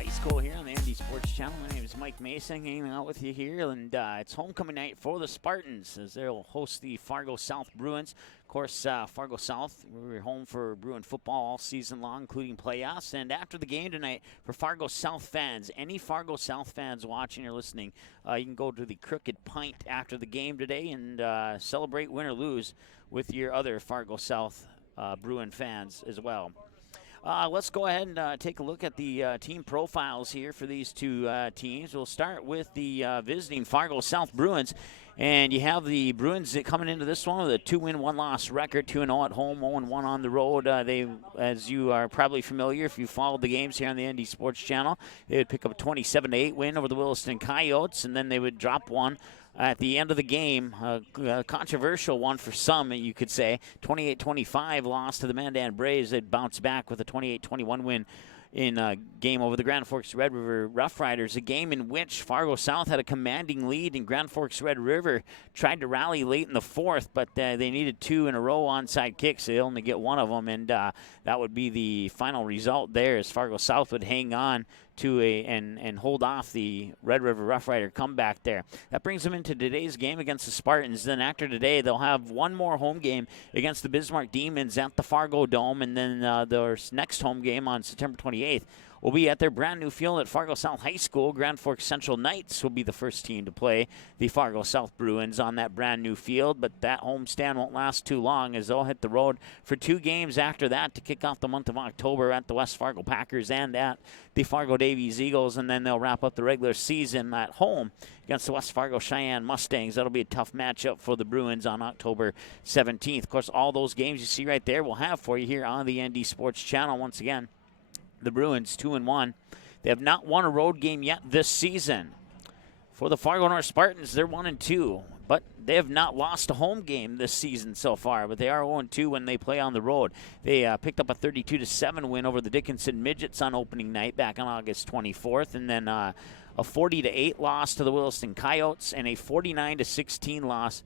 High School here on the ND Sports Channel. My name is Mike Mason, hanging out with you here, and it's homecoming night for the Spartans as they'll host the Fargo South Bruins. Of course, Fargo South, we were home for Bruin football all season long, including playoffs. And after the game tonight, for Fargo South fans, any Fargo South fans watching or listening, you can go to the Crooked Pint after the game today and celebrate, win or lose, with your other Fargo South Bruin fans as well. Let's go ahead and take a look at the team profiles here for these two teams. We'll start with the visiting Fargo South Bruins. And you have the Bruins coming into this one with a 2-win, 1-loss record, 2-0 at home, 0-1 on the road. They, as you are probably familiar, if you followed the games here on the ND Sports Channel, they would pick up a 27-8 win over the Williston Coyotes, and then they would drop one at the end of the game, a controversial one for some, you could say. 28-25 loss to the Mandan Braves. They'd bounce back with a 28-21 win in a game over the Grand Forks Red River Rough Riders, a game in which Fargo South had a commanding lead, and Grand Forks Red River tried to rally late in the fourth, but they needed two in a row onside kicks. They only get one of them, and that would be the final result there, as Fargo South would hang on to and hold off the Red River Rough Rider comeback there. That brings them into today's game against the Spartans. Then after today, they'll have one more home game against the Bismarck Demons at the Fargo Dome, and then their next home game on September 28th will be at their brand new field at Fargo South High School. Grand Forks Central Knights will be the first team to play the Fargo South Bruins on that brand new field, but that homestand won't last too long, as they'll hit the road for 2 games after that to kick off the month of October at the West Fargo Packers and at the Fargo Davies Eagles, and then they'll wrap up the regular season at home against the West Fargo Cheyenne Mustangs. That'll be a tough matchup for the Bruins on October 17th. Of course, all those games you see right there we'll have for you here on the ND Sports Channel. Once again, the Bruins 2-1. They have not won a road game yet this season. For the Fargo North Spartans, they're 1-2, but they have not lost a home game this season so far. But they are 0-2 when they play on the road. They picked up a 32-7 win over the Dickinson Midgets on opening night back on August 24th, and then a 40-8 loss to the Williston Coyotes and a 49-16 loss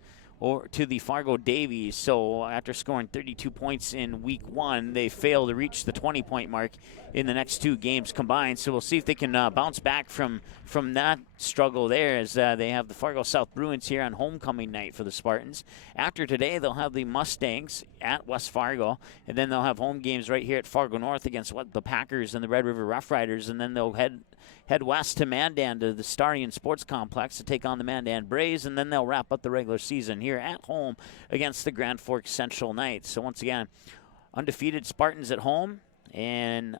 to the Fargo Davies. So after scoring 32 points in week 1, they failed to reach the 20-point mark in the next 2 games combined. So we'll see if they can bounce back from that struggle there, as they have the Fargo South Bruins here on homecoming night for the Spartans. After today, they'll have the Mustangs at West Fargo, and then they'll have home games right here at Fargo North against the Packers and the Red River Rough Riders, and then they'll head west to Mandan to the Starion Sports Complex to take on the Mandan Braves, and then they'll wrap up the regular season here at home against the Grand Forks Central Knights. So once again, undefeated Spartans at home and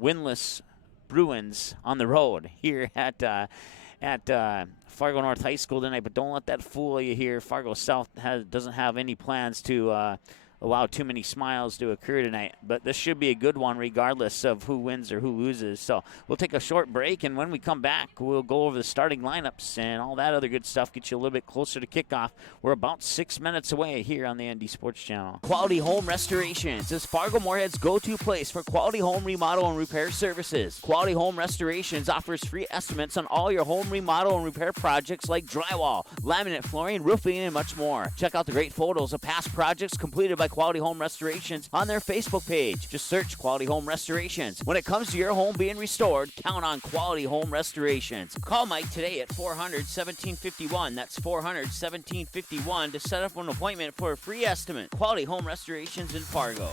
winless Bruins on the road here at Fargo North High School tonight. But don't let that fool you here. Fargo South doesn't have any plans to allow too many smiles to occur tonight. But this should be a good one regardless of who wins or who loses. So we'll take a short break, and when we come back, we'll go over the starting lineups and all that other good stuff, get you a little bit closer to kickoff. We're about 6 minutes away here on the ND Sports Channel. Quality Home Restorations is Fargo Moorhead's go-to place for quality home remodel and repair services. Quality Home Restorations offers free estimates on all your home remodel and repair projects like drywall, laminate flooring, roofing, and much more. Check out the great photos of past projects completed by Quality Home Restorations on their Facebook page. Just search Quality Home Restorations. When it comes to your home being restored, count on Quality Home Restorations. Call Mike today at 400-1751. That's 400-1751 to set up an appointment for a free estimate. Quality Home Restorations in Fargo.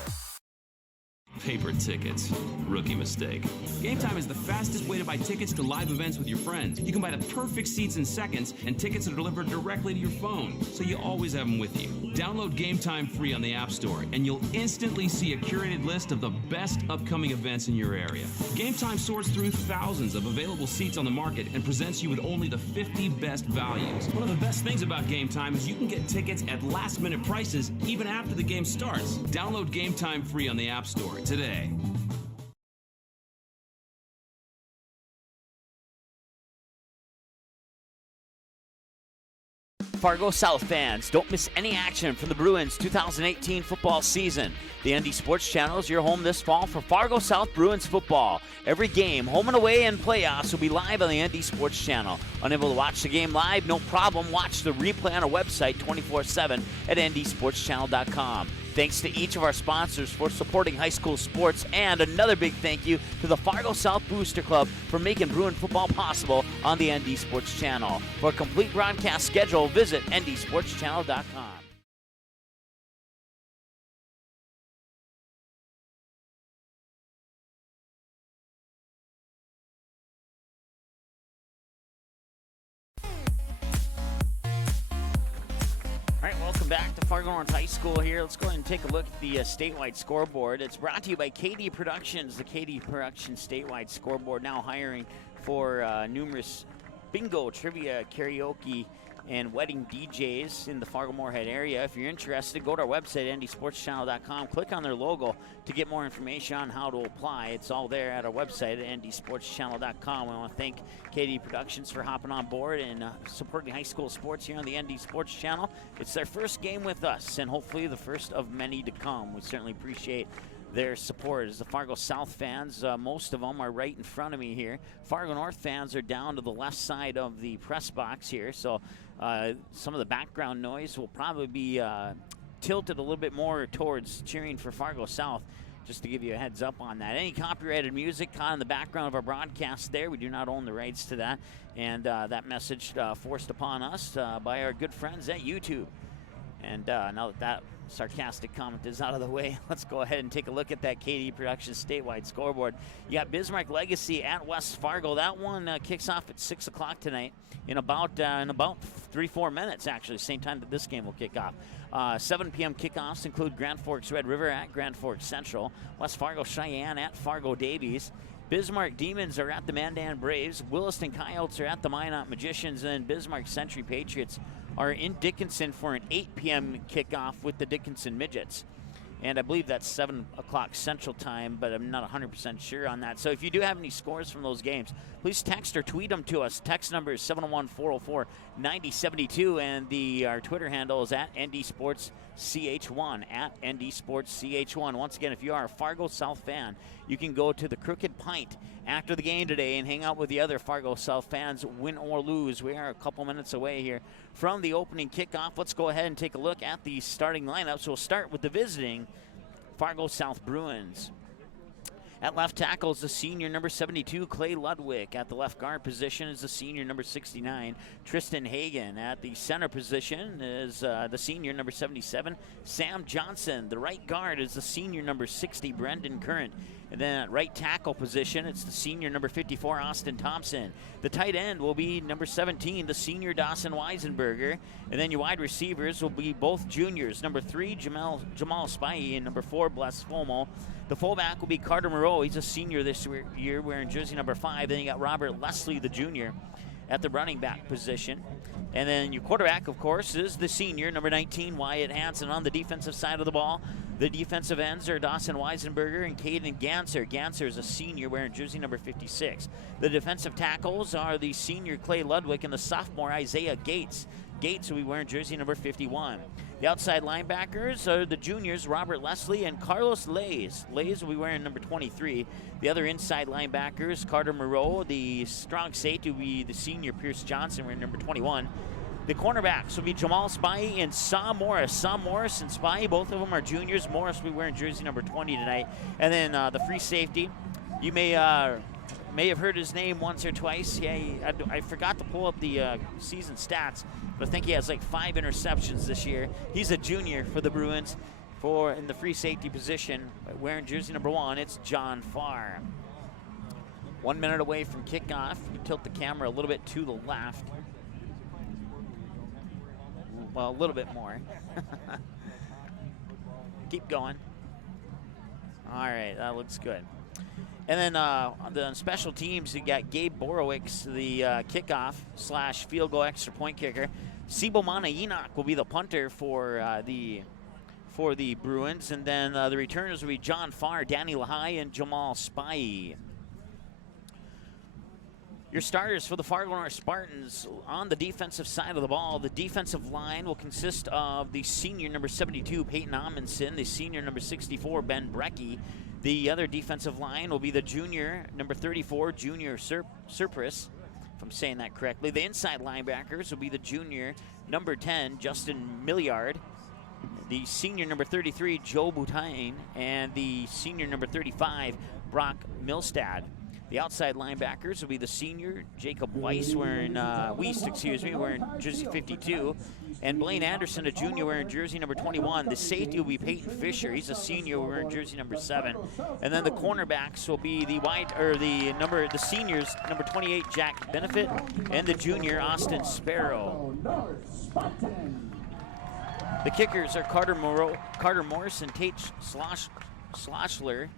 Paper tickets. Rookie mistake. Game Time is the fastest way to buy tickets to live events with your friends. You can buy the perfect seats in seconds, and tickets are delivered directly to your phone, so you always have them with you. Download Game Time free on the App Store, and you'll instantly see a curated list of the best upcoming events in your area. Game Time sorts through thousands of available seats on the market and presents you with only the 50 best values. One of the best things about Game Time is you can get tickets at last-minute prices even after the game starts. Download Game Time free on the App Store today. Fargo South fans, don't miss any action from the Bruins 2018 football season. The ND Sports Channel is your home this fall for Fargo South Bruins football. Every game, home and away, and playoffs will be live on the ND Sports Channel. Unable to watch the game live? No problem. Watch the replay on our website 24/7 at ndsportschannel.com. Thanks to each of our sponsors for supporting high school sports, and another big thank you to the Fargo South Booster Club for making Bruin football possible on the ND Sports Channel. For a complete broadcast schedule, visit ndsportschannel.com. All right, welcome back to Fargo North High School here. Let's go ahead and take a look at the statewide scoreboard. It's brought to you by KD Productions, the KD Productions statewide scoreboard, now hiring for numerous bingo, trivia, karaoke, and wedding DJs in the Fargo-Moorhead area. If you're interested, go to our website, ndsportschannel.com. Click on their logo to get more information on how to apply. It's all there at our website at ndsportschannel.com. We want to thank KD Productions for hopping on board and supporting high school sports here on the ND Sports Channel. It's their first game with us, and hopefully the first of many to come. We certainly appreciate their support. As the Fargo South fans, most of them are right in front of me here. Fargo North fans are down to the left side of the press box here, so some of the background noise will probably be tilted a little bit more towards cheering for Fargo South, just to give you a heads up on that. Any copyrighted music caught in the background of our broadcast there, we do not own the rights to that, and that message forced upon us by our good friends at YouTube. And now that sarcastic comment is out of the way, let's go ahead and take a look at that KD Productions statewide scoreboard. You got Bismarck Legacy at West Fargo. That one kicks off at 6 o'clock tonight in about 3-4 minutes, actually, same time that this game will kick off. 7 p.m. kickoffs include Grand Forks Red River at Grand Forks Central, West Fargo Cheyenne at Fargo Davies, Bismarck Demons are at the Mandan Braves, Williston Coyotes are at the Minot Magicians, and Bismarck Century Patriots are in Dickinson for an 8 p.m. kickoff with the Dickinson Midgets. And I believe that's 7 o'clock Central Time, but I'm not 100% sure on that. So if you do have any scores from those games, please text or tweet them to us. Text number is 701-404-9072, and our Twitter handle is at NDSportsCH1, at NDSportsCH1. Once again, if you are a Fargo South fan, you can go to the Crooked Pint after the game today and hang out with the other Fargo South fans, win or lose. We are a couple minutes away here from the opening kickoff. Let's go ahead and take a look at the starting lineup. So we'll start with the visiting Fargo South Bruins. At left tackle is the senior number 72, Clay Ludwig. At the left guard position is the senior number 69, Tristan Hagan. At the center position is the senior number 77, Sam Johnson. The right guard is the senior number 60, Brendan Current. And then at right tackle position, it's the senior number 54, Austin Thompson. The tight end will be number 17, the senior Dawson Weisenberger. And then your wide receivers will be both juniors, number 3, Jamal Spivey, and number 4, Bless Fomo. The fullback will be Carter Moreau. He's a senior this year, wearing jersey number 5. Then you got Robert Leslie, the junior, at the running back position. And then your quarterback, of course, is the senior, number 19, Wyatt Hansen. On the defensive side of the ball, the defensive ends are Dawson Weisenberger and Caden Ganser. Ganser is a senior wearing jersey number 56. The defensive tackles are the senior Clay Ludwig and the sophomore Isaiah Gates. Gates will be wearing jersey number 51. The outside linebackers are the juniors, Robert Leslie and Carlos Lays. Lays will be wearing number 23. The other inside linebackers, Carter Moreau. The strong safety will be the senior Pierce Johnson, wearing number 21. The cornerbacks will be Jamal Spivey and Sam Morris. Sam Morris and Spivey, both of them are juniors. Morris will be wearing jersey number 20 tonight. And then the free safety, you may have heard his name once or twice. Yeah, I forgot to pull up the season stats, but I think he has like 5 interceptions this year. He's a junior for the Bruins in the free safety position, wearing jersey number 1. It's John Farr. 1 minute away from kickoff. You tilt the camera a little bit to the left. Well, a little bit more. Keep going. All right, that looks good. And then on the special teams, you got Gabe Borowicz, the kickoff / field goal extra point kicker. Sibomana Enoch will be the punter for the Bruins. And then the returners will be John Farr, Danny Lahai, and Jamal Spivey. Your starters for the Fargo North Spartans on the defensive side of the ball. The defensive line will consist of the senior number 72, Peyton Amundsen, the senior number 64, Ben Brecky. The other defensive line will be the junior number 34, Junior Surpris, if I'm saying that correctly. The inside linebackers will be the junior number 10, Justin Milliard. the senior number 33, Joe Boutain, and the senior number 35, Brock Milstad. The outside linebackers will be the senior Jacob Weist wearing jersey 52, and Blaine Anderson, a junior, wearing jersey number 21. The safety will be Peyton Fisher. He's a senior wearing jersey number 7. And then the cornerbacks will be the seniors, number 28, Jack Benefit, and the junior, Austin Sparrow. The kickers are Carter Morris and Tate Schlossler.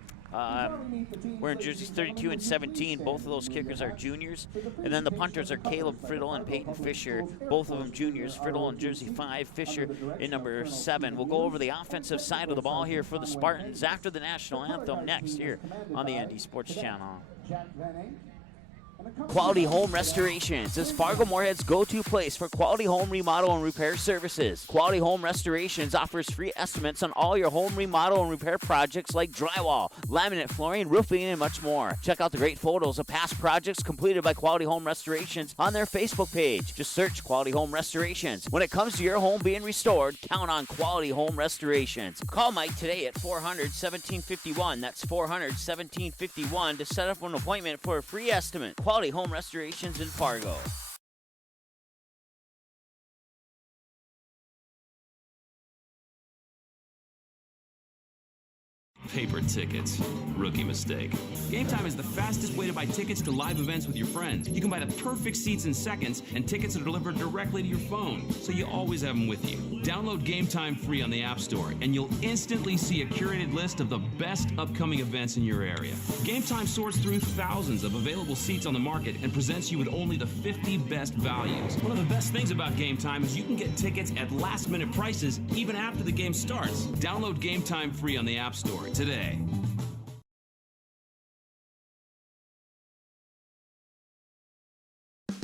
Wearing jerseys 32 and 17. Both of those kickers are juniors. And then the punters are Caleb Friddle and Peyton Fisher, both of them juniors. Friddle in jersey 5, Fisher in number 7. We'll go over the offensive side of the ball here for the Spartans after the national anthem next here on the ND Sports Channel. Quality Home Restorations is Fargo Moorhead's go-to place for quality home remodel and repair services. Quality Home Restorations offers free estimates on all your home remodel and repair projects like drywall, laminate flooring, roofing, and much more. Check out the great photos of past projects completed by Quality Home Restorations on their Facebook page. Just search Quality Home Restorations. When it comes to your home being restored, count on Quality Home Restorations. Call Mike today at 400-1751. That's 400-1751 to set up an appointment for a free estimate. Quality Home Restorations in Fargo. Paper tickets. Rookie mistake. Game Time is the fastest way to buy tickets to live events with your friends. You can buy the perfect seats in seconds, and tickets are delivered directly to your phone, so you always have them with you. Download Game Time free on the App Store, and you'll instantly see a curated list of the best upcoming events in your area. Game Time sorts through thousands of available seats on the market and presents you with only the 50 best values. One of the best things about Game Time is you can get tickets at last-minute prices even after the game starts. Download Game Time free on the App Store today.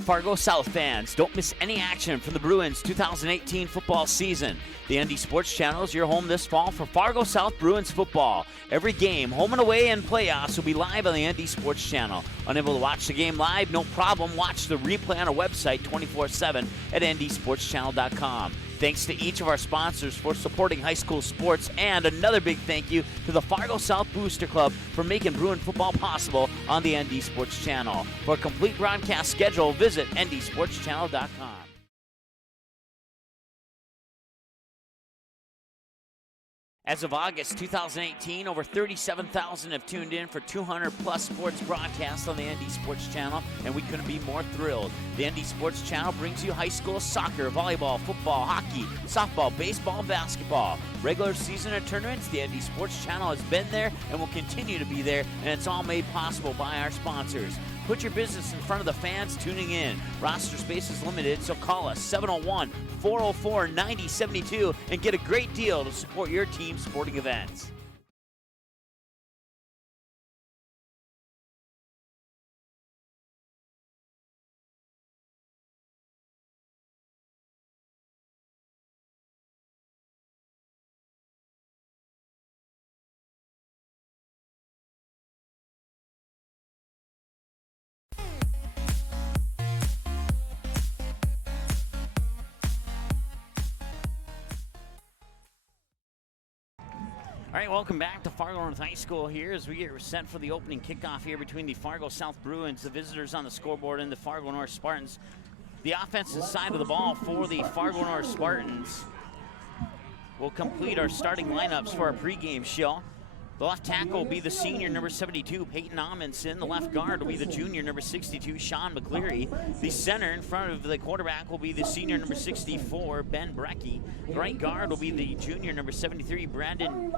Fargo South fans, don't miss any action from the Bruins 2018 football season. The ND Sports Channel is your home this fall for Fargo South Bruins football. Every game, home and away, and playoffs will be live on the ND Sports Channel. Unable to watch the game live? No problem. Watch the replay on our website 24/7 at ndsportschannel.com. Thanks to each of our sponsors for supporting high school sports, and another big thank you to the Fargo South Booster Club for making Bruin football possible on the ND Sports Channel. For a complete broadcast schedule, visit ndsportschannel.com. As of August 2018, over 37,000 have tuned in for 200-plus sports broadcasts on the ND Sports Channel, and we couldn't be more thrilled. The ND Sports Channel brings you high school soccer, volleyball, football, hockey, softball, baseball, basketball. Regular season and tournaments, the ND Sports Channel has been there and will continue to be there, and it's all made possible by our sponsors. Put your business in front of the fans tuning in. Roster space is limited, so call us 701-404-9072 and get a great deal to support your team's sporting events. All right, welcome back to Fargo North High School here as we get set for the opening kickoff here between the Fargo South Bruins, the visitors on the scoreboard, and the Fargo North Spartans. The offensive side of the ball for the Fargo North Spartans will complete our starting lineups for our pregame show. The left tackle will be the senior, number 72, Peyton Amundsen. The left guard will be the junior, number 62, Sean McCleary. The center in front of the quarterback will be the senior, number 64, Ben Brecky. The right guard will be the junior, number 73, Brandon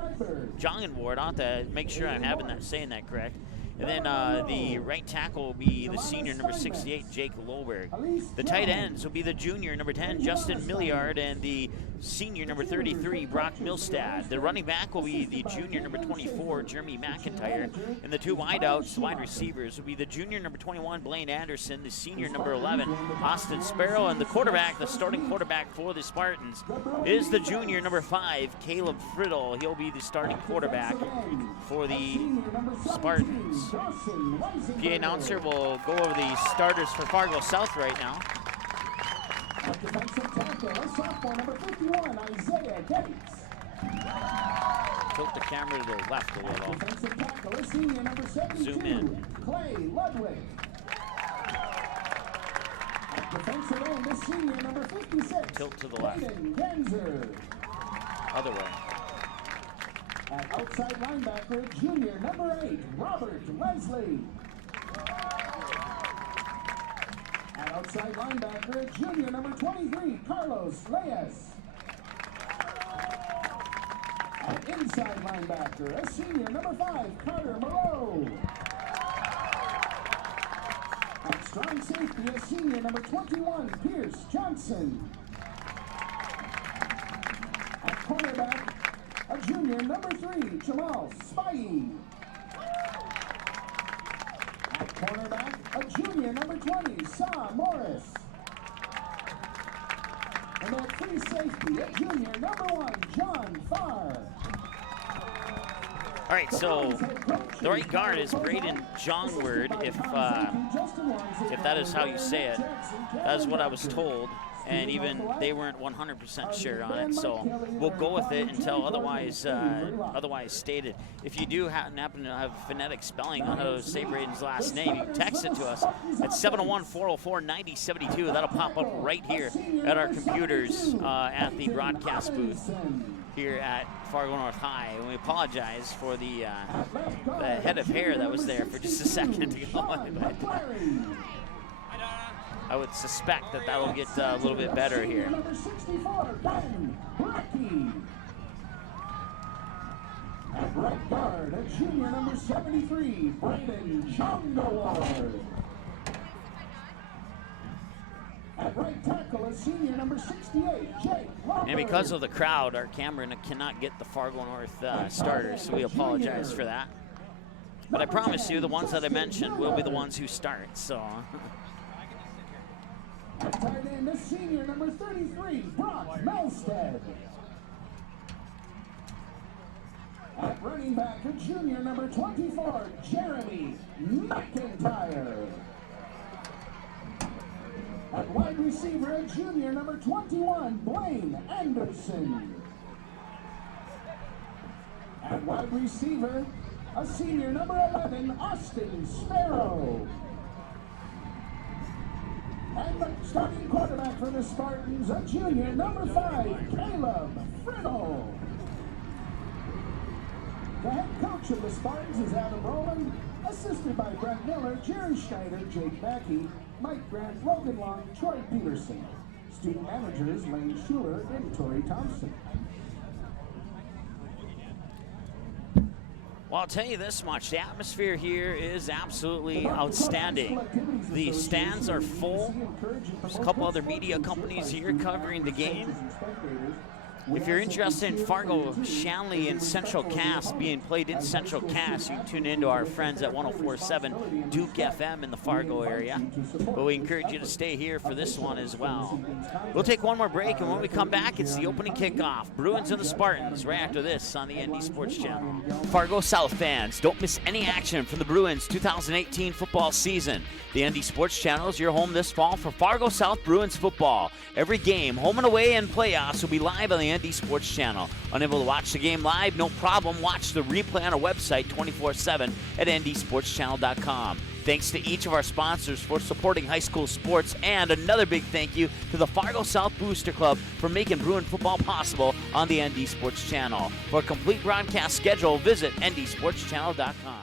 Jongenward. I'll have to make sure I'm saying that correct. And then the right tackle will be the senior, number 68, Jake Loberg. The tight ends will be the junior, number 10, Justin Milliard, and the senior, number 33, Brock Milstad. The running back will be the junior, number 24, Jeremy McIntyre. And the two wideouts, wide receivers, will be the junior, number 21, Blaine Anderson, the senior, number 11, Austin Sparrow, and the quarterback, the starting quarterback for the Spartans, is the junior, number 5, Caleb Friddle. He'll be the starting quarterback for the Spartans. PA announcer will go over the starters for Fargo South right now. Tilt the camera to the left a little. Defensive tackle, senior number 72, Zoom in. Clay Ludwig. At defensive end, the senior number 56, Tilt to the left. Hayden Genzer. Other way. At outside linebacker, junior number 8, Robert Leslie. At outside linebacker, junior number 23, Carlos Reyes. At inside linebacker, a senior number 5, Carter Moreau. At strong safety, a senior number 21, Pierce Johnson. At cornerback, a junior number 3, Jamal Spivey. At cornerback, a junior number 20, Sa Morris. And at free safety, a junior number 1, John Farr. All right, so the right guard is Braden Johnward, if that is how you say it. That is what I was told, and even they weren't 100% sure on it, so we'll go with it until otherwise stated. If you do happen to have phonetic spelling on how to say Braden's last name, you can text it to us at 701-404-9072. That'll pop up right here at our computers at the broadcast booth here at Fargo North High, and we apologize for the head of hair that was there for just a second ago. I would suspect that will get a little bit better here. Number 64, Ben Brackey. At right guard, a junior number 73, Braden Jongaward. At right tackle, a senior number 68, Jake Robert. And because of the crowd, our camera cannot get the Fargo North starters, so we apologize for that. But I promise you, the ones that I mentioned will be the ones who start, so. At tight end, a senior number 33, Brock Melstead. At running back, a junior number 24, Jeremy McIntyre. At wide receiver, a junior number 21, Blaine Anderson. At wide receiver, a senior number 11, Austin Sparrow. And the starting quarterback for the Spartans, a junior number 5, Caleb Friddle. The head coach of the Spartans is Adam Rowland, assisted by Brent Miller, Jerry Schneider, Jake Mackey, Mike Grant, Logan Long, Troy Peterson. Student managers Lane Schuler and Tori Thompson. Well, I'll tell you this much, the atmosphere here is absolutely outstanding. The stands are full. There's a couple other media companies here covering the game. If you're interested in Fargo, Shanley, and Central Cass being played in Central Cass, you can tune into our friends at 104.7 Duke FM in the Fargo area. But we encourage you to stay here for this one as well. We'll take one more break, and when we come back, it's the opening kickoff. Bruins and the Spartans right after this on the ND Sports Channel. Fargo South fans, don't miss any action from the Bruins 2018 football season. The ND Sports Channel is your home this fall for Fargo South Bruins football. Every game, home and away, and playoffs will be live on the ND Sports Channel. Unable to watch the game live? No problem. Watch the replay on our website 24/7 at ndsportschannel.com. Thanks to each of our sponsors for supporting high school sports, and another big thank you to the Fargo South Booster Club for making Bruin football possible on the ND Sports Channel. For a complete broadcast schedule, visit ndsportschannel.com.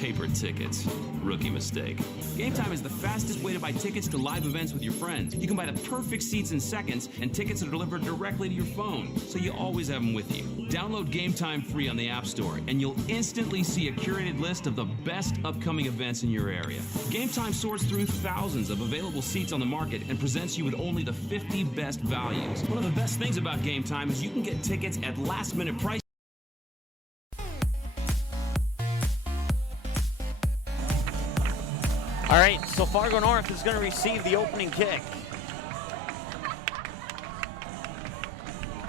Paper tickets. Rookie mistake. Game Time is the fastest way to buy tickets to live events with your friends. You can buy the perfect seats in seconds, and tickets are delivered directly to your phone, so you always have them with you. Download Game Time free on the App Store, and you'll instantly see a curated list of the best upcoming events in your area. Game Time sorts through thousands of available seats on the market and presents you with only the 50 best values. One of the best things about Game Time is you can get tickets at last-minute prices. All right, so Fargo North is going to receive the opening kick.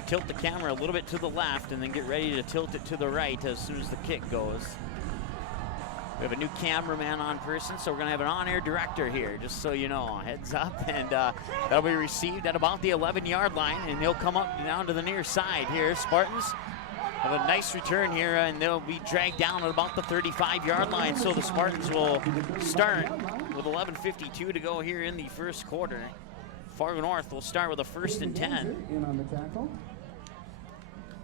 Tilt the camera a little bit to the left and then get ready to tilt it to the right as soon as the kick goes. We have a new cameraman on person, so we're going to have an on-air director here, just so you know. Heads up, and that'll be received at about the 11-yard line, and he'll come up down to the near side here. Spartans have a nice return here, and they'll be dragged down at about the 35-yard line, so the Spartans will start with 11:52 to go here in the first quarter. Fargo North will start with a 1st and 10.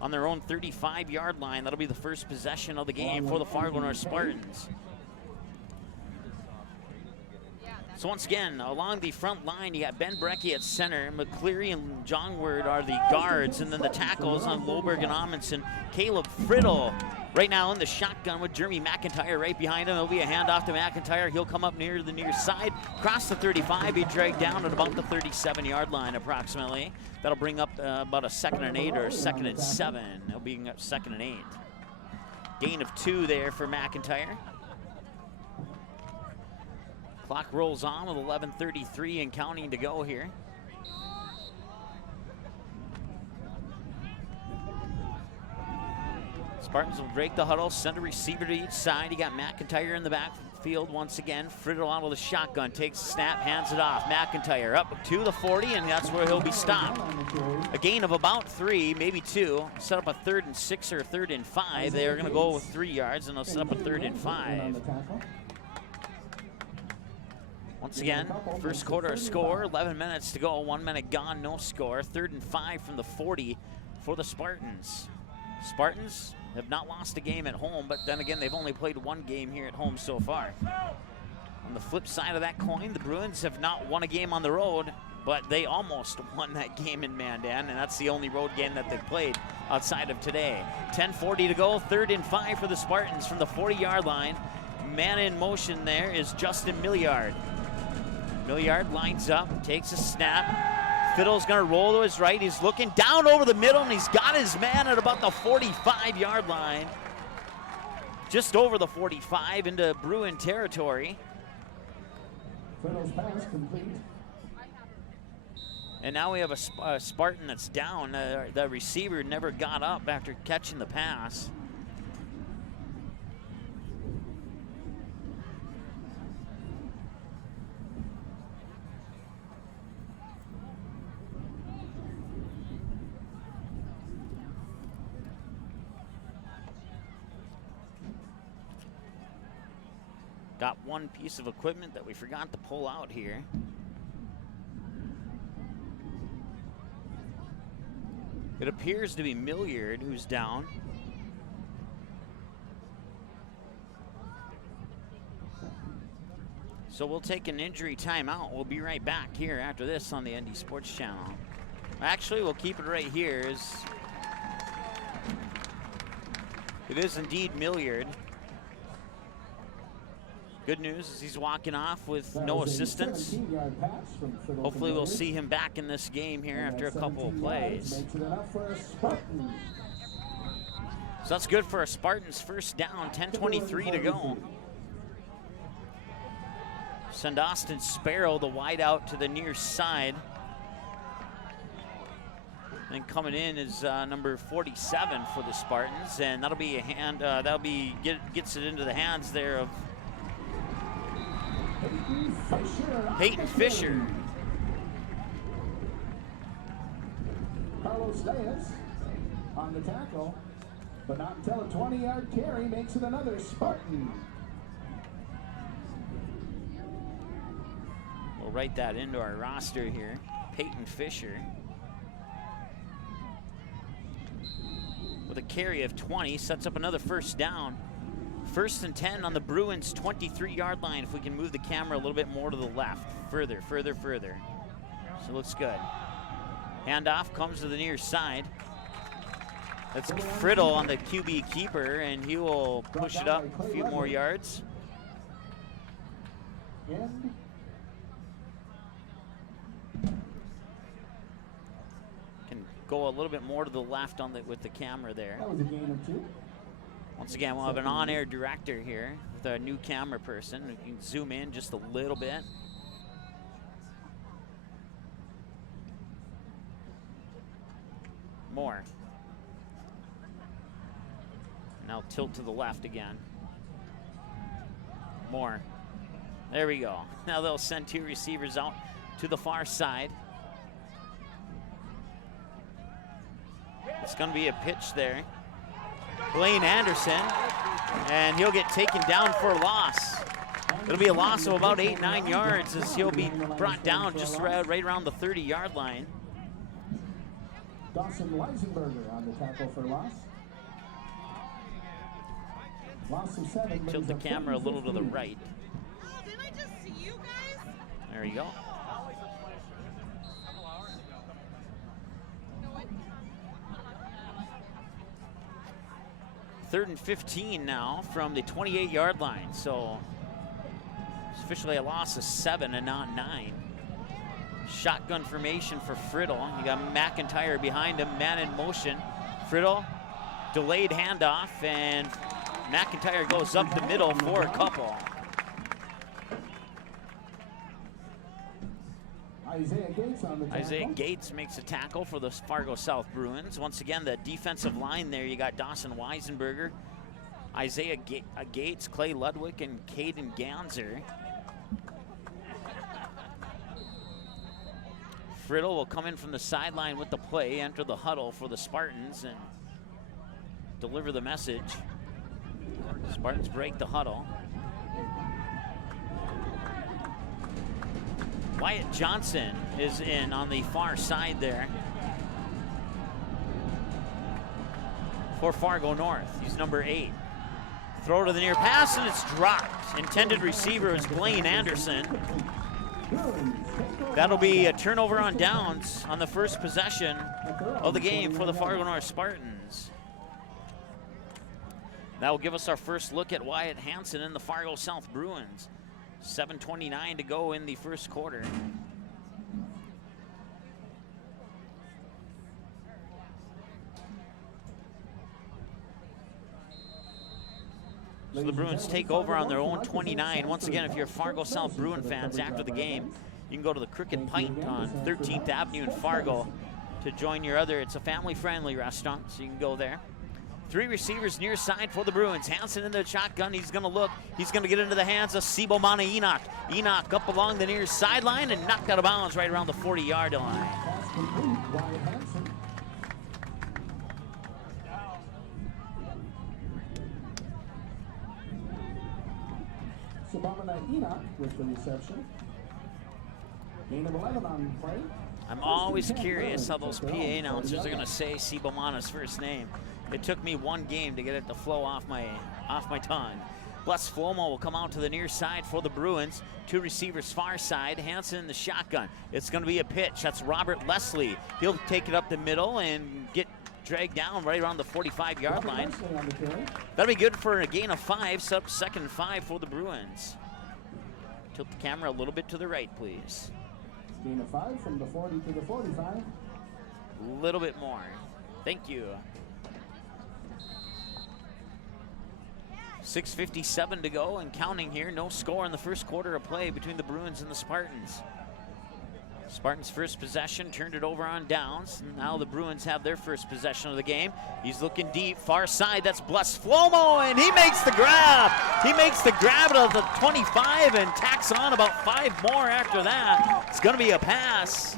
On their own 35-yard line. That'll be the first possession of the game for the Fargo North Spartans. So once again, along the front line, you got Ben Brecky at center. McCleary and John Word are the guards, and then the tackles on Loberg and Amundsen. Caleb Friddle right now in the shotgun with Jeremy McIntyre right behind him. It'll be a handoff to McIntyre. He'll come up near the near side, cross the 35. He dragged down at about the 37-yard line approximately. That'll bring up about a 2nd and 8 or 2nd and 7. It'll be 2nd and 8. Gain of 2 there for McIntyre. Clock rolls on with 11:33 and counting to go here. Spartans will break the huddle, send a receiver to each side. You got McIntyre in the backfield once again. Friddle out of the shotgun, takes the snap, hands it off. McIntyre up to the 40, and that's where he'll be stopped. A gain of about 3, maybe 2. Set up a 3rd and 6 or a 3rd and 5. They're going to go with 3 yards, and they'll set up a 3rd and 5. Once again, first quarter score, 11 minutes to go, 1 minute gone, no score. 3rd and 5 from the 40 for the Spartans. Spartans have not lost a game at home, but then again, they've only played 1 game here at home so far. On the flip side of that coin, the Bruins have not won a game on the road, but they almost won that game in Mandan, and that's the only road game that they've played outside of today. 10:40 to go, 3rd and 5 for the Spartans from the 40-yard line. Man in motion there is Justin Milliard. Milliard lines up, takes a snap. Fiddle's gonna roll to his right. He's looking down over the middle, and he's got his man at about the 45-yard line. Just over the 45 into Bruin territory. Fiddle's pass complete. And now we have a Spartan that's down. The receiver never got up after catching the pass. Got one piece of equipment that we forgot to pull out here. It appears to be Milliard who's down. So we'll take an injury timeout. We'll be right back here after this on the ND Sports Channel. Actually, we'll keep it right here. It is indeed Milliard. Good news is he's walking off with no assistance. Hopefully we'll see him back in this game here after a couple of plays. So that's good for a Spartans first down, 10:23 to go. Send Austin Sparrow, the wide out, to the near side. Then coming in is number 47 for the Spartans, and that'll be a hand. Gets it into the hands there of Peyton Fisher. Carlos Diaz on the tackle, but not until a 20-yard carry makes it another Spartan. We'll write that into our roster here. Peyton Fisher with a carry of 20, sets up another first down. 1st and 10 on the Bruins 23-yard line. If we can move the camera a little bit more to the left, further. So it looks good. Handoff comes to the near side. That's Friddle on the QB keeper, and he will push it up a few more yards. Can go a little bit more to the left on with the camera there. That was a gain of 2. Once again, we'll have an on-air director here with a new camera person. We can zoom in just a little bit. More. Now tilt to the left again. more. There we go. Now they'll send 2 receivers out to the far side. It's going to be a pitch there. Blaine Anderson, and he'll get taken down for a loss. It'll be a loss of about 8-9 yards as he'll be brought down just right around the 30-yard line. Dawson Weisenberger on the tackle for loss. Loss of 7. Tilt the camera a little to the right. Oh, didn't I just see you guys? There you go. Third and 15 now from the 28-yard line. So it's officially a loss of 7 and not 9. Shotgun formation for Friddle. You got McIntyre behind him, man in motion. Friddle, delayed handoff, and McIntyre goes up the middle for a couple. Isaiah Gates makes a tackle for the Fargo South Bruins. Once again, the defensive line there, you got Dawson Weisenberger, Isaiah Gates, Clay Ludwig, and Caden Ganser. Friddle will come in from the sideline with the play, enter the huddle for the Spartans, and deliver the message. Spartans break the huddle. Wyatt Johnson is in on the far side there for Fargo North. He's number 8. Throw to the near pass, and it's dropped. Intended receiver is Blaine Anderson. That'll be a turnover on downs on the first possession of the game for the Fargo North Spartans. That will give us our first look at Wyatt Hansen and the Fargo South Bruins. 7:29 to go in the first quarter. So the Bruins take over on their own 29. Once again, if you're Fargo South Bruin fans, after the game, you can go to the Crooked Pint on 13th Avenue in Fargo to join your other. It's a family-friendly restaurant, so you can go there. 3 receivers near side for the Bruins. Hansen in the shotgun. He's going to look. He's going to get into the hands of Sibomana Enoch. Enoch up along the near sideline and knocked out of bounds right around the 40-yard line. Sibomana Enoch with the reception. Gain of 11 on play. I'm always curious how those PA announcers are going to say Sibomana's first name. It took me one game to get it to flow off my tongue. Bless Flomo will come out to the near side for the Bruins. 2 receivers far side. Hansen in the shotgun. It's going to be a pitch. That's Robert Leslie. He'll take it up the middle and get dragged down right around the 45-yard line. That'll be good for a gain of 5. So up 2nd and 5 for the Bruins. Tilt the camera a little bit to the right, please. Gain of 5 from the 40 to the 45. A little bit more. Thank you. 6:57 to go and counting here. No score in the first quarter of play between the Bruins and the Spartans. Spartans' first possession, turned it over on downs. Now the Bruins have their first possession of the game. He's looking deep, far side. That's Bless Flomo, and he makes the grab. He makes the grab at the 25 and tacks on about 5 more after that. It's going to be a pass.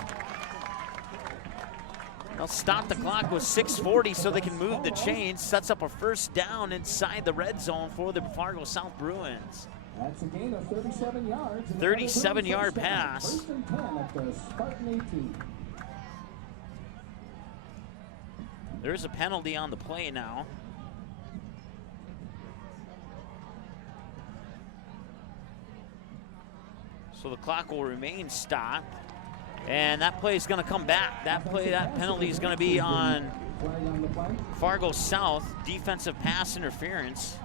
They'll stop the clock with 6:40 so they can move the chains. Sets up a first down inside the red zone for the Fargo South Bruins. That's a gain of 37 yards. 37-yard pass. 1st and 10 at the Spartan 18. There's a penalty on the play now. So the clock will remain stopped. And that play is going to come back. That penalty is going to be on Fargo South. Defensive pass interference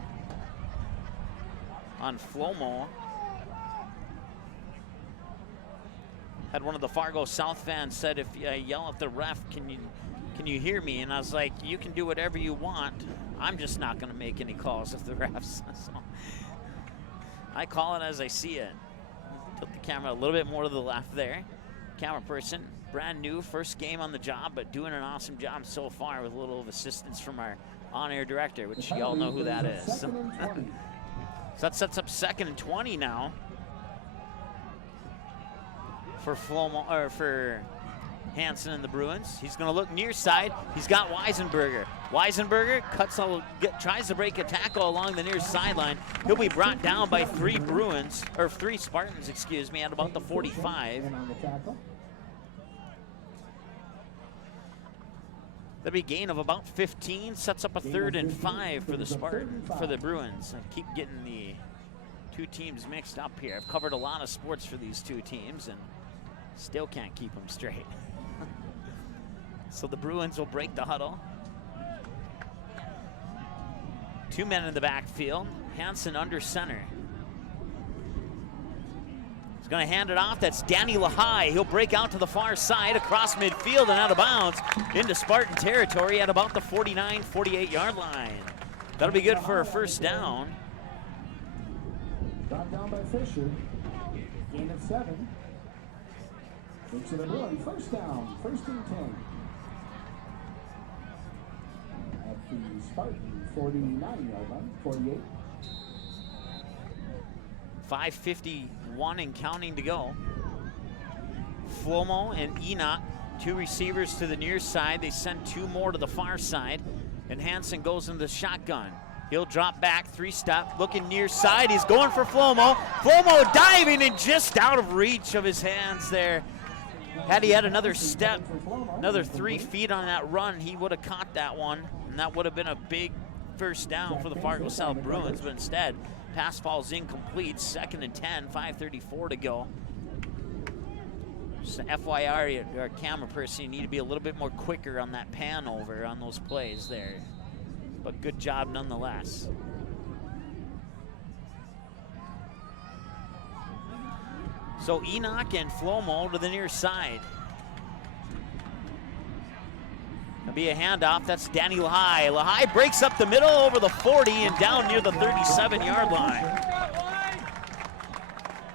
on Flomo. Had one of the Fargo South fans said, if I yell at the ref, can you hear me? And I was like, you can do whatever you want. I'm just not going to make any calls if the refs. So I call it as I see it. Tilt the camera a little bit more to the left there. Camera person, brand new, first game on the job, but doing an awesome job so far with a little assistance from our on-air director, which you all know who that is. So that sets up 2nd and 20 now for Flomo, or for Hansen and the Bruins. He's going to look near side. He's got Weisenberger. Weisenberger tries to break a tackle along the near sideline. He'll be brought down by 3 Spartans, excuse me, at about the 45. That'll be a gain of about 15. Sets up a 3rd and 5 for the Bruins. I keep getting the 2 teams mixed up here. I've covered a lot of sports for these 2 teams and still can't keep them straight. So the Bruins will break the huddle. 2 men in the backfield. Hansen under center. He's going to hand it off. That's Danny Lahai. He'll break out to the far side across midfield and out of bounds into Spartan territory at about the 49, 48-yard line. That'll be good for a 1st down. Brought down by Fisher. Gain of 7. Makes it a Bruin 1st down. 1st and 10. At the Spartan 49-yard line. 48. 5:51 and counting to go. Flomo and Enoch, 2 receivers to the near side. They send 2 more to the far side, and Hansen goes into the shotgun. He'll drop back, 3-step, looking near side. He's going for Flomo. Flomo diving and just out of reach of his hands there. Had he had another step, another 3 feet on that run, he would have caught that one, and that would have been a big 1st down for the Fargo South Bruins, but instead, pass falls incomplete. 2nd and 10, 5:34 to go. Just an FYI, our camera person, you need to be a little bit more quicker on that pan over on those plays there. But good job nonetheless. So Enoch and Flomo to the near side. There'll be a handoff. That's Danny Lahai. Lahai breaks up the middle over the 40 and down near the 37-yard line.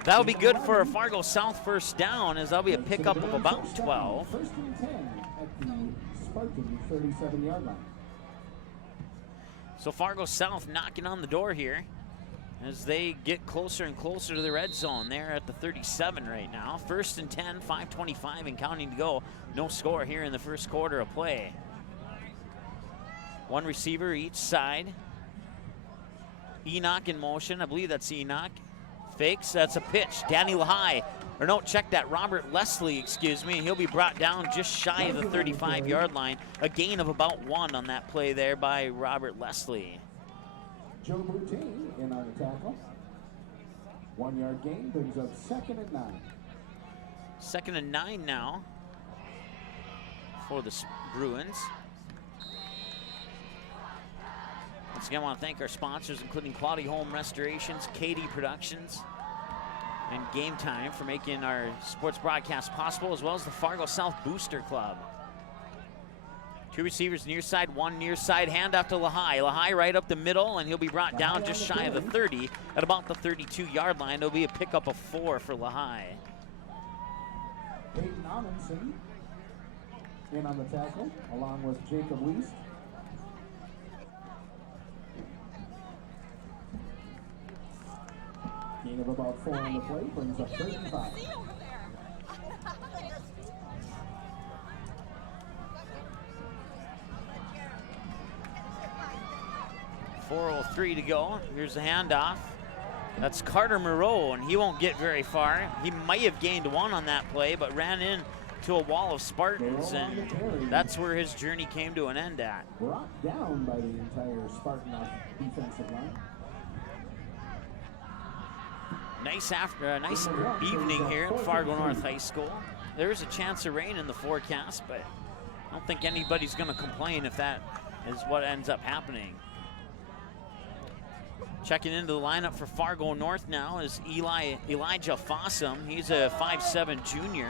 That'll be good for a Fargo South 1st down, as that'll be a pickup of about 12. 1st and 10 at the Spartan 37-yard line. So Fargo South knocking on the door here as they get closer and closer to the red zone. They're at the 37 right now. 1st and 10, 5:25 and counting to go. No score here in the 1st quarter of play. 1 receiver each side. Enoch in motion. I believe that's Enoch. Fakes. That's a pitch. Danny Lahai. Or no, check that. Robert Leslie, excuse me. He'll be brought down just shy of the 35-yard line. A gain of about 1 on that play there by Robert Leslie. Joe Boutin in on the tackle. 1-yard gain brings up 2nd and 9. 2nd and 9 now for the Bruins. Once again, I want to thank our sponsors, including Quality Home Restorations, KD Productions, and Game Time for making our sports broadcast possible, as well as the Fargo South Booster Club. 2 receivers near side, 1 near side, handoff to Lahai. Lahai right up the middle, and he'll be brought down just shy of the 30 at about the 32-yard line. It'll be a pickup of 4 for Lahai. Peyton Amundsen in on the tackle, along with Jacob Weiss. Gain of about 4 on the play brings up 35. 4:03 to go. Here's the handoff. That's Carter Moreau, and he won't get very far. He might have gained 1 on that play, but ran into a wall of Spartans, and that's where his journey came to an end at. Brought down by the entire Spartan defensive line. Nice evening here at Fargo North High School. There's a chance of rain in the forecast, but I don't think anybody's going to complain if that is what ends up happening. Checking into the lineup for Fargo North now is Elijah Fossum. He's a 5'7" junior.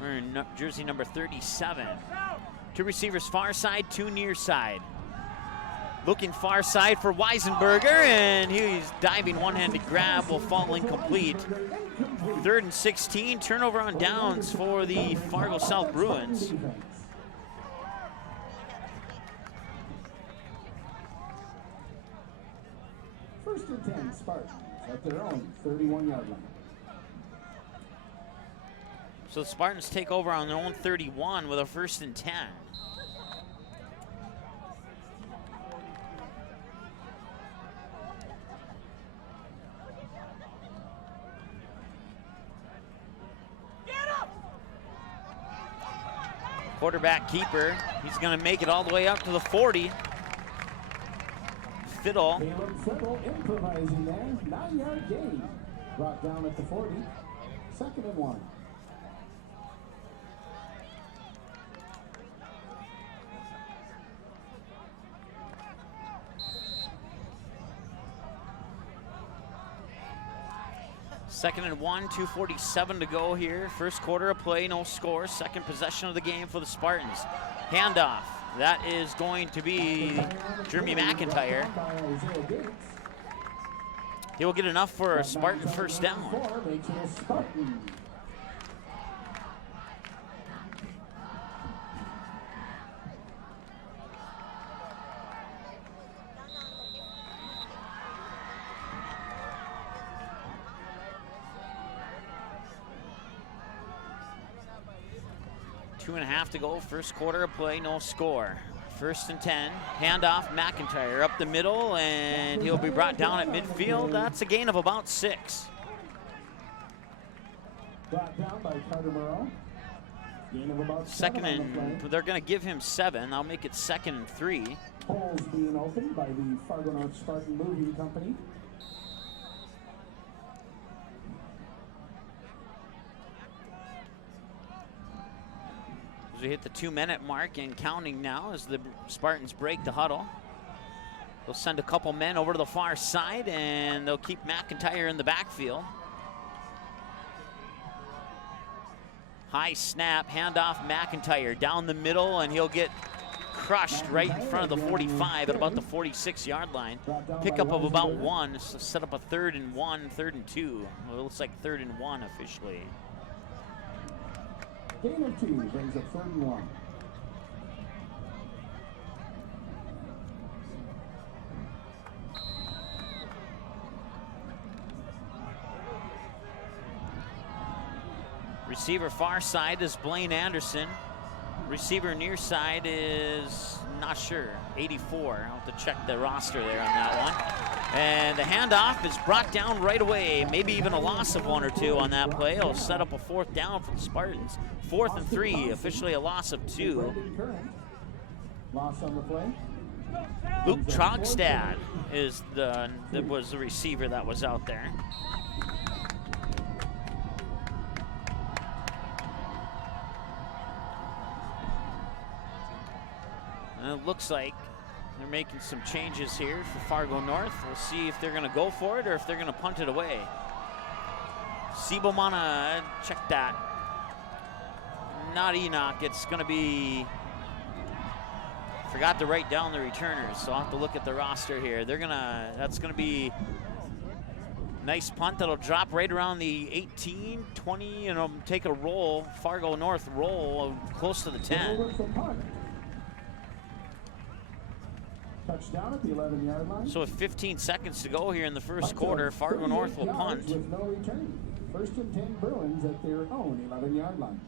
Wearing jersey number 37. 2 receivers far side, 2 near side. Looking far side for Weisenberger, and he's diving one-handed grab will fall incomplete. 3rd and 16, turnover on downs for the Fargo South Bruins. First and 10 Spartans at their own 31-yard line. So the Spartans take over on their own 31 with a first and 10. Quarterback keeper, he's going to make it all the way up to the 40. Fiddle. Caleb Fiddle improvising there. 9-yard gain. Brought down at the 40. Second and 1. Second and 1, 2:47 to go here. First quarter of play, no score. Second possession of the game for the Spartans. Handoff. That is going to be Jeremy McIntyre. He'll get enough for a Spartan first down. 2.5 to go, first quarter of play, no score. First and 10, handoff, McIntyre up the middle, and he'll be brought down at midfield. That's a gain of about 6. Brought down by Carter Moreau. Gain of about Second 7 on the and, play. they're gonna give him 7. I'll make it second and 3. Polls being opened by the Fargo North Spartan Moving Company. We hit the 2-minute mark and counting now as the Spartans break the huddle. They'll send a couple men over to the far side and they'll keep McIntyre in the backfield. High snap, handoff McIntyre down the middle, and he'll get crushed right in front of the 45 at about the 46-yard line. Pickup of about 1, so set up a 3rd and 1, 3rd and 2. Well, it looks like 3rd and 1 officially. Gain of 2 brings up 3rd and 1. Receiver far side is Blaine Anderson. Receiver near side is not sure, 84. I'll have to check the roster there on that one. And the handoff is brought down right away. Maybe even a loss of 1 or 2 on that play. It'll set up a 4th down for the Spartans. 4th and 3, officially a loss of 2. Loss on the play. Luke Trogstad was the receiver that was out there. And it looks like they're making some changes here for Fargo North. We'll see if they're going to go for it or if they're going to punt it away. Sibomana, check that. Not Enoch. It's going to be... Forgot to write down the returners, so I'll have to look at the roster here. That's going to be nice punt that'll drop right around the 18, 20, and it'll take a roll, Fargo North roll, close to the 10. Touchdown at the 11-yard line. So with 15 seconds to go here in the first quarter, Fargo North will punt. With no return. First and 10 Bruins at their own 11-yard line.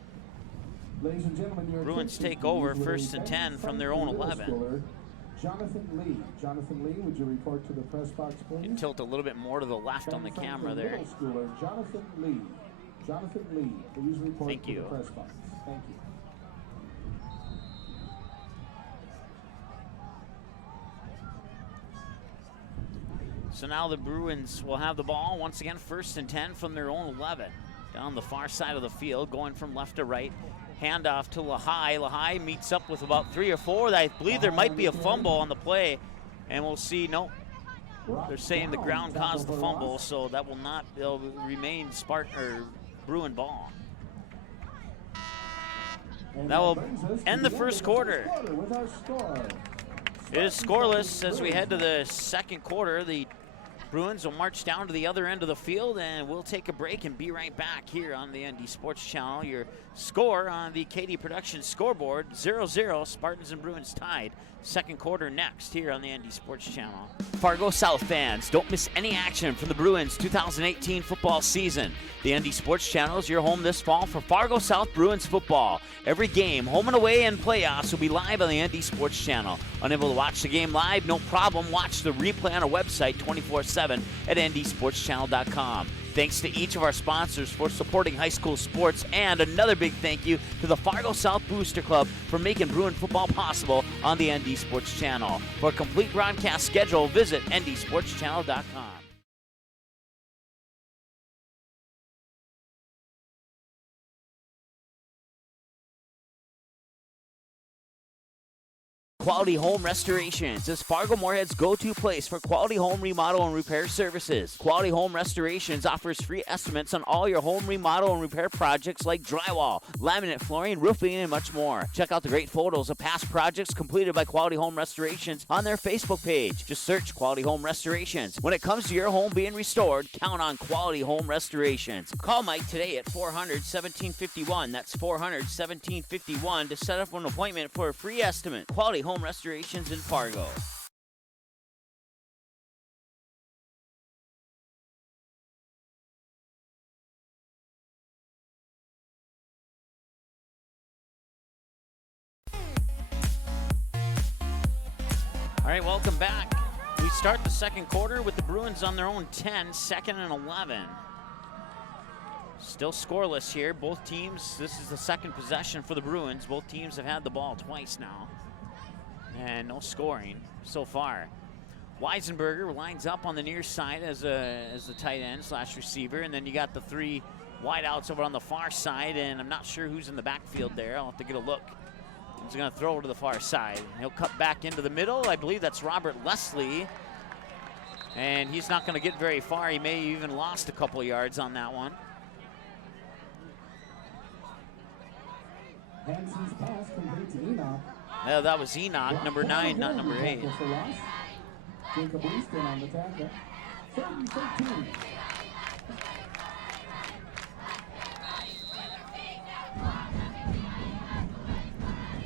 Ladies and gentlemen, your Bruins take over first and 10 from their own 11. Jonathan Lee. Jonathan Lee, would you report to the press box, please? And tilt a little bit more to the left on the camera there. Middle schooler Jonathan Lee. Jonathan Lee, please report Thank to you. the press box. Thank you. So now the Bruins will have the ball once again, first and 10 from their own 11. Down the far side of the field, going from left to right. Handoff to Lahai. Lahai meets up with about 3 or 4. I believe there might be a fumble on the play, and we'll see. Nope. They're saying the ground caused the fumble, so that will not. It'll remain Spartan or Bruin ball. That will end the first quarter. It is scoreless as we head to the second quarter. The Bruins will march down to the other end of the field, and we'll take a break and be right back here on the ND Sports Channel. Your score on the KD Productions scoreboard, 0-0, Spartans and Bruins tied. Second quarter next here on the ND Sports Channel. Fargo South fans, don't miss any action from the Bruins 2018 football season. The ND Sports Channel is your home this fall for Fargo South Bruins football. Every game, home and away, and playoffs will be live on the ND Sports Channel. Unable to watch the game live? No problem. Watch the replay on our website 24/7 at ndsportschannel.com. Thanks to each of our sponsors for supporting high school sports, and another big thank you to the Fargo South Booster Club for making Bruin football possible on the ND Sports Channel. For a complete broadcast schedule, visit ndsportschannel.com. Quality Home Restorations is Fargo Moorhead's go-to place for quality home remodel and repair services. Quality Home Restorations offers free estimates on all your home remodel and repair projects like drywall, laminate flooring, roofing, and much more. Check out the great photos of past projects completed by Quality Home Restorations on their Facebook page. Just search Quality Home Restorations. When it comes to your home being restored, count on Quality Home Restorations. Call Mike today at 400-1751. That's 400-1751 to set up an appointment for a free estimate. Quality Home Restorations in Fargo. All right, welcome back. We start the second quarter with the Bruins on their own 10, second and 11. Still scoreless here. Both teams, this is the second possession for the Bruins. Both teams have had the ball twice now. And no scoring so far. Weisenberger lines up on the near side as the tight end / receiver, and then you got the three wideouts over on the far side, and I'm not sure who's in the backfield there. I'll have to get a look. He's going to throw it to the far side. He'll cut back into the middle. I believe that's Robert Leslie, and he's not going to get very far. He may have even lost a couple yards on that one. Hansen's pass complete to Enoch. That was Enoch, number 9, not number 8. Jacob Easton on the tackle. 3rd and 13.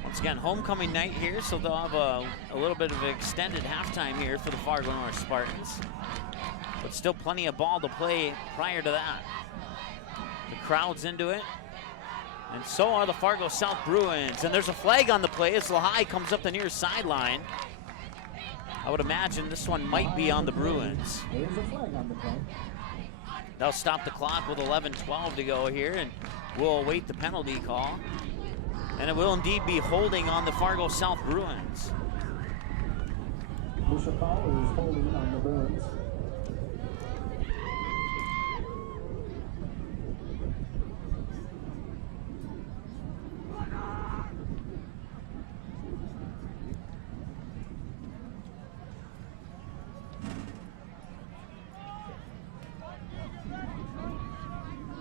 Once again, homecoming night here, so they'll have a little bit of extended halftime here for the Fargo North Spartans. But still plenty of ball to play prior to that. The crowd's into it. And so are the Fargo South Bruins. And there's a flag on the play as Lehigh comes up the near sideline. I would imagine this one might be on the Bruins. There's a flag on the play. They'll stop the clock with 11:12 to go here, and we'll await the penalty call. And it will indeed be holding on the Fargo South Bruins. Bishop Fowler is holding on the Bruins.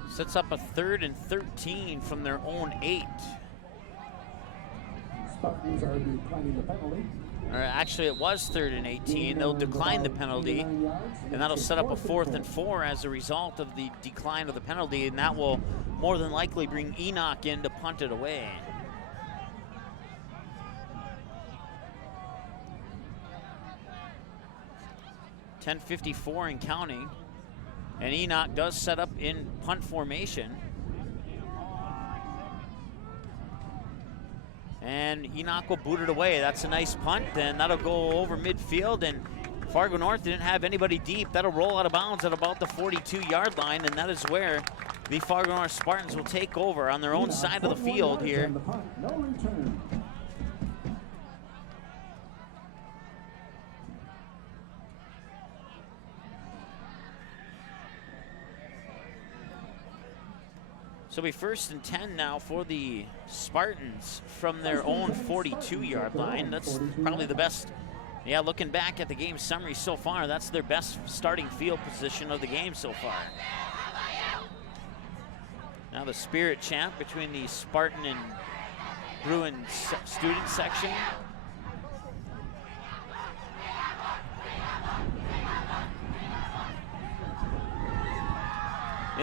Sets up a 3rd and 13 from their own 8. Spartans are declining the penalty. Or actually, it was 3rd and 18. They'll decline the penalty, and that'll set up a 4th and 4 as a result of the decline of the penalty, and that will more than likely bring Enoch in to punt it away. .54 and counting. And Enoch does set up in punt formation. And Enoch will boot it away. That's a nice punt, and that'll go over midfield. And Fargo North didn't have anybody deep. That'll roll out of bounds at about the 42-yard line, and that is where the Fargo North Spartans will take over on their own side of the field here. No return. So we 1st and 10 now for the Spartans from their own 42-yard line. That's probably the best. Yeah, looking back at the game summary so far, that's their best starting field position of the game so far. Now the spirit chant between the Spartan and Bruin student section.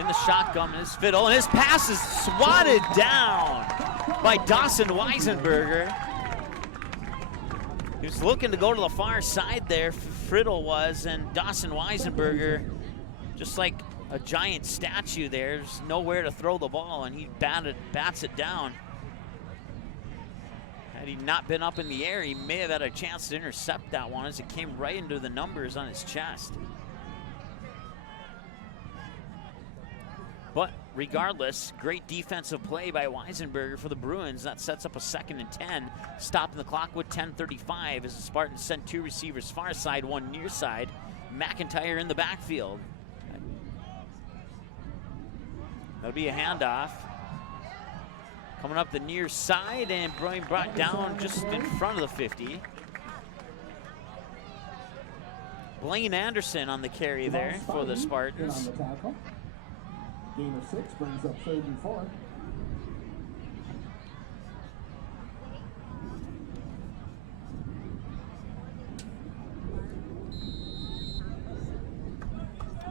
In the shotgun is Fiddle, and his pass is swatted down by Dawson Weisenberger. He was looking to go to the far side there, Friddle was, and Dawson Weisenberger, just like a giant statue there, there's nowhere to throw the ball, and he bats it down. Had he not been up in the air, he may have had a chance to intercept that one as it came right into the numbers on his chest. But regardless, great defensive play by Weisenberger for the Bruins. That sets up a 2nd and 10. Stopping the clock with 10:35 as the Spartans send 2 receivers far side, 1 near side. McIntyre in the backfield. That'll be a handoff. Coming up the near side and being brought down just in front of the 50. Blaine Anderson on the carry there for the Spartans. Gain of 6 brings up 3rd and 4.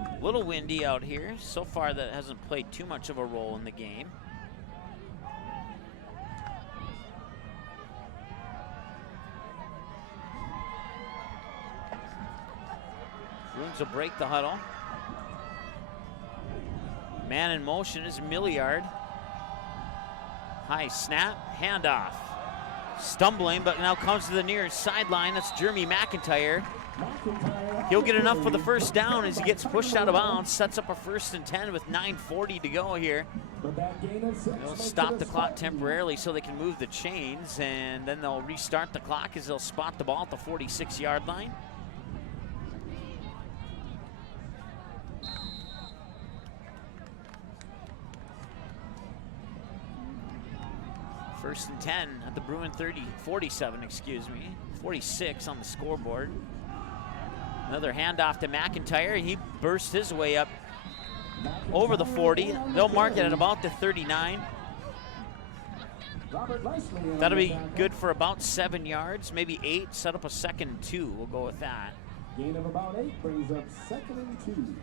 A little windy out here. So far that hasn't played too much of a role in the game. Bruins will break the huddle. Man in motion is Milliard. High snap, handoff. Stumbling, but now comes to the near sideline. That's Jeremy McIntyre. He'll get enough for the first down as he gets pushed out of bounds. Sets up a 1st and 10 with 9:40 to go here. They'll stop the clock temporarily so they can move the chains, and then they'll restart the clock as they'll spot the ball at the 46-yard line. First and 10 at the Bruin 47, excuse me. 46 on the scoreboard. Another handoff to McIntyre. He bursts his way up over the 40. They'll mark it at about the 39. That'll be good for about 7 yards, maybe 8. Set up a 2nd and 2. We'll go with that. Gain of about 8 brings up 2nd and 2.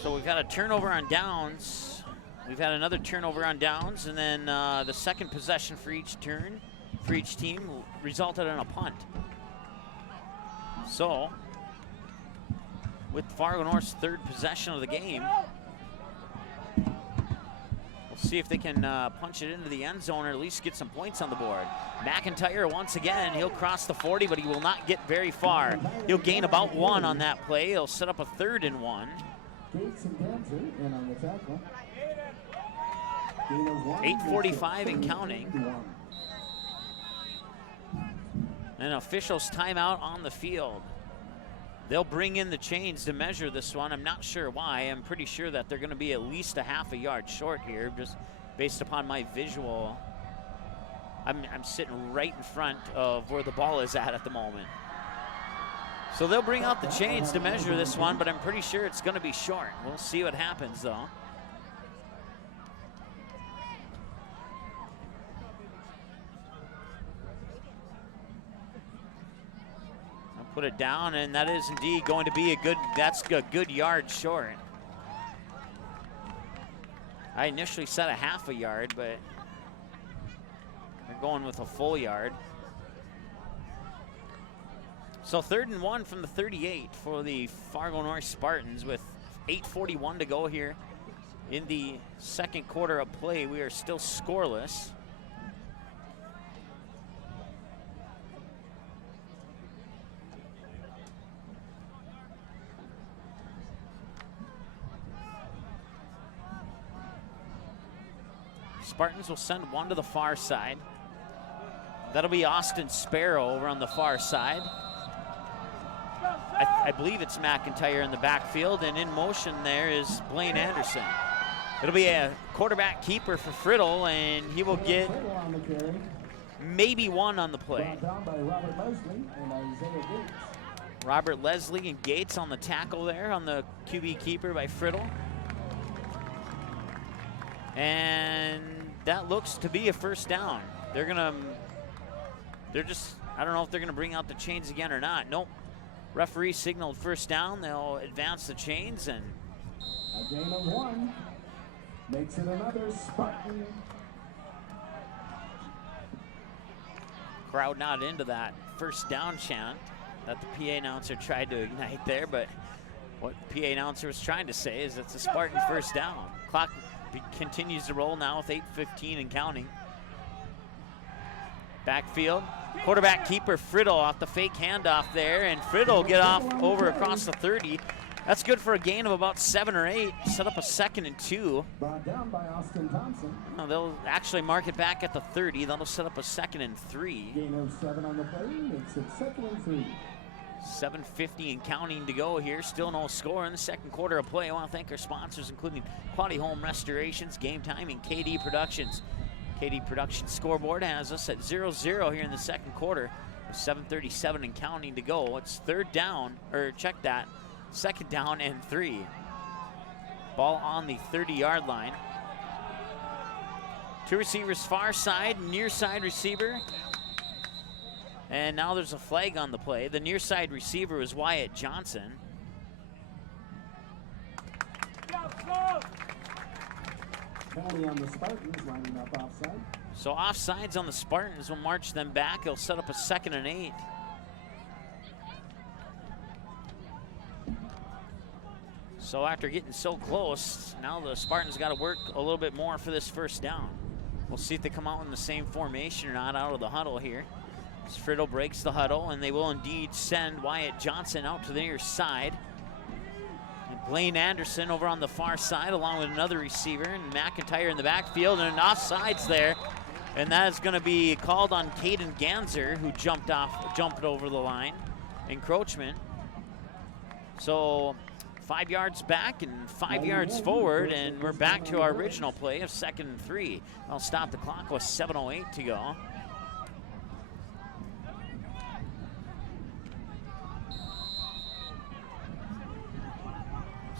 So we've got a turnover on downs. We've had another turnover on downs, and then the second possession for each team resulted in a punt. So, with Fargo North's 3rd possession of the game, we'll see if they can punch it into the end zone or at least get some points on the board. McIntyre once again, he'll cross the 40, but he will not get very far. He'll gain about 1 on that play. He'll set up a 3rd and 1. Gates and Dancer in on the tackle. 8:45 and counting. An official's timeout on the field. They'll bring in the chains to measure this one. I'm not sure why. I'm pretty sure that they're going to be at least a half a yard short here, just based upon my visual. I'm sitting right in front of where the ball is at the moment. So they'll bring out the chains to measure this one, but I'm pretty sure it's going to be short. We'll see what happens, though. Put it down, and that is indeed going to be that's a good yard short. I initially said a half a yard, but they're going with a full yard. So 3rd and 1 from the 38 for the Fargo North Spartans with 8:41 to go here in the 2nd quarter of play. We are still scoreless. Spartans will send 1 to the far side. That'll be Austin Sparrow over on the far side. I believe it's McIntyre in the backfield, and in motion there is Blaine Anderson. It'll be a quarterback keeper for Friddle, and he will get maybe 1 on the play. Robert Leslie and Gates on the tackle there on the QB keeper by Friddle. And that looks to be a 1st down. I don't know if they're gonna bring out the chains again or not. Nope. Referee signaled first down. They'll advance the chains, and A gain of 1 makes it another Spartan. crowd not into that first down chant that the PA announcer tried to ignite there, but what the PA announcer was trying to say is it's a Spartan first down. Clock continues to roll now with 8:15 and counting. Backfield, quarterback keeper Friddle off the fake handoff there, and Friddle will get off over across the 30. That's good for a gain of about 7 or 8. Set up a 2nd and 2. Brought down by Austin Thompson. No, they'll actually mark it back at the 30. That'll set up a 2nd and 3. Gain of 7 on the play makes it 2nd and 3. 7:50 and counting to go here. Still no score in the second quarter of play. I want to thank our sponsors, including Quality Home Restorations, Game Time, and KD Productions. KD Productions scoreboard has us at 0-0 here in the second quarter. 7:37 and counting to go. It's third down, or check that, 2nd down and 3. Ball on the 30-yard line. 2 receivers far side, near side receiver. And now there's a flag on the play. The near side receiver is Wyatt Johnson. Penalty on the Spartans, lining up offside. So offsides on the Spartans will march them back. He'll set up a 2nd and 8. So after getting so close, now the Spartans got to work a little bit more for this first down. We'll see if they come out in the same formation or not out of the huddle here. As Friddle breaks the huddle, and they will indeed send Wyatt Johnson out to the near side. And Blaine Anderson over on the far side along with another receiver, and McIntyre in the backfield, and an offsides there. And that is going to be called on Caden Ganser, who jumped over the line. Encroachment. So 5 yards back and 5 yards forward, and we're back to our original play of 2nd and 3. I'll stop the clock with 7:08 to go.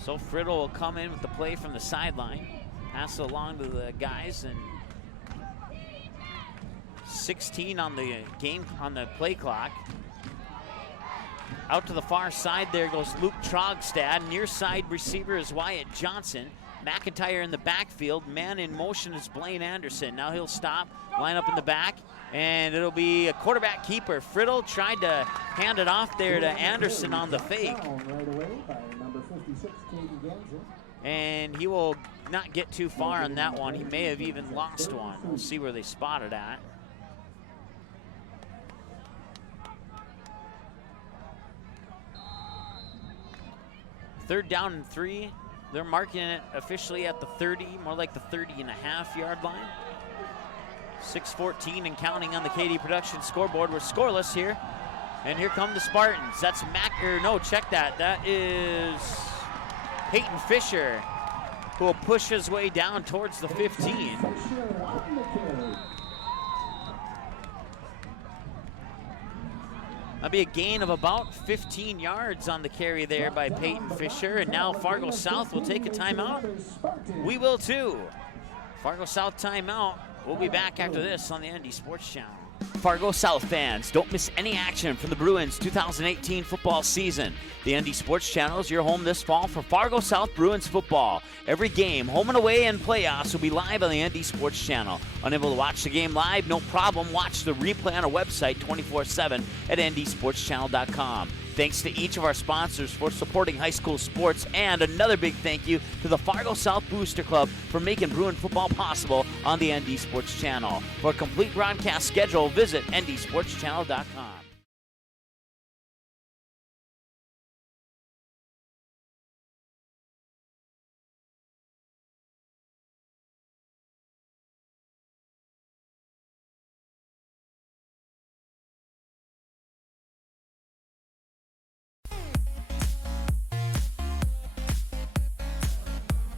So Friddle will come in with the play from the sideline, pass it along to the guys, and 16 on the play clock. Out to the far side there goes Luke Trogstad. Near side receiver is Wyatt Johnson. McIntyre in the backfield. Man in motion is Blaine Anderson. Now he'll stop, line up in the back, and it'll be a quarterback keeper. Friddle tried to hand it off there to Anderson on the fake. Right away by number 56, Caden Ganser. And he will not get too far on that one. He may have even lost one. We'll see where they spot it at. Third down and 3. They're marking it officially at the 30, more like the 30.5-yard line. 6:14 and counting on the KD Production scoreboard. We're scoreless here. And here come the Spartans. That's check that. That is Peyton Fisher, who will push his way down towards the 15. That'll be a gain of about 15 yards on the carry there by Peyton Fisher. And now Fargo South will take a timeout. We will too. Fargo South timeout. We'll be back after this on the ND Sports Channel. Fargo South fans, don't miss any action from the Bruins 2018 football season. The ND Sports Channel is your home this fall for Fargo South Bruins football. Every game, home and away, and playoffs will be live on the ND Sports Channel. Unable to watch the game live? No problem. Watch the replay on our website 24/7 at ndsportschannel.com. Thanks to each of our sponsors for supporting high school sports, and another big thank you to the Fargo South Booster Club for making Bruin football possible on the ND Sports Channel. For a complete broadcast schedule, visit ndsportschannel.com.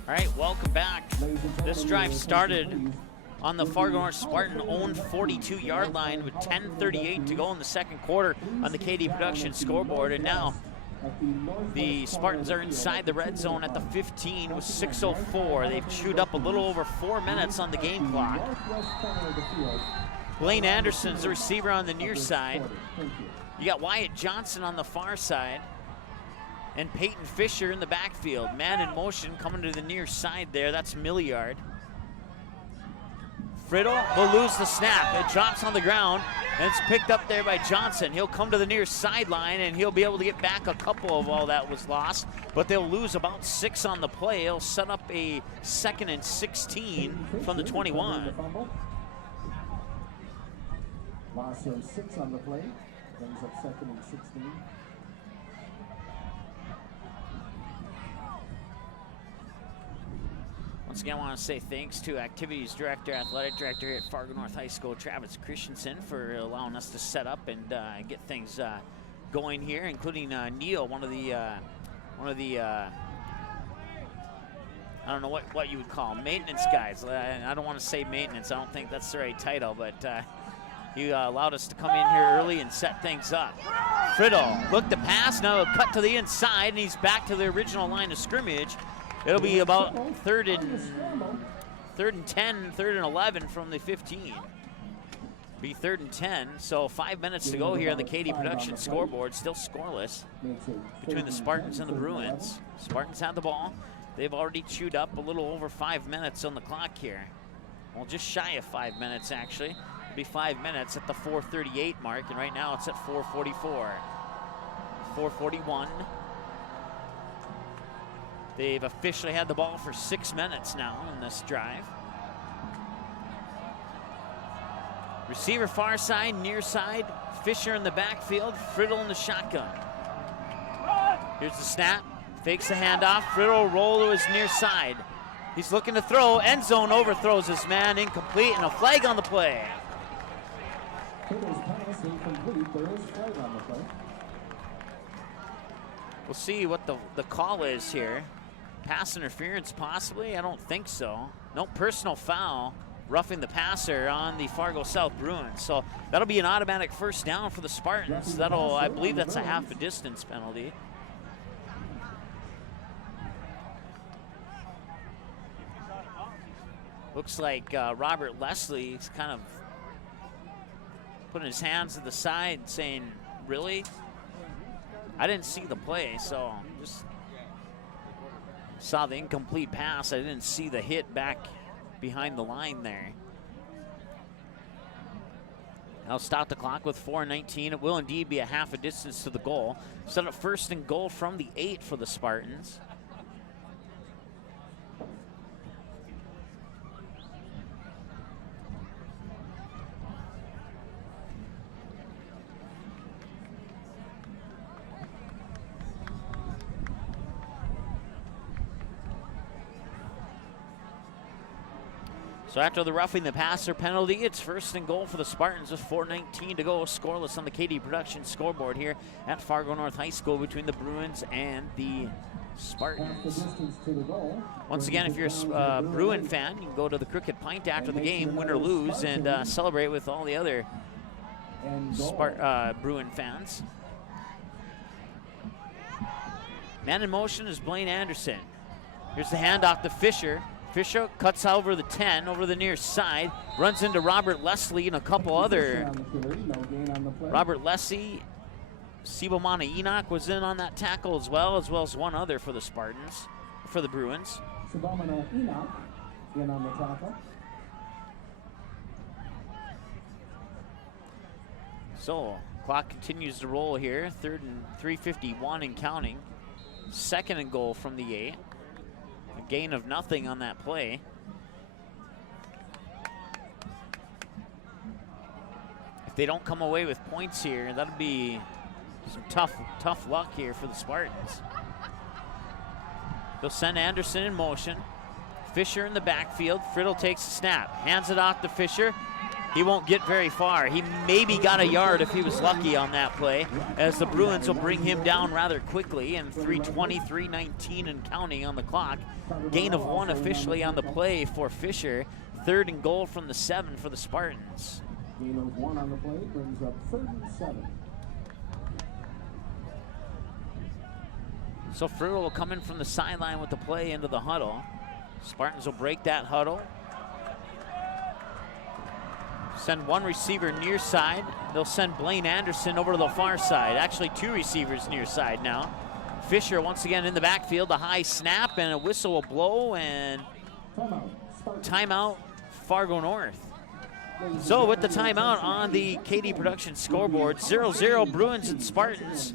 All right, welcome back. This drive started on the Fargo North Spartan owned 42-yard line with 10:38 to go in the second quarter on the KD Production scoreboard. And now the Spartans are inside the red zone at the 15 with 6:04. They've chewed up a little over 4 minutes on the game clock. Blaine Anderson's the receiver on the near side. Thank you. You got Wyatt Johnson on the far side. And Peyton Fisher in the backfield. Man in motion coming to the near side there. That's Milliard. Friddle will lose the snap. It drops on the ground, and it's picked up there by Johnson. He'll come to the near sideline, and he'll be able to get back a couple of all that was lost, but they'll lose about 6 on the play. He'll set up a 2nd and 16 from the 21. Loss of 6 on the play. Brings up 2nd and 16. Once again, I want to say thanks to Activities Director, Athletic Director here at Fargo North High School, Travis Christensen, for allowing us to set up and get things going here, including Neil, one of the I don't know what you would call him, maintenance guys. I don't want to say maintenance. I don't think that's the right title, but he allowed us to come in here early and set things up. Friddle looked to pass, now he'll cut to the inside, and he's back to the original line of scrimmage. It'll be about 3rd and 10, 3rd and 11 from the 15. Be 3rd and 10, so 5 minutes to go here on the KD Production scoreboard. Still scoreless between the Spartans and the Bruins. Spartans have the ball. They've already chewed up a little over 5 minutes on the clock here. Well, just shy of 5 minutes, actually. It'll be 5 minutes at the 4:38 mark, and right now it's at 4:44. 4:41. They've officially had the ball for 6 minutes now in this drive. Receiver far side, near side. Fisher in the backfield. Friddle in the shotgun. Here's the snap. Fakes the handoff. Friddle roll to his near side. He's looking to throw. End zone overthrows his man. Incomplete, and a flag on the play. Friddle's pass incomplete. There is flag on the play. We'll see what the call is here. Pass interference, possibly? I don't think so. No personal foul, roughing the passer on the Fargo South Bruins. So that'll be an automatic first down for the Spartans. I believe that's a half a distance penalty. Looks like Robert Leslie's kind of putting his hands to the side saying, really? I didn't see the play, so just saw the incomplete pass. I didn't see the hit back behind the line there. I'll stop the clock with 4:19. It will indeed be a half a distance to the goal. Set up 1st and goal from the 8 for the Spartans. So after the roughing the passer penalty, it's 1st and goal for the Spartans with 4:19 to go. Scoreless on the KD Production scoreboard here at Fargo North High School between the Bruins and the Spartans. Once again, if you're a Bruin fan, you can go to the Crooked Pint after the game, win or lose, and celebrate with all the other Bruin fans. Man in motion is Blaine Anderson. Here's the handoff to Fisher. Fisher cuts over the 10, over the near side, runs into Robert Leslie and a couple other. Robert Leslie, Sibomana Enoch was in on that tackle as well as one other for the Spartans, for the Bruins. Sibomana Enoch in on the tackle. So, clock continues to roll here. 3rd and 3:51 and counting. 2nd and goal from the 8. A gain of nothing on that play. If they don't come away with points here, that'll be some tough luck here for the Spartans. They'll send Anderson in motion. Fisher in the backfield. Friddle takes the snap, hands it off to Fisher. He won't get very far. He maybe got a yard if he was lucky on that play, as the Bruins will bring him down rather quickly, and 3:20, 3:19 and counting on the clock. Gain of 1 officially on the play for Fisher. 3rd and goal from the 7 for the Spartans. Gain of 1 on the play brings up 3rd and 7. So Friddle will come in from the sideline with the play into the huddle. Spartans will break that huddle. Send one receiver near side. They'll send Blaine Anderson over to the far side. Actually, two receivers near side now. Fisher once again in the backfield. A high snap and a whistle will blow, and timeout Fargo North. So with the timeout on the KD Production scoreboard, 0-0 Bruins and Spartans.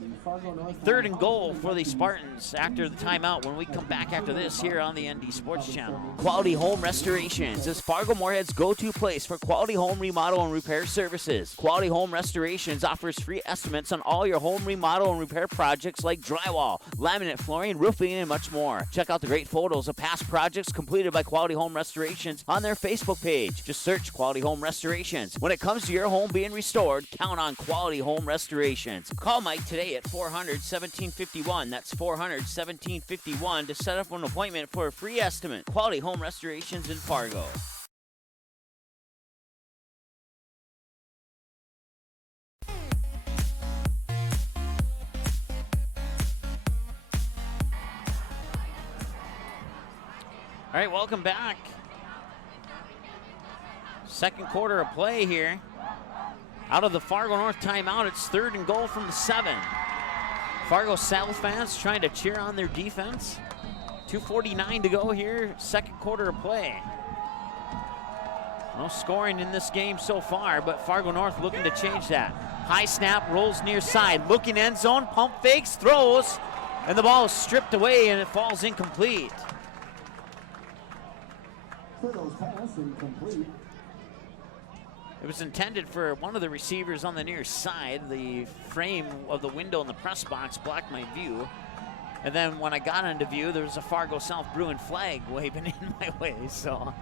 3rd and goal for the Spartans after the timeout when we come back after this here on the ND Sports Channel. Quality Home Restorations is Fargo Moorhead's go-to place for quality home remodel and repair services. Quality Home Restorations offers free estimates on all your home remodel and repair projects like drywall, laminate flooring, roofing, and much more. Check out the great photos of past projects completed by Quality Home Restorations on their Facebook page. Just search Quality Home Restorations. When it comes to your home being restored, count on Quality Home Restorations. Call Mike today at 400-1751. That's 400-1751 to set up an appointment for a free estimate. Quality Home Restorations in Fargo. All right, welcome back. Second quarter of play here. Out of the Fargo North timeout, it's 3rd and goal from the 7. Fargo South fans trying to cheer on their defense. 2:49 to go here, second quarter of play. No scoring in this game so far, but Fargo North looking to change that. High snap, rolls near side, looking end zone, pump fakes, throws, and the ball is stripped away and it falls incomplete. Fiddle's pass incomplete. It was intended for one of the receivers on the near side. The frame of the window in the press box blocked my view. And then when I got into view, there was a Fargo South Bruin flag waving in my way. So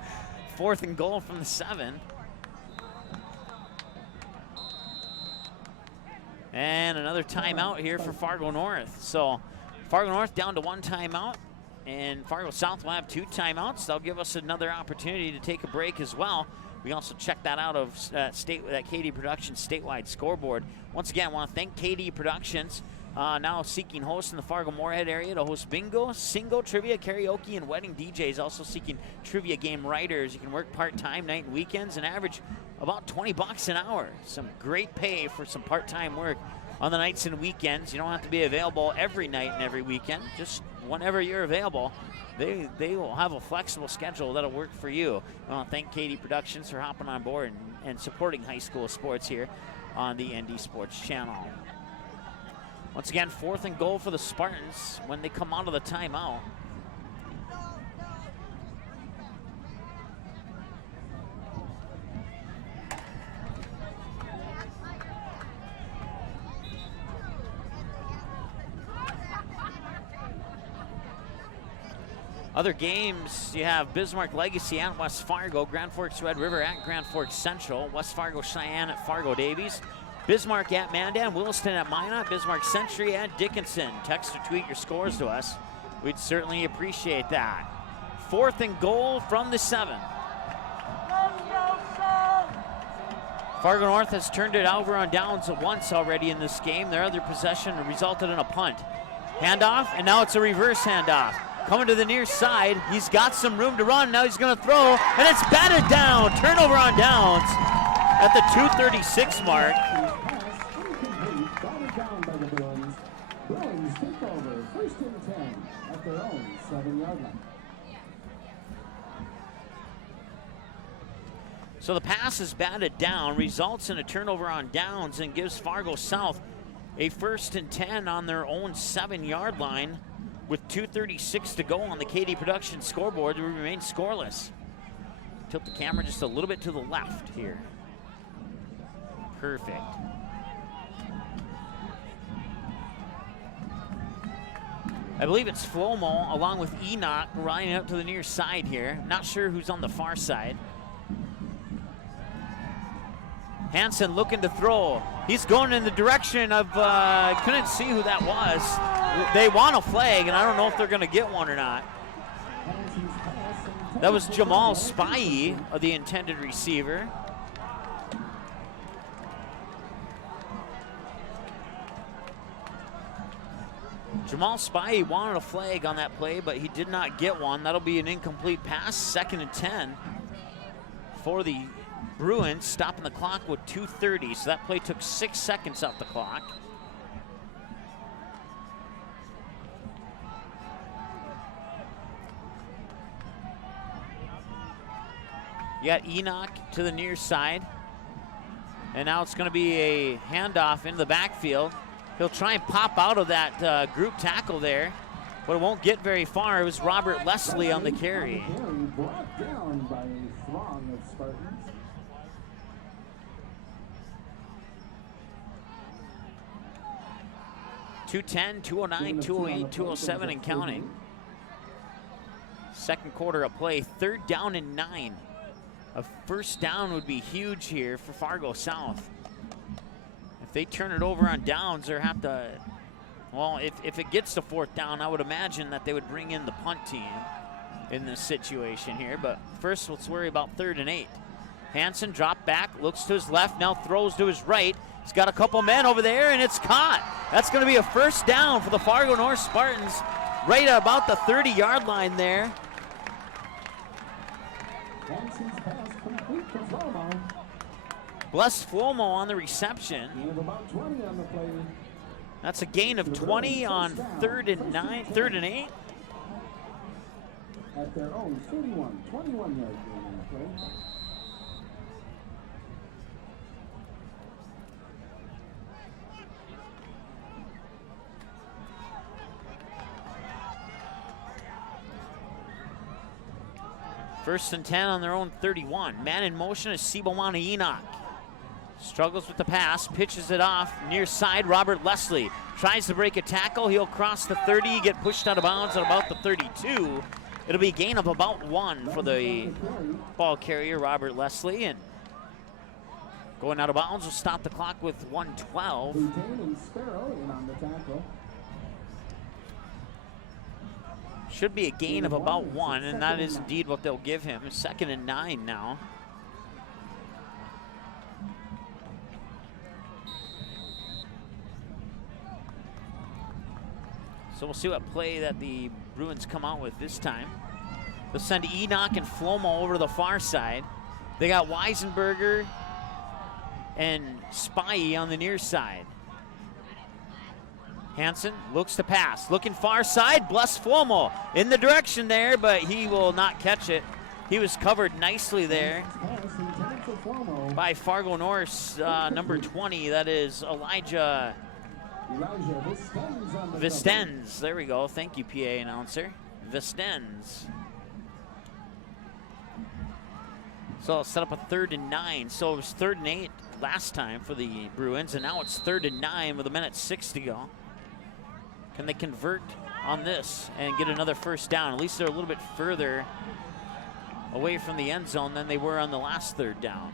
4th and goal from the 7. And another timeout here for Fargo North. So Fargo North down to 1 timeout, and Fargo South will have 2 timeouts. They'll give us another opportunity to take a break as well. We can also check that out of that KD Productions statewide scoreboard. Once again, I want to thank KD Productions, now seeking hosts in the Fargo Moorhead area to host bingo, single, trivia, karaoke, and wedding DJs. Also seeking trivia game writers. You can work part-time night and weekends and average about $20 an hour. Some great pay for some part-time work on the nights and weekends. You don't have to be available every night and every weekend. Just whenever you're available. They will have a flexible schedule that'll work for you. I want to thank KD Productions for hopping on board and supporting high school sports here on the ND Sports Channel. Once again, 4th and goal for the Spartans when they come out of the timeout. Other games, you have Bismarck Legacy at West Fargo, Grand Forks Red River at Grand Forks Central, West Fargo Cheyenne at Fargo Davies, Bismarck at Mandan, Williston at Minot, Bismarck Century at Dickinson. Text or tweet your scores to us. We'd certainly appreciate that. 4th and goal from the 7. Fargo North has turned it over on downs once already in this game. Their other possession resulted in a punt. Handoff, and now it's a reverse handoff. Coming to the near side, he's got some room to run. Now he's going to throw, and it's batted down. Turnover on downs at the 2:36 mark. Batted down by the Bruins. Bruins take over 1st and 10 at their own 7-yard line. So the pass is batted down, results in a turnover on downs, and gives Fargo South a 1st and 10 on their own 7-yard line. With 2:36 to go on the KD Productions scoreboard, we remain scoreless. Tilt the camera just a little bit to the left here. Perfect. I believe it's Flomo along with Enoch running up to the near side here. Not sure who's on the far side. Hansen looking to throw. He's going in the direction of, couldn't see who that was. They want a flag, and I don't know if they're going to get one or not. That was Jamal Spivey, the intended receiver. Jamal Spivey wanted a flag on that play, but he did not get one. That'll be an incomplete pass, 2nd and 10 for the Bruins stopping the clock with 2:30, so that play took 6 seconds off the clock. You got Enoch to the near side. And now it's going to be a handoff into the backfield. He'll try and pop out of that group tackle there, but it won't get very far. It was Robert Leslie on the carry. Brought down by a throng of Spartans. 2:10, 2:09, 2:08, 2:07 and counting. Second quarter of play, 3rd down and 9. A first down would be huge here for Fargo South. If they turn it over on downs, they'll have to, well, if it gets to 4th down, I would imagine that they would bring in the punt team in this situation here. But first, let's worry about 3rd and 8. Hansen dropped back, looks to his left, now throws to his right. He's got a couple men over there, and it's caught. That's going to be a first down for the Fargo North Spartans, right at about the 30-yard line there. Hansen's pass complete to Flomo. Bless Flomo on the reception. Gain of about 20 on the play. That's a gain of 20 on 3rd and 9, 3rd and 8. At their own 31, 21-yard gain on the play. First and 10 on their own 31. Man in motion is Sibomana Enoch. Struggles with the pass, pitches it off near side. Robert Leslie tries to break a tackle. He'll cross the 30, get pushed out of bounds at about the 32. It'll be a gain of about 1 for the ball carrier, Robert Leslie. And going out of bounds will stop the clock with 1:12. Boutain and Sparrow in on the tackle. Should be a gain of about 1, and that is indeed what they'll give him. 2nd and 9 now. So we'll see what play that the Bruins come out with this time. They'll send Enoch and Flomo over to the far side. They got Weisenberger and Spy on the near side. Hansen looks to pass, looking far side. Bless Flomo in the direction there, but he will not catch it. He was covered nicely there by Fargo North's number 20. That is Elijah Vistens. There we go. Thank you, PA announcer. Vistens. So I'll set up a 3rd and 9. So it was 3rd and 8 last time for the Bruins, and now it's 3rd and 9 with 1:06 to go. Can they convert on this and get another first down? At least they're a little bit further away from the end zone than they were on the last 3rd down.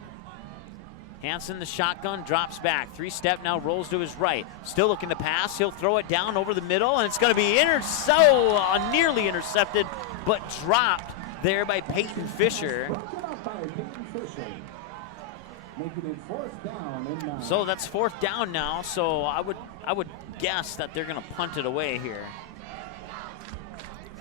Hansen, the shotgun, drops back. 3-step now, rolls to his right. Still looking to pass. He'll throw it down over the middle, and it's going to be nearly intercepted, but dropped there by Peyton Fisher. Making it 4th down and 9. So that's 4th down now, so I would guess that they're going to punt it away here.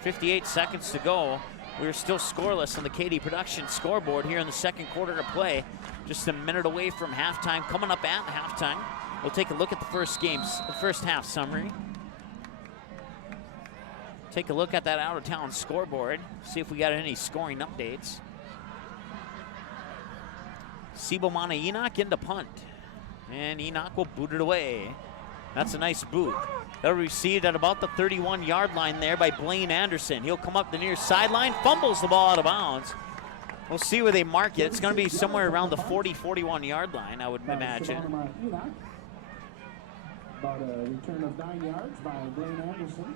58 seconds to go. We're still scoreless on the KD Production scoreboard here in the second quarter of play. Just a minute away from halftime. Coming up at halftime, we'll take a look at the first half summary. Take a look at that out-of-town scoreboard. See if we got any scoring updates. Sibomana Enoch into punt. And Enoch will boot it away. That's a nice boot. That'll be received at about the 31-yard line there by Blaine Anderson. He'll come up the near sideline, fumbles the ball out of bounds. We'll see where they mark it. It's going to be somewhere around the 40, 41-yard line, I would imagine. About a return of 9 yards by Blaine Anderson.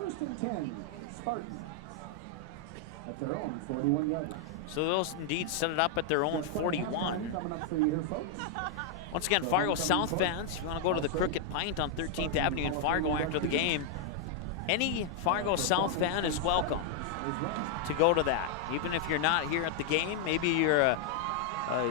1st and 10, Spartans at their own 41-yard line. So they'll indeed set it up at their own 41. Once again, Fargo South fans, if you want to go to the Crooked Pint on 13th Avenue in Fargo after the game, any Fargo South fan is welcome to go to that. Even if you're not here at the game, maybe you're a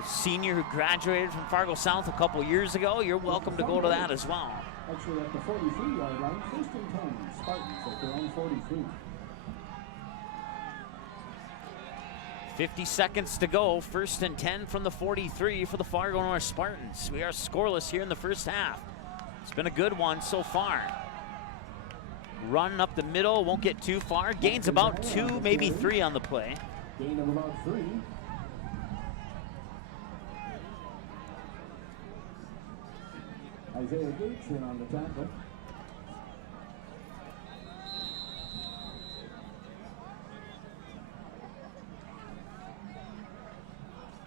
senior who graduated from Fargo South a couple years ago, you're welcome to go to that as well. Actually at the 43-yard line, 1st and 10, Spartans at their own 43. 50 seconds to go. 1st and 10 from the 43 for the Fargo North Spartans. We are scoreless here in the first half. It's been a good one so far. Run up the middle, won't get too far. Gains about 2, maybe 3 on the play. Gain of about 3. Isaiah Gates in on the tackle.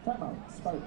Timeout, Spartans.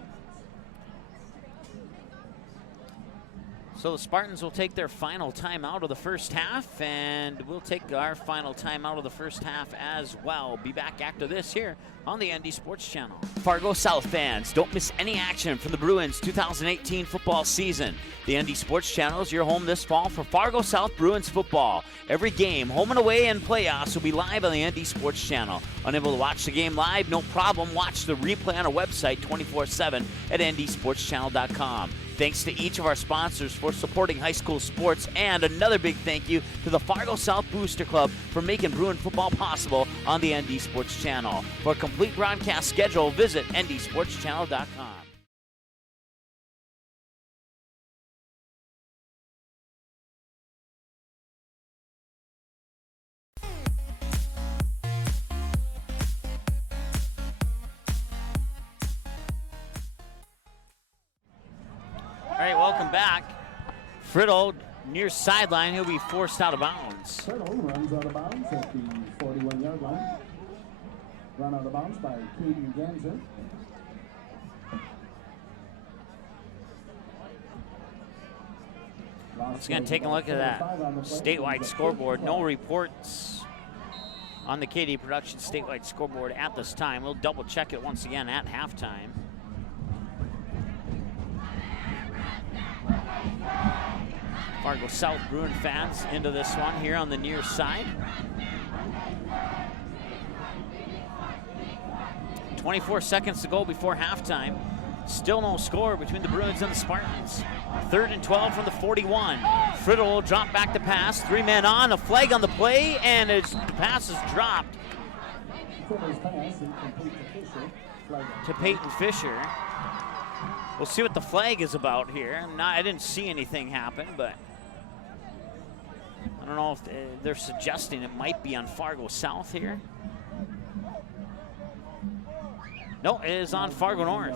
So the Spartans will take their final timeout of the first half, and we'll take our final timeout of the first half as well. Be back after this here on the ND Sports Channel. Fargo South fans, don't miss any action from the Bruins 2018 football season. The ND Sports Channel is your home this fall for Fargo South Bruins football. Every game, home and away, and playoffs will be live on the ND Sports Channel. Unable to watch the game live? No problem. Watch the replay on our website 24/7 at ndsportschannel.com. Thanks to each of our sponsors for supporting high school sports, and another big thank you to the Fargo South Booster Club for making Bruin football possible on the ND Sports Channel. For a complete broadcast schedule, visit ndsportschannel.com. All right, welcome back. Friddle near sideline. He'll be forced out of bounds. Friddle runs out of bounds at the 41-yard line. Run out of bounds by Caden Ganser. Once again, taking a look at that statewide scoreboard. No reports on the KD Production statewide scoreboard at this time. We'll double check it once again at halftime. Fargo South Bruin fans into this one here on the near side. 24 seconds to go before halftime. Still no score between the Bruins and the Spartans. 3rd and 12 from the 41. Friddle will drop back to pass. 3 men on, a flag on the play, and his pass is dropped to Peyton Fisher. We'll see what the flag is about here. I didn't see anything happen, but I don't know if they're suggesting it might be on Fargo South here. No, it is on Fargo North.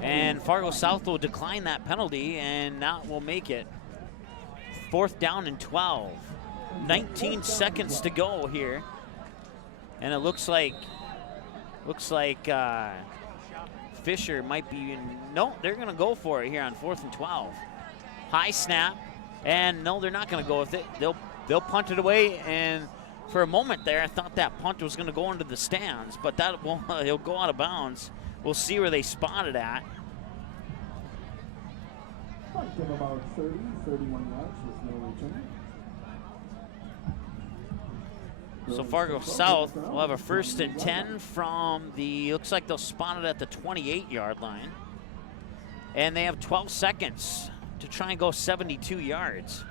And Fargo South will decline that penalty, and that will make it 4th down and 12. 19 seconds to go here. And it looks like Fisher might be in. No, they're going to go for it here on 4th and 12. High snap, and no, they're not going to go with it. They'll punt it away, and for a moment there, I thought that punt was going to go into the stands, but that won't. He'll go out of bounds. We'll see where they spot it at. Punt of about 30, 31 yards with no return. So Fargo South will have a 1st and 10 from the, looks like they'll spot it at the 28-yard line. And they have 12 seconds to try and go 72 yards.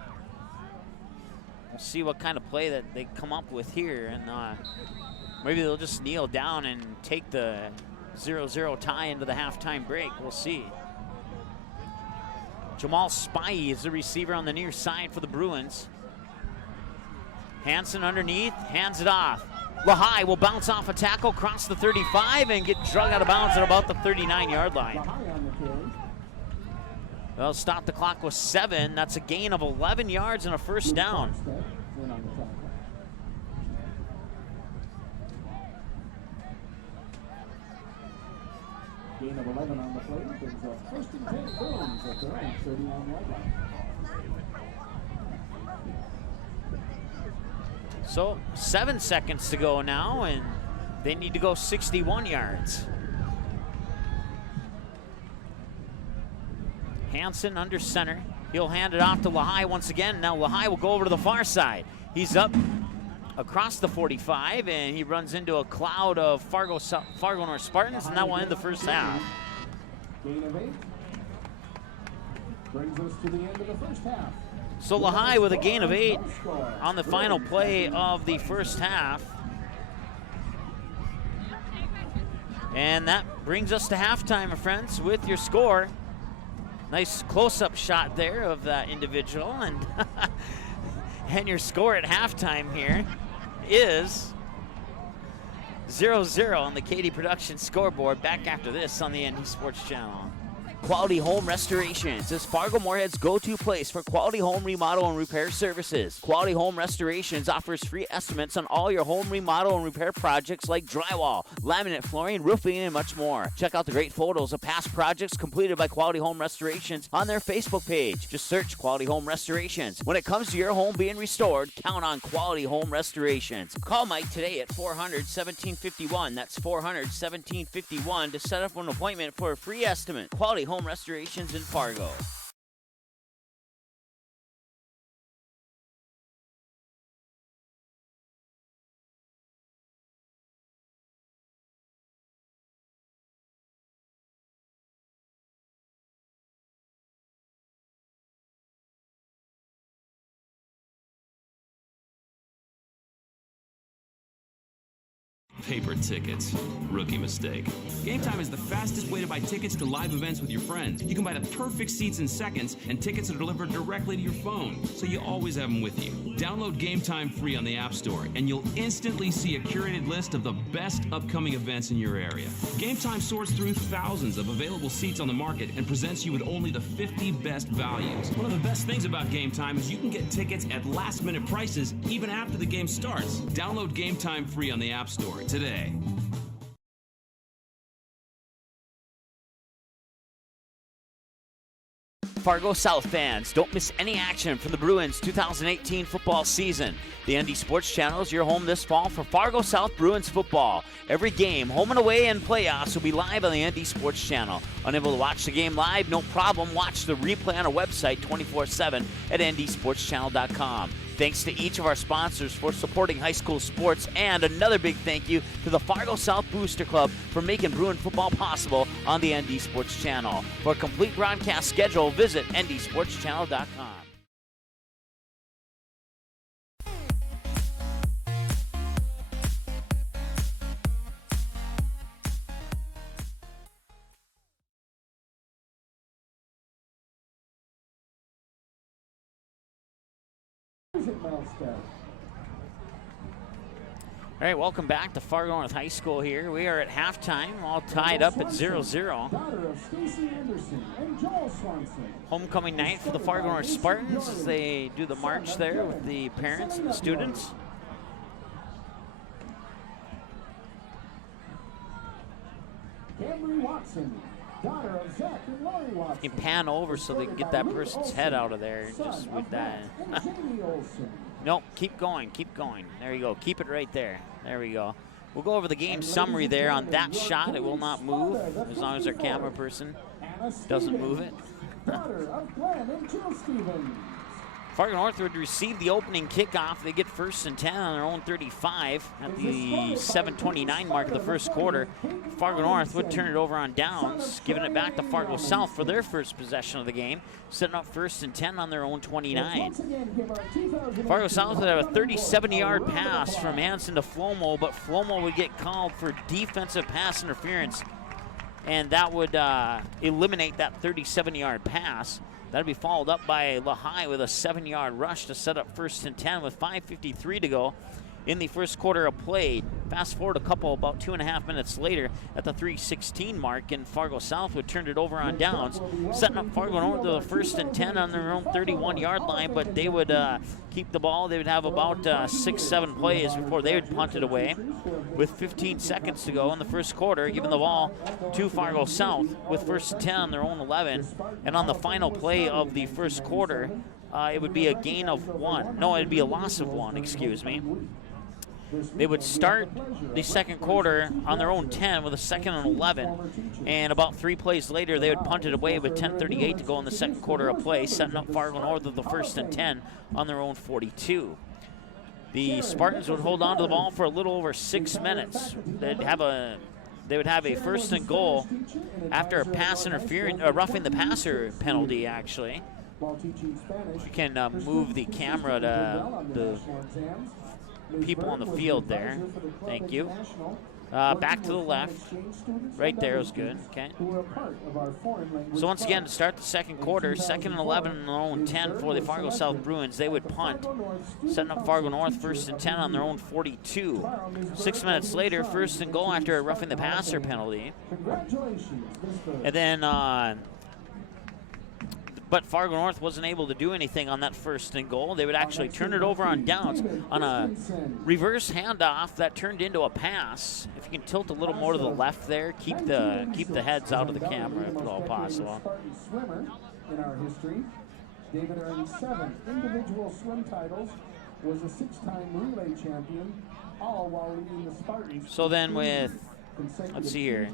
We'll see what kind of play that they come up with here. And maybe they'll just kneel down and take the 0-0 tie into the halftime break. We'll see. Jamal Spivey is the receiver on the near side for the Bruins. Hansen underneath, hands it off. Lehigh will bounce off a tackle, cross the 35, and get drug out of bounds at about the 39-yard line. They'll stop the clock with 7. That's a gain of 11 yards and a 1st down. Gain of 11 on the play brings up 1st and 10 Bruins at their own 39-yard line. So 7 seconds to go now, and they need to go 61 yards. Hansen under center. He'll hand it off to Lehigh once again. Now Lehigh will go over to the far side. He's up across the 45, and he runs into a cloud of Fargo North Spartans, and that will end the first half. Gain of 8 brings us to the end of the first half. So Lehigh with a gain of 8 on the final play of the first half. And that brings us to halftime, my friends, with your score. Nice close-up shot there of that individual. And, and your score at halftime here is 0-0 on the Katie Production scoreboard. Back after this on the ND Sports Channel. Quality Home Restorations is Fargo Moorhead's go-to place for quality home remodel and repair services. Quality Home Restorations offers free estimates on all your home remodel and repair projects like drywall, laminate flooring, roofing, and much more. Check out the great photos of past projects completed by Quality Home Restorations on their Facebook page. Just search Quality Home Restorations. When it comes to your home being restored, count on Quality Home Restorations. Call Mike today at 400-1751. That's 400-1751 to set up an appointment for a free estimate. Quality Home Restorations in Fargo. Paper tickets. Rookie mistake. Game Time is the fastest way to buy tickets to live events with your friends. You can buy the perfect seats in seconds, and tickets are delivered directly to your phone, so you always have them with you. Download Game Time free on the App Store, and you'll instantly see a curated list of the best upcoming events in your area. Game Time sorts through thousands of available seats on the market and presents you with only the 50 best values. One of the best things about Game Time is you can get tickets at last-minute prices even after the game starts. Download Game Time free on the App Store today. Fargo South fans, don't miss any action from the Bruins 2018 football season. The ND Sports Channel is your home this fall for Fargo South Bruins football. Every game, home and away, and playoffs will be live on the ND Sports Channel. Unable to watch the game live? No problem. Watch the replay on our website 24/7 at ndsportschannel.com. Thanks to each of our sponsors for supporting high school sports, and another big thank you to the Fargo South Booster Club for making Bruin football possible on the ND Sports Channel. For a complete broadcast schedule, visit ndsportschannel.com. All right, welcome back to Fargo North High School here. We are at halftime, all tied up at 0-0. Homecoming night for the Fargo North Spartans. They do the march there with the parents and the students. You pan over so they can get that person's head out of there just with that. Nope, keep going, keep going. There you go, keep it right there. There we go. We'll go over the game summary there on that shot. It will not move as long as our camera person doesn't move it. Fargo North would receive the opening kickoff. They get 1st and 10 on their own 35 at the 7:29 mark of the first quarter. Fargo North would turn it over on downs, giving it back to Fargo South for their first possession of the game, setting up 1st and 10 on their own 29. Fargo South would have a 37-yard pass from Hanson to Flomo, but Flomo would get called for defensive pass interference, and that would eliminate that 37-yard pass. That'll be followed up by Lehigh with a 7-yard rush to set up 1st and 10 with 5:53 to go in the first quarter of play. Fast forward about 2.5 minutes later at the 3:16 mark, and Fargo South would turn it over on downs, setting up Fargo North to the 1st and 10 on their own 31-yard line, but they would keep the ball. They would have about 6-7 plays before they would punt it away with 15 seconds to go in the first quarter, giving the ball to Fargo South with 1st and 10 on their own 11. And on the final play of the first quarter, it would be a gain of 1. No, it'd be a loss of 1, excuse me. They would start the second quarter on their own 10 with a 2nd and 11, and about 3 plays later they would punt it away with 10:38 to go in the second quarter of play, setting up Fargo North with the 1st and 10 on their own 42. The Spartans would hold on to the ball for a little over 6 minutes. They would have a 1st and goal after a pass interference, a roughing the passer penalty actually, While teaching Spanish, You can her move the students camera consistently to did well on the national exams. Ms. people on the Berg was field an there. advisor for the Club Thank you. International, Back working to the with left. foreign exchange students Right and there other was good. students Okay. who were a part of our foreign language So once again, club. to start the second quarter, 2nd and 11 on their own 10 for the Fargo South Bruins. They would punt, setting up Fargo North 1st and 10 on their own 42. 6 minutes later, 1st and goal after a roughing the passer penalty. Congratulations, Ms. Berg. And then, but Fargo North wasn't able to do anything on that 1st and goal. They would actually turn it over on downs on a reverse handoff that turned into a pass. If you can tilt a little more to the left there, keep the heads out of the camera if at all possible. Spartan swimmer in our history. David earned 7 individual swim titles, was a 6-time relay champion, all while leading the Spartans. So then with, let's see here.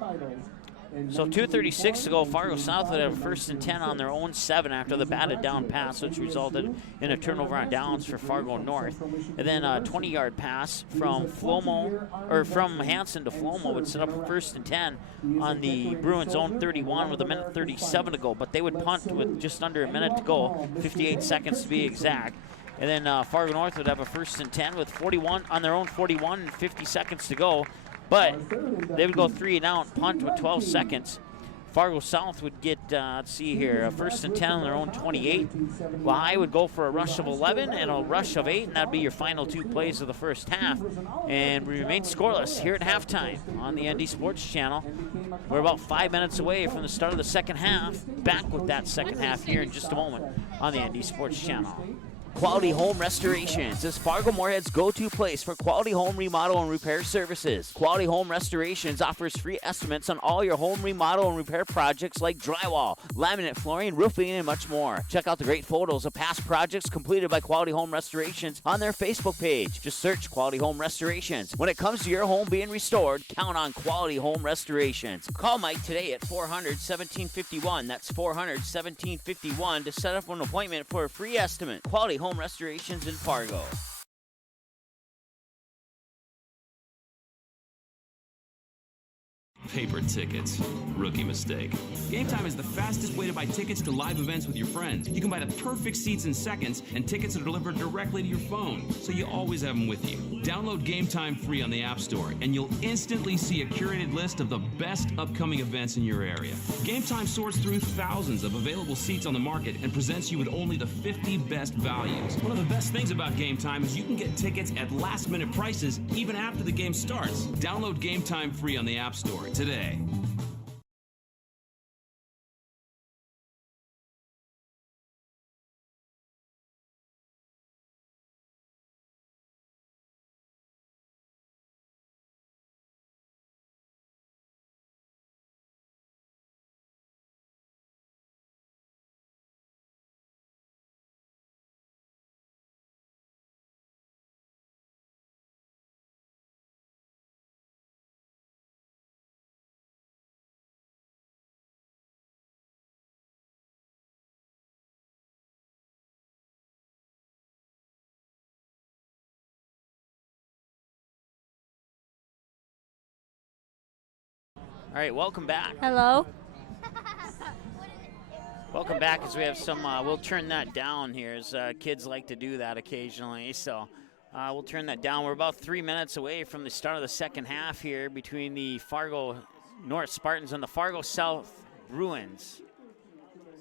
So 2:36 to go, Fargo South would have a 1st and 10 on their own 7 after the batted down pass, which resulted in a turnover on downs for Fargo North. And then a 20-yard pass from from Hansen to Flomo would set up a 1st and 10 on the Bruins' own 31 with 1:37 to go. But they would punt with just under a minute to go, 58 seconds to be exact. And then Fargo North would have a 1st and 10 with 41 on their own 41 and 50 seconds to go. But they would go 3 and out, punt with 12 seconds. Fargo South would get, let's see here, a 1st and 10 on their own 28. Lehigh would go for a rush of 11 and a rush of 8, and that'd be your final 2 plays of the first half. And we remain scoreless here at halftime on the ND Sports Channel. We're about 5 minutes away from the start of the second half. Back with that second half here in just a moment on the ND Sports Channel. Quality Home Restorations is Fargo Moorhead's go-to place for quality home remodel and repair services. Quality Home Restorations offers free estimates on all your home remodel and repair projects like drywall, laminate flooring, roofing, and much more. Check out the great photos of past projects completed by Quality Home Restorations on their Facebook page. Just search Quality Home Restorations. When it comes to your home being restored, count on Quality Home Restorations. Call Mike today at 400-1751. That's 400-1751 to set up an appointment for a free estimate. Quality Home Restorations in Fargo. Paper tickets. Rookie mistake. Game Time is the fastest way to buy tickets to live events with your friends. You can buy the perfect seats in seconds, and tickets are delivered directly to your phone, so you always have them with you. Download Game Time free on the App Store, and you'll instantly see a curated list of the best upcoming events in your area. Game Time sorts through thousands of available seats on the market and presents you with only the 50 best values. One of the best things about Game Time is you can get tickets at last-minute prices even after the game starts. Download Game Time free on the App Store today. All right, welcome back. Hello. Welcome back as we have some, we'll turn that down here as kids like to do that occasionally. So we'll turn that down. We're about 3 minutes away from the start of the second half here between the Fargo North Spartans and the Fargo South Bruins.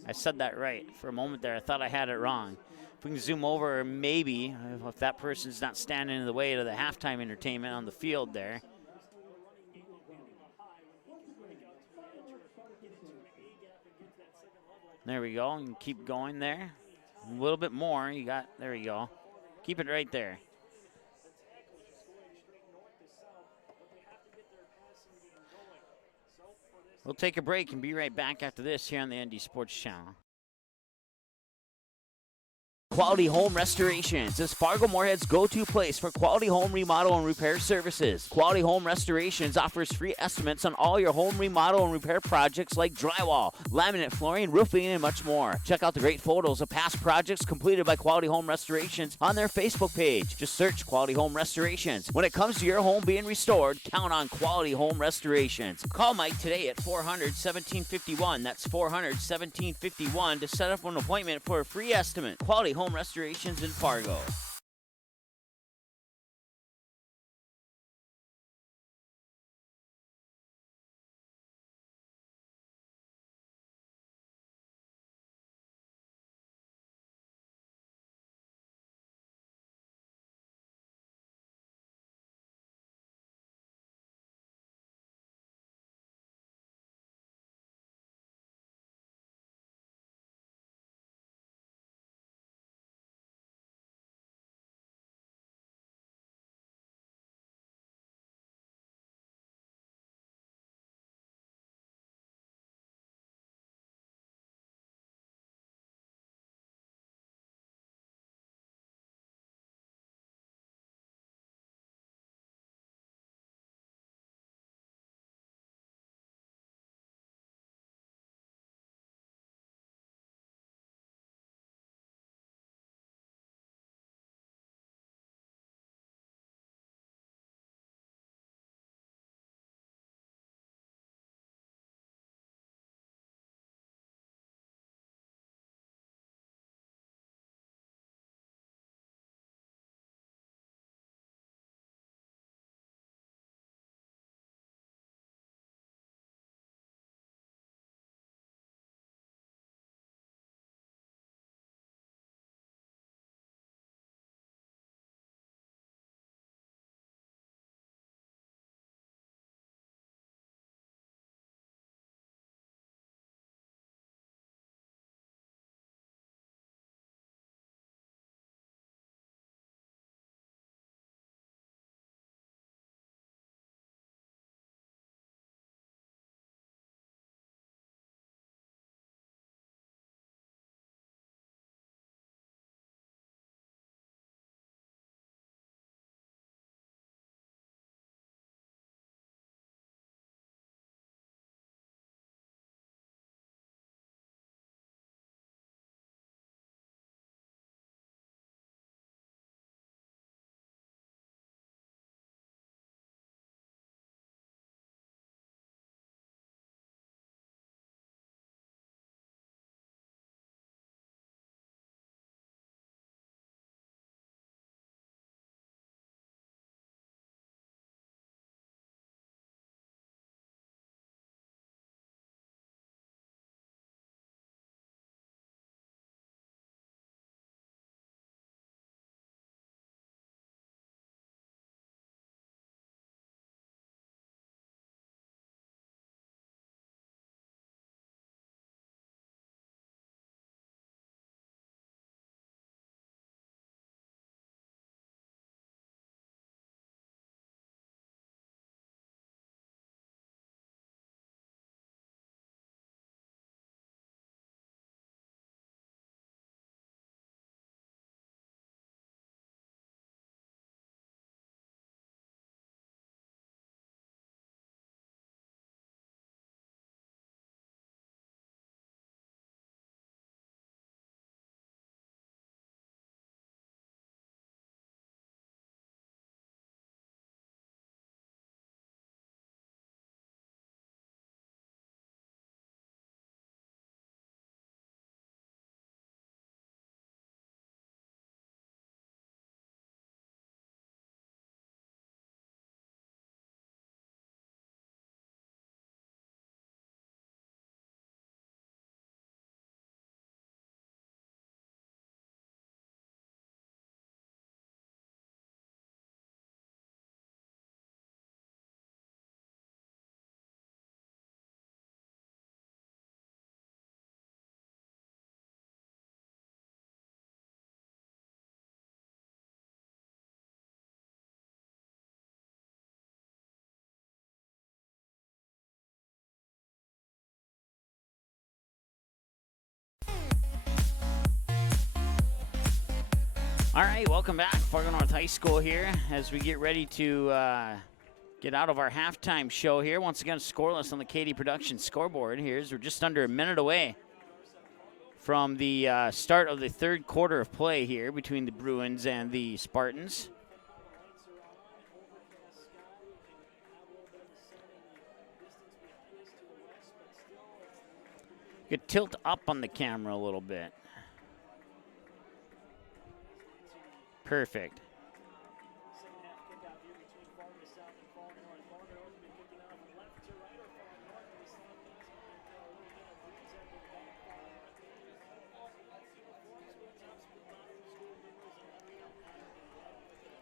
I said that right for a moment there. I thought I had it wrong. If we can zoom over, maybe, if that person's not standing in the way to the halftime entertainment on the field there. There we go, and keep going there. A little bit more, you got, there you go. Keep it right there. We'll take a break and be right back after this here on the ND Sports Channel. Quality Home Restorations is Fargo Moorhead's go-to place for quality home remodel and repair services. Quality Home Restorations offers free estimates on all your home remodel and repair projects like drywall, laminate flooring, roofing, and much more. Check out the great photos of past projects completed by Quality Home Restorations on their Facebook page. Just search Quality Home Restorations. When it comes to your home being restored, count on Quality Home Restorations. Call Mike today at 400-1751. That's 400-1751 to set up an appointment for a free estimate. Quality Home Restorations in Fargo. All right, welcome back. Fargo North High School here as we get ready to get out of our halftime show here. Once again, scoreless on the KD Productions scoreboard here. We're just under a minute away from the start of the third quarter of play here between the Bruins and the Spartans. You could tilt up on the camera a little bit. Perfect.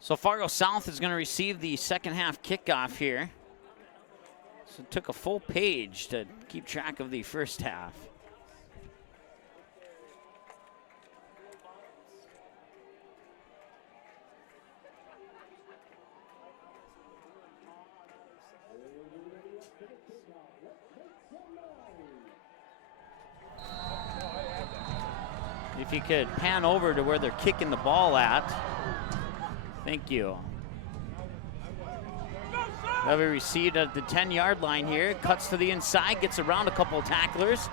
So Fargo South is going to receive the second half kickoff here. So it took a full page to keep track of the first half. If you could pan over to where they're kicking the ball at. Thank you. They'll be received at the 10-yard line here. Cuts to the inside, gets around a couple of tacklers.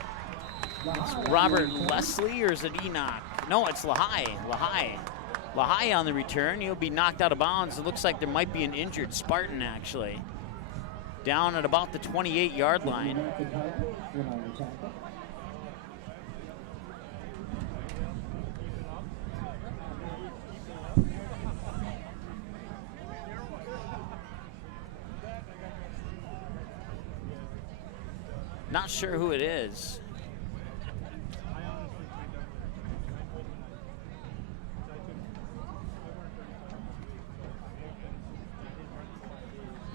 It's Robert Leslie, or is it Enoch? No, it's Lahai. Lahai on the return. He'll be knocked out of bounds. It looks like there might be an injured Spartan, actually. Down at about the 28-yard line. Not sure who it is.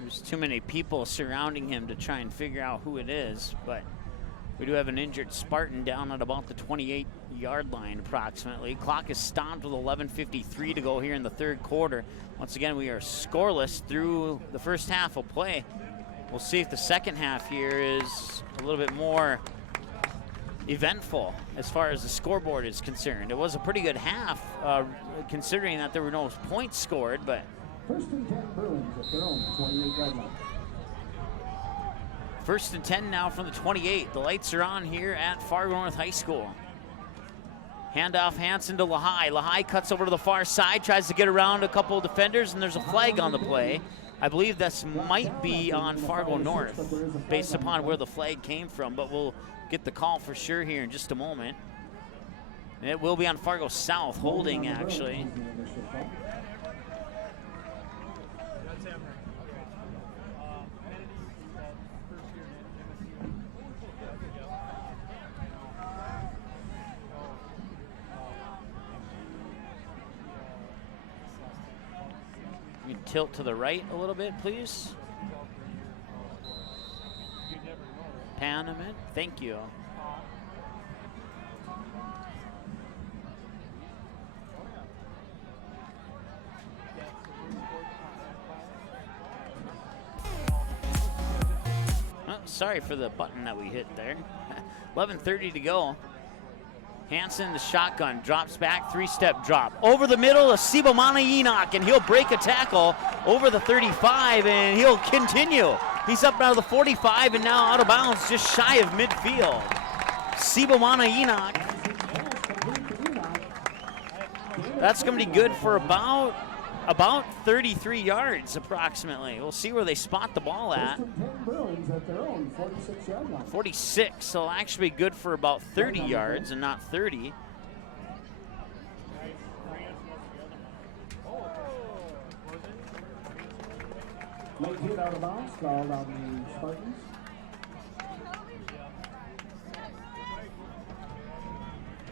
There's too many people surrounding him to try and figure out who it is, but we do have an injured Spartan down at about the 28-yard line approximately. Clock is stopped with 11:53 to go here in the third quarter. Once again, we are scoreless through the first half of play. We'll see if the second half here is a little bit more eventful as far as the scoreboard is concerned. It was a pretty good half, considering that there were no points scored, but First and 10 Bruins at their own 28-yard line. First and 10 now from the 28. The lights are on here at Fargo North High School. Handoff Hansen to Lahai. Lahai cuts over to the far side, tries to get around a couple of defenders, and there's a flag on the play. I believe this might be on Fargo North, based upon where the flag came from, but we'll get the call for sure here in just a moment. And it will be on Fargo South, holding actually. You tilt to the right a little bit, please. Pan him in. Thank you. Oh, sorry for the button that we hit there. 11:30 to go. Hansen, the shotgun, drops back, three-step drop. Over the middle of Sibomana Enoch, and he'll break a tackle over the 35, and he'll continue. He's up now to the 45, and now out of bounds, just shy of midfield. Sibomana Enoch. That's going to be good for about 33 yards, approximately. We'll see where they spot the ball at. 46, so it'll actually be good for about 30 yards and not 30. Late hit out of bounds, called on the Spartans.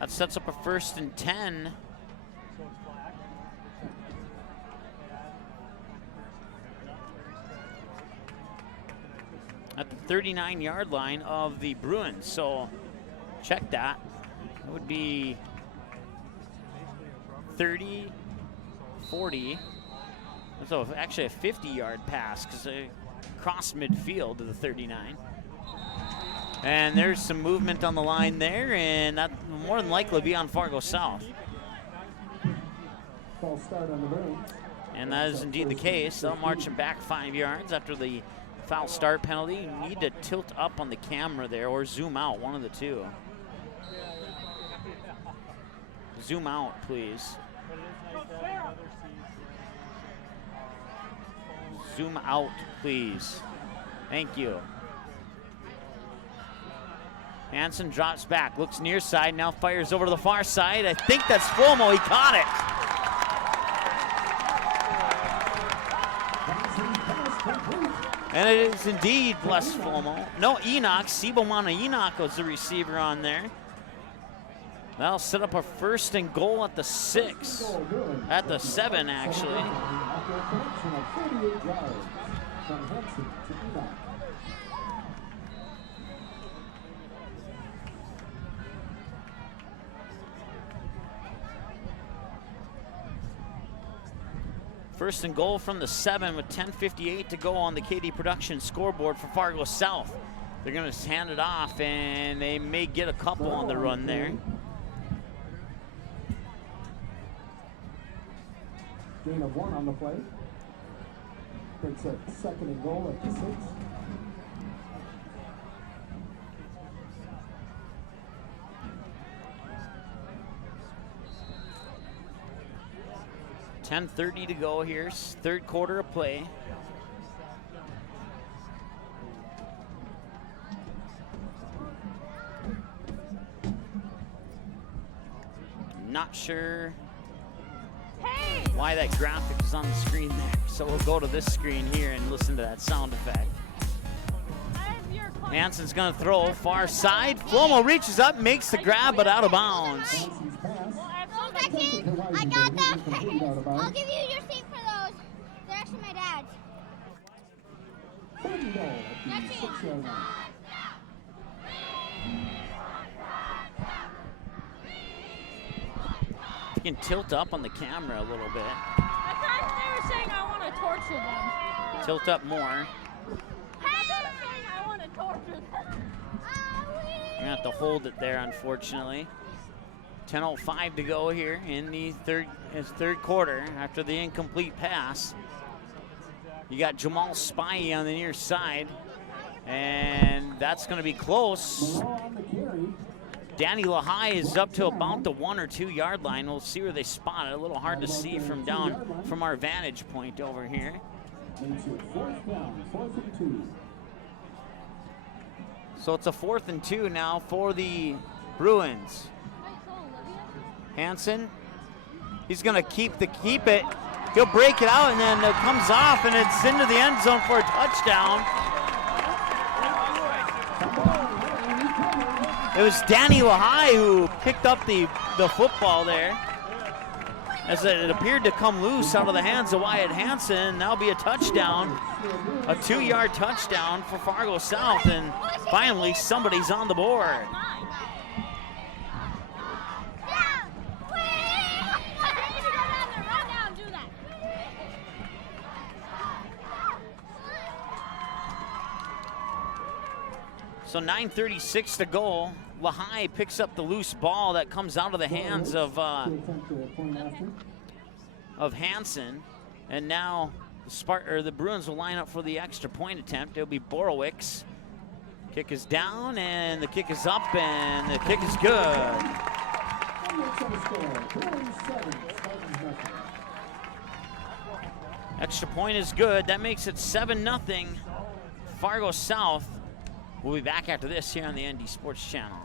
That sets up a 1st and 10. At the 39-yard line of the Bruins. So check that. It would be 30, 40. So actually a 50-yard pass because they crossed midfield to the 39. And there's some movement on the line there, and that will more than likely be on Fargo South. False start on the Bruins. And that is indeed the case. They'll march him back 5 yards after the foul start penalty. You need to tilt up on the camera there or zoom out, one of the two. Zoom out, please. Zoom out, please. Thank you. Hansen drops back, looks near side, now fires over to the far side. I think that's Flomo, he caught it. And it is indeed bless Flomo. No, Enoch, Sibomana Enoch was the receiver on there. That'll set up a 1st and goal at the 6. At the 7, actually. After a collection of 38 yards from Hansen to Enoch. First and goal from the 7 with 10:58 to go on the KD Production scoreboard for Fargo South. They're going to hand it off, and they may get a couple on the run there. Gain of 1 on the play. Takes a 2nd and goal at the 6. $10:30 to go here, 3rd quarter of play. Not sure why that graphic is on the screen there, so we'll go to this screen here and listen to that sound effect. Hansen's gonna throw far side. Flomo reaches up, makes the grab, but out of bounds. I got that. I'll give you your seat for those. They're actually my dad's. That's it. You can tilt up on the camera a little bit. I thought they were saying I want to torture them. Tilt up more. I thought they were saying I want to torture them. We're gonna have to hold it there, unfortunately. 10:05 to go here in the third quarter after the incomplete pass. You got Jamal Spy on the near side, and that's going to be close. Danny Lahai is up to about the 1 or 2 yard line. We'll see where they spot it. A little hard to see from down from our vantage point over here. So it's a 4th and 2 now for the Bruins. Hansen, he's gonna keep it. He'll break it out and then it comes off and it's into the end zone for a touchdown. It was Danny Lahai who picked up the football there as it appeared to come loose out of the hands of Wyatt Hansen. That'll be a touchdown, a 2-yard touchdown for Fargo South, and finally somebody's on the board. So 9:36 to go. Lahai picks up the loose ball that comes out of the hands of Hansen, and now the Bruins will line up for the extra point attempt. It'll be Borowicz. Kick is down, and the kick is up, and the kick is good. Extra point is good. That makes it 7-0. Fargo South. We'll be back after this here on the ND Sports Channel.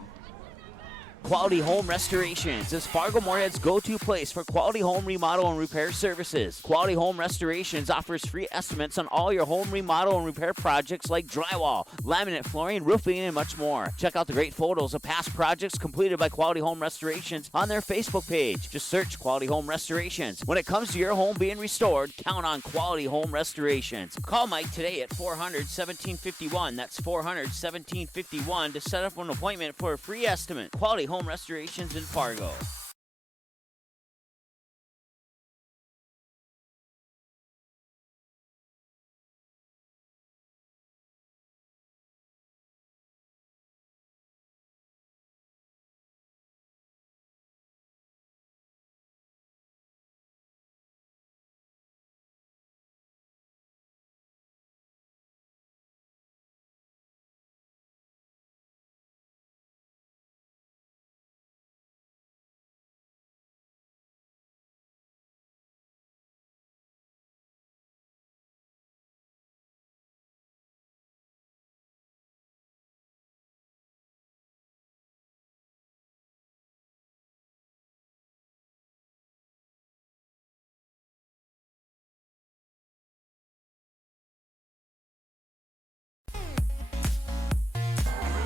Quality Home Restorations is Fargo Moorhead's go-to place for quality home remodel and repair services. Quality Home Restorations offers free estimates on all your home remodel and repair projects like drywall, laminate flooring, roofing, and much more. Check out the great photos of past projects completed by Quality Home Restorations on their Facebook page. Just search Quality Home Restorations. When it comes to your home being restored, count on Quality Home Restorations. Call Mike today at 400-1751. That's 400-1751 to set up an appointment for a free estimate. Quality Home Restorations in Fargo.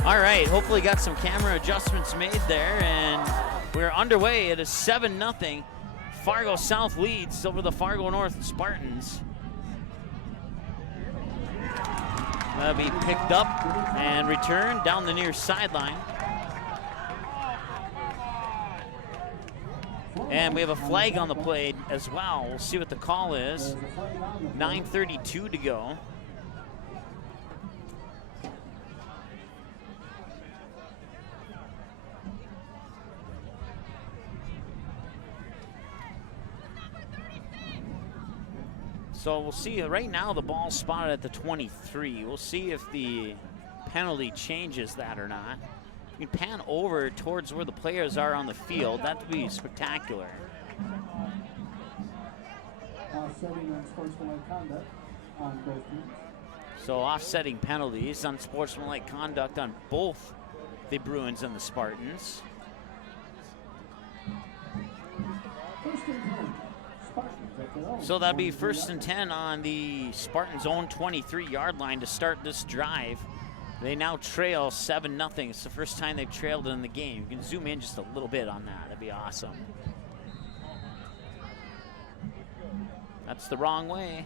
All right, hopefully got some camera adjustments made there, and we're underway. It is 7-0. Fargo South leads over the Fargo North Spartans. That'll be picked up and returned down the near sideline. And we have a flag on the play as well. We'll see what the call is. 9:32 to go. So we'll see. Right now the ball's spotted at the 23. We'll see if the penalty changes that or not. You can pan over towards where the players are on the field. That would be spectacular. Offsetting unsportsmanlike conduct on both teams. So offsetting penalties, unsportsmanlike conduct on both the Bruins and the Spartans. First and 10. So that'd be 1st and 10 on the Spartans' own 23-yard line to start this drive. They now trail 7-0. It's the first time they've trailed in the game. You can zoom in just a little bit on that. That'd be awesome. That's the wrong way.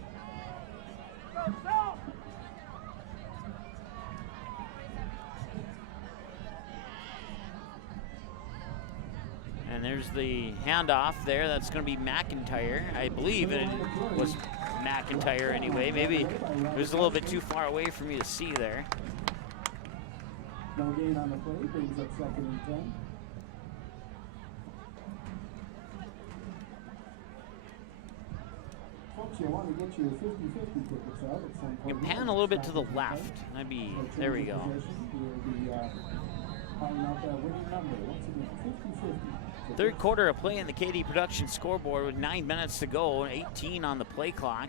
And there's the handoff there. That's going to be McIntyre. I believe it was McIntyre anyway. Maybe it was a little bit too far away for me to see there. No gain on the play, brings up 2nd and 10. Folks, you want to get your 50-50 tickets out at some point. You can pan a little bit to the left. That'd be, there we go. You'll be calling out that winning number. Once again, 50-50. Third quarter of play in the KD Production scoreboard with 9 minutes to go, 18 on the play clock.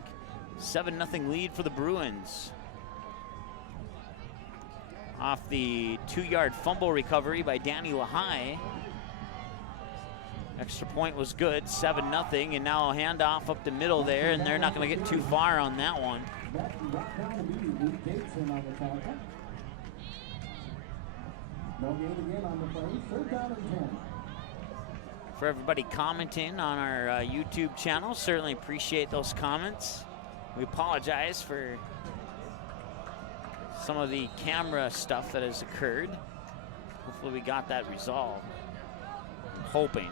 7-0 lead for the Bruins. Off the 2-yard fumble recovery by Danny Lahai. Extra point was good, 7-0, and now a handoff up the middle there, and they're not going to get too far on that one. No gain again on the play, 3rd down and 10. For everybody commenting on our YouTube channel, certainly appreciate those comments. We apologize for some of the camera stuff that has occurred. Hopefully we got that resolved. I'm hoping.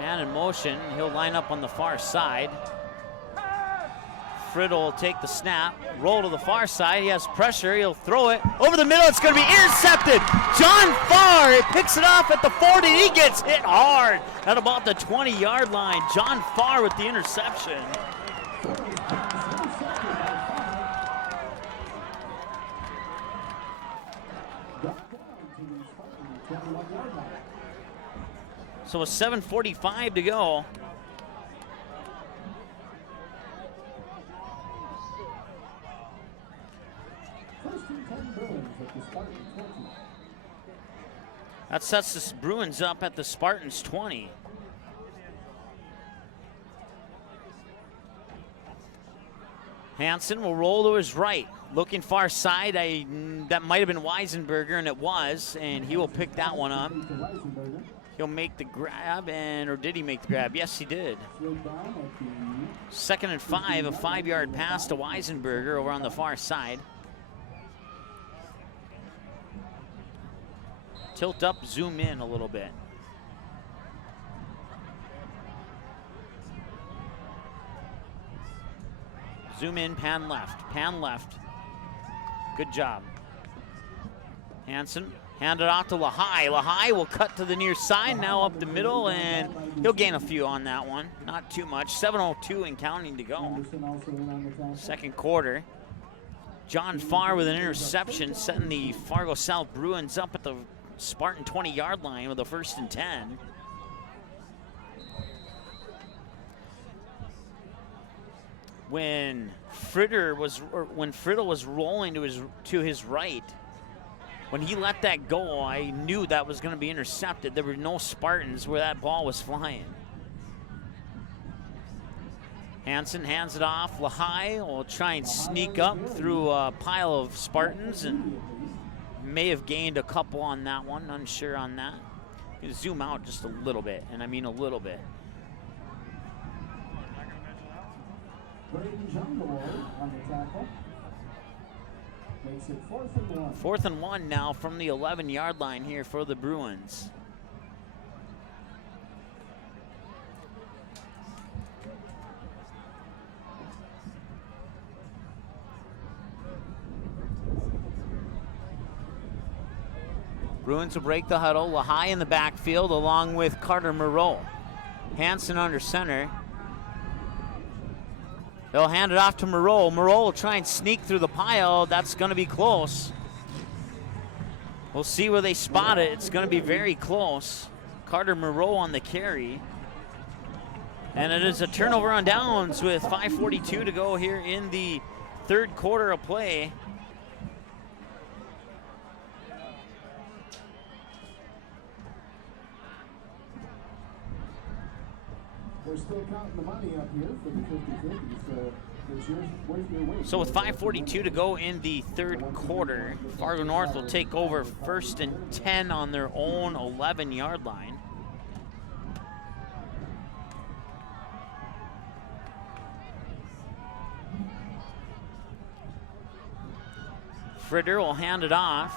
Man in motion, he'll line up on the far side. Friddle will take the snap, roll to the far side. He has pressure, he'll throw it. Over the middle, it's gonna be intercepted. John Farr, it picks it off at the 40. He gets hit hard at about the 20-yard line. John Farr with the interception. So with 7:45 to go. That sets the Bruins up at the Spartans 20. Hansen will roll to his right, looking far side. That might have been Weisenberger, and it was, and he will pick that one up. He'll make the grab, or did he make the grab? Yes, he did. 2nd and 5, a 5-yard pass to Weisenberger over on the far side. Tilt up, zoom in a little bit. Zoom in, pan left, pan left. Good job. Hansen, hand it off to Lahai. Lahai will cut to the near side, now up the middle, and he'll gain a few on that one. Not too much, 7:02 and counting to go. 2nd quarter. John Farr with an interception, setting the Fargo South Bruins up at the Spartan 20-yard line with a 1st and 10. when Fritter was rolling to his right. When he let that go, I knew that was going to be intercepted. There were no Spartans where that ball was flying. Hansen hands it off. Lehigh will try and sneak up through a pile of Spartans and may have gained a couple on that one. Unsure on that. You zoom out just a little bit, and I mean a little bit. On the tackle. Makes it 4th and 1. 4th and 1 now from the 11-yard line here for the Bruins. Bruins will break the huddle. Lehigh in the backfield along with Carter Moreau. Hansen under center. They'll hand it off to Moreau. Moreau will try and sneak through the pile. That's going to be close. We'll see where they spot it. It's going to be very close. Carter Moreau on the carry. And it is a turnover on downs with 5:42 to go here in the third quarter of play. They're still counting the money up here for the 50-50, so it's worth your wait. So with 5:42 to go in the third quarter, Fargo North will take over 1st and 10 on their own 11-yard line. Fritter will hand it off.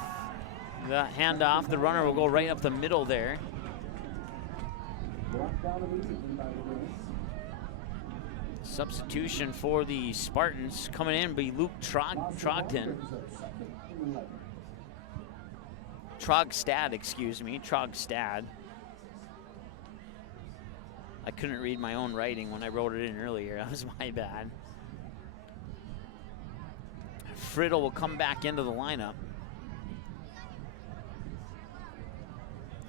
The handoff, the runner will go right up the middle there. Brought down immediately by the Bruins. Substitution for the Spartans coming in be Luke Trogstad, excuse me, Trogstad. I couldn't read my own writing when I wrote it in earlier. That was my bad. Friddle will come back into the lineup.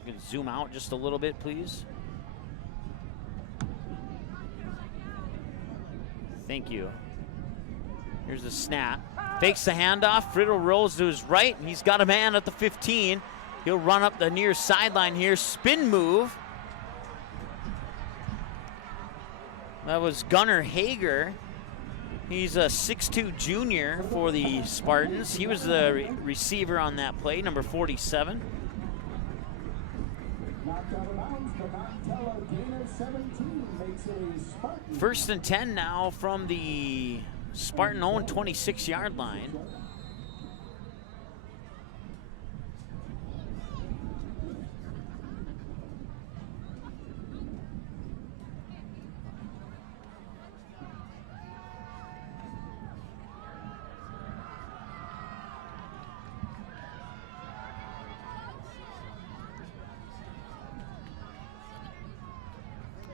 You can zoom out just a little bit, please. Thank you. Here's the snap. Fakes the handoff. Friddle rolls to his right, and he's got a man at the 15. He'll run up the near sideline here. Spin move. That was Gunnar Hager. He's a 6'2 junior for the Spartans. He was the receiver on that play, number 47. Knocked out of bounds, but not until a gain of 17 makes it a Spartan. 1st and 10 now from the Spartan-owned 26-yard line.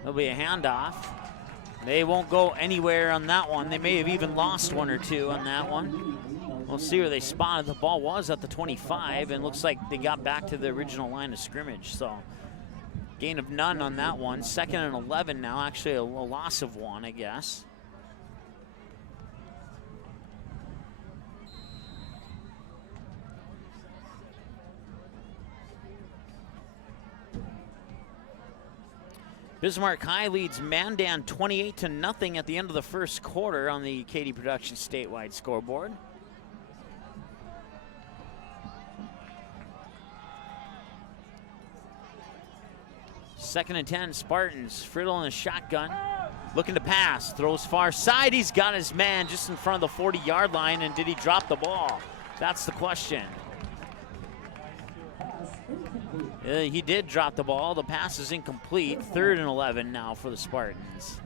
There'll be a handoff. They won't go anywhere on that one. They may have even lost one or two on that one. We'll see where they spotted. The ball was at the 25, and looks like they got back to the original line of scrimmage. So gain of none on that one. 2nd and 11 now, actually a loss of one, I guess. Bismarck High leads Mandan 28-0 at the end of the first quarter on the Katy Productions statewide scoreboard. Second and 10, Spartans. Friddle in a shotgun, looking to pass. Throws far side. He's got his man just in front of the 40-yard line, and did he drop the ball? That's the question. He did drop the ball. The pass is incomplete. 3rd and 11 now for the Spartans.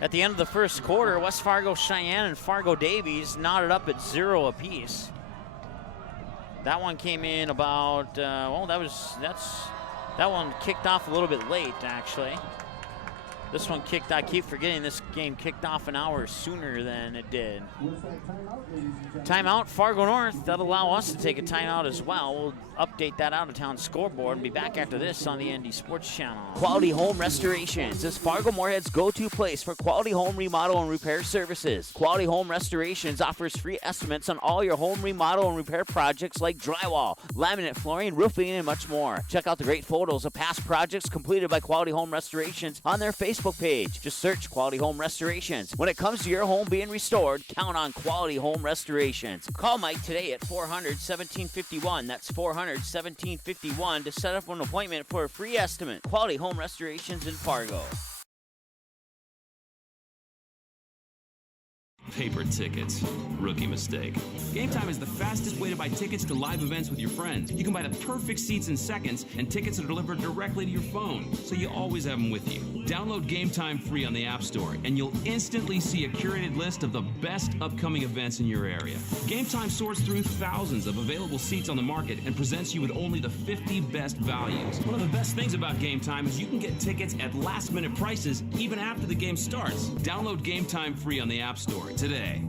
At the end of the first quarter, West Fargo Cheyenne and Fargo Davies knotted up at 0 apiece. That one came in about, well, that one kicked off a little bit late, actually. This one kicked, I keep forgetting this game kicked off an hour sooner than it did. Timeout, Fargo North. That'll allow us to take a timeout as well. We'll update that out-of-town scoreboard and be back after this on the ND Sports Channel. Quality Home Restorations is Fargo Moorhead's go-to place for quality home remodel and repair services. Quality Home Restorations offers free estimates on all your home remodel and repair projects like drywall, laminate flooring, roofing, and much more. Check out the great photos of past projects completed by Quality Home Restorations on their Facebook page. Just search Quality Home Restorations. When it comes to your home being restored, count on Quality Home Restorations. Call Mike today at 400-1751. That's 400-1751 to set up an appointment for a free estimate. Quality Home Restorations in Fargo. Paper tickets. Rookie mistake. Game Time is the fastest way to buy tickets to live events with your friends. You can buy the perfect seats in seconds, and tickets are delivered directly to your phone, so you always have them with you. Download Game Time free on the App Store, and you'll instantly see a curated list of the best upcoming events in your area. Game Time sorts through thousands of available seats on the market and presents you with only the 50 best values. One of the best things about Game Time is you can get tickets at last-minute prices even after the game starts. Download Game Time free on the App Store today.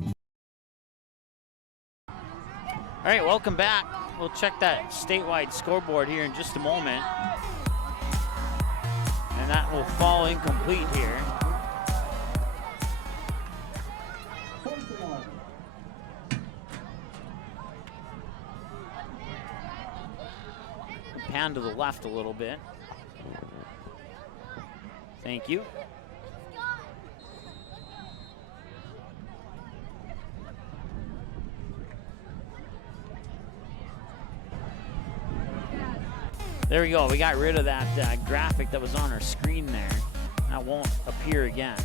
All right, welcome back. We'll check that statewide scoreboard here in just a moment. And that will fall incomplete here. Pan to the left a little bit. Thank you. There we go. We got rid of that graphic that was on our screen there. That won't appear again.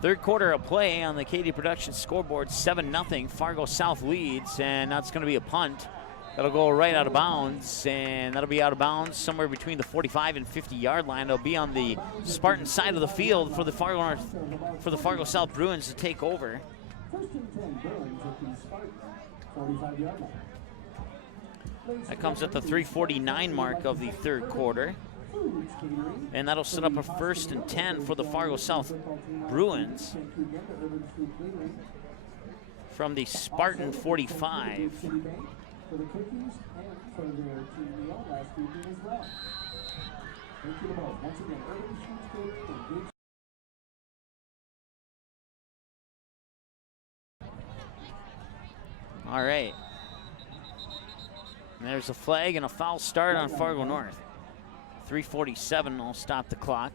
Third quarter of play on the KD Productions scoreboard, 7-0. Fargo South leads, and that's going to be a punt. That'll go right out of bounds, and that'll be out of bounds somewhere between the 45 and 50-yard line. It'll be on the Spartan side of the field for the Fargo South Bruins to take over. First and 10, Bruins at the Spartan 45-yard line. That comes at the 3:49 mark of the third quarter. And that'll set up a first and 10 for the Fargo South Bruins from the Spartan 45. All right. And there's a flag and a foul start on Fargo North. 3:47 will stop the clock.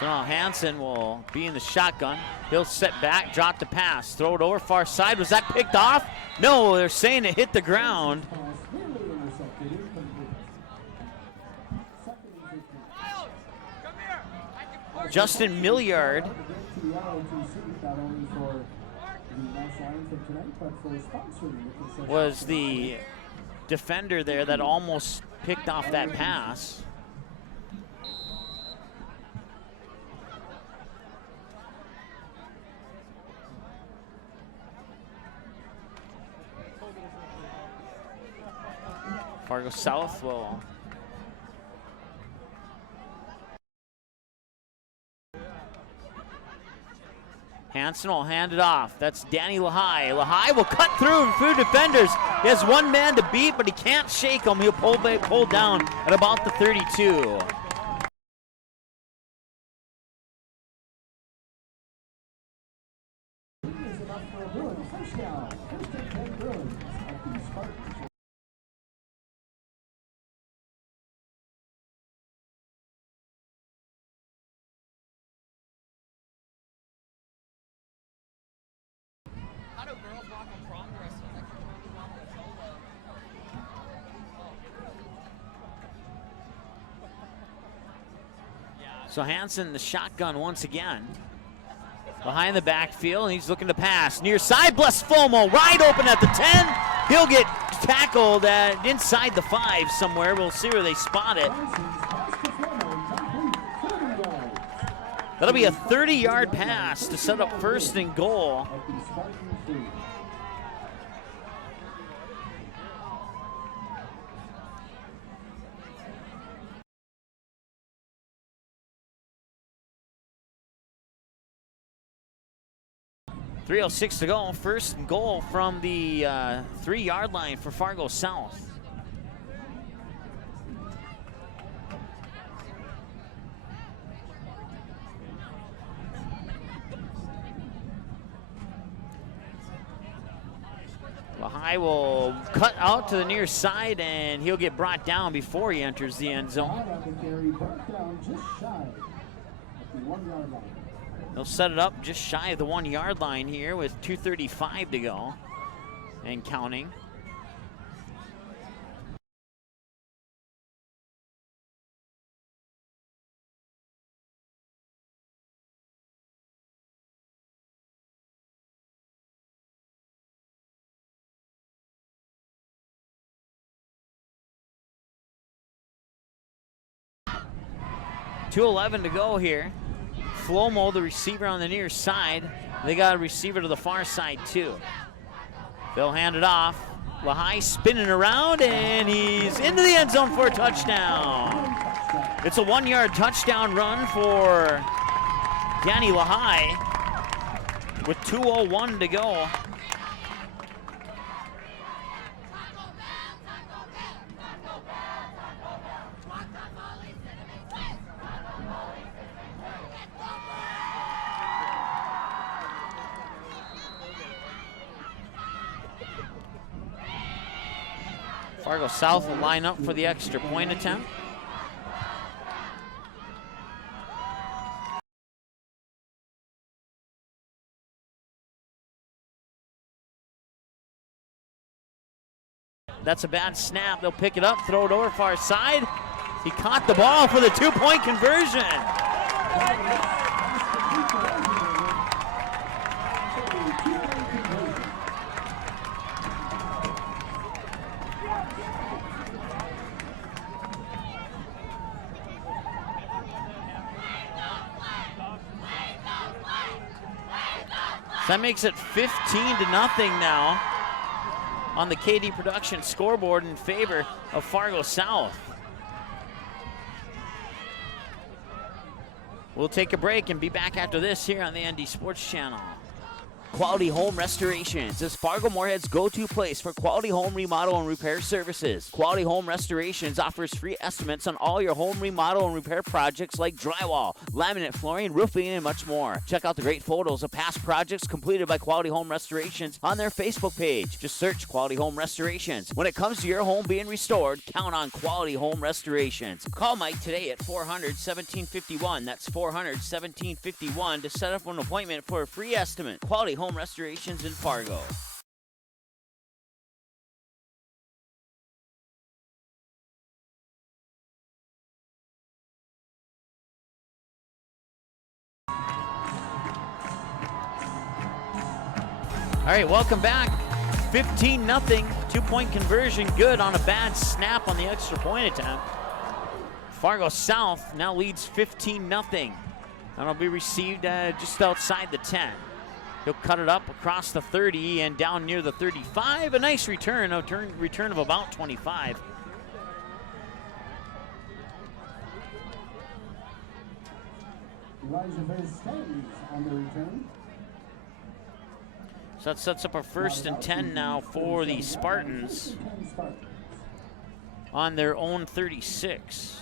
So now Hansen will be in the shotgun. He'll set back, drop the pass, throw it over far side. Was that picked off? No, they're saying it hit the ground. Justin Milliard was the defender there that almost picked off that pass. Fargo South will Hansen will hand it off. That's Danny Lahai. Lahai will cut through defenders. He has one man to beat, but he can't shake him. He'll pull down at about the 32. So Hansen, the shotgun once again. Behind the backfield, he's looking to pass. Near side, Bless Fomo, wide open at the 10. He'll get tackled at inside the 5 somewhere. We'll see where they spot it. That'll be a 30-yard pass to set up 1st and goal. .306 to go, 1st and goal from the 3-yard line for Fargo South. Lahai will cut out to the near side, and he'll get brought down before he enters the end zone. They'll set it up just shy of the 1-yard line here with 2:35 to go and counting. .211 to go here. Flomo, the receiver on the near side. They got a receiver to the far side too. They'll hand it off. Lahai spinning around, and he's into the end zone for a touchdown. It's a 1-yard touchdown run for Danny Lahai with 2:01 to go. Fargo South will line up for the extra point attempt. That's a bad snap. They'll pick it up, throw it over far side. He caught the ball for the 2-point conversion. That makes it 15-0 now on the KD Production scoreboard in favor of Fargo South. We'll take a break and be back after this here on the ND Sports Channel. Quality Home Restorations is Fargo Moorhead's go-to place for quality home remodel and repair services. Quality Home Restorations offers free estimates on all your home remodel and repair projects like drywall, laminate flooring, roofing, and much more. Check out the great photos of past projects completed by Quality Home Restorations on their Facebook page. Just search Quality Home Restorations. When it comes to your home being restored, count on Quality Home Restorations. Call Mike today at 400-1751. That's 400-1751 to set up an appointment for a free estimate. Quality Home Restorations in Fargo. All right, welcome back. 15-0, 2-point conversion, good on a bad snap on the extra point attempt. Fargo South now leads 15-0. That'll be received just outside the 10. He'll cut it up across the 30 and down near the 35. A nice return of about 25. Elijah Vez on the return. So that sets up a 1st and 10 now for the Spartans on their own 36.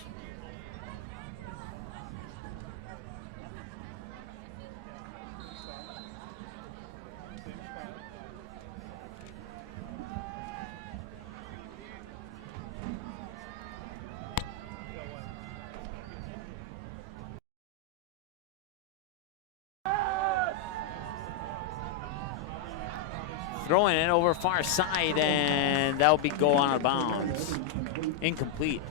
Throwing it over far side, and that'll be go out of bounds. Incomplete.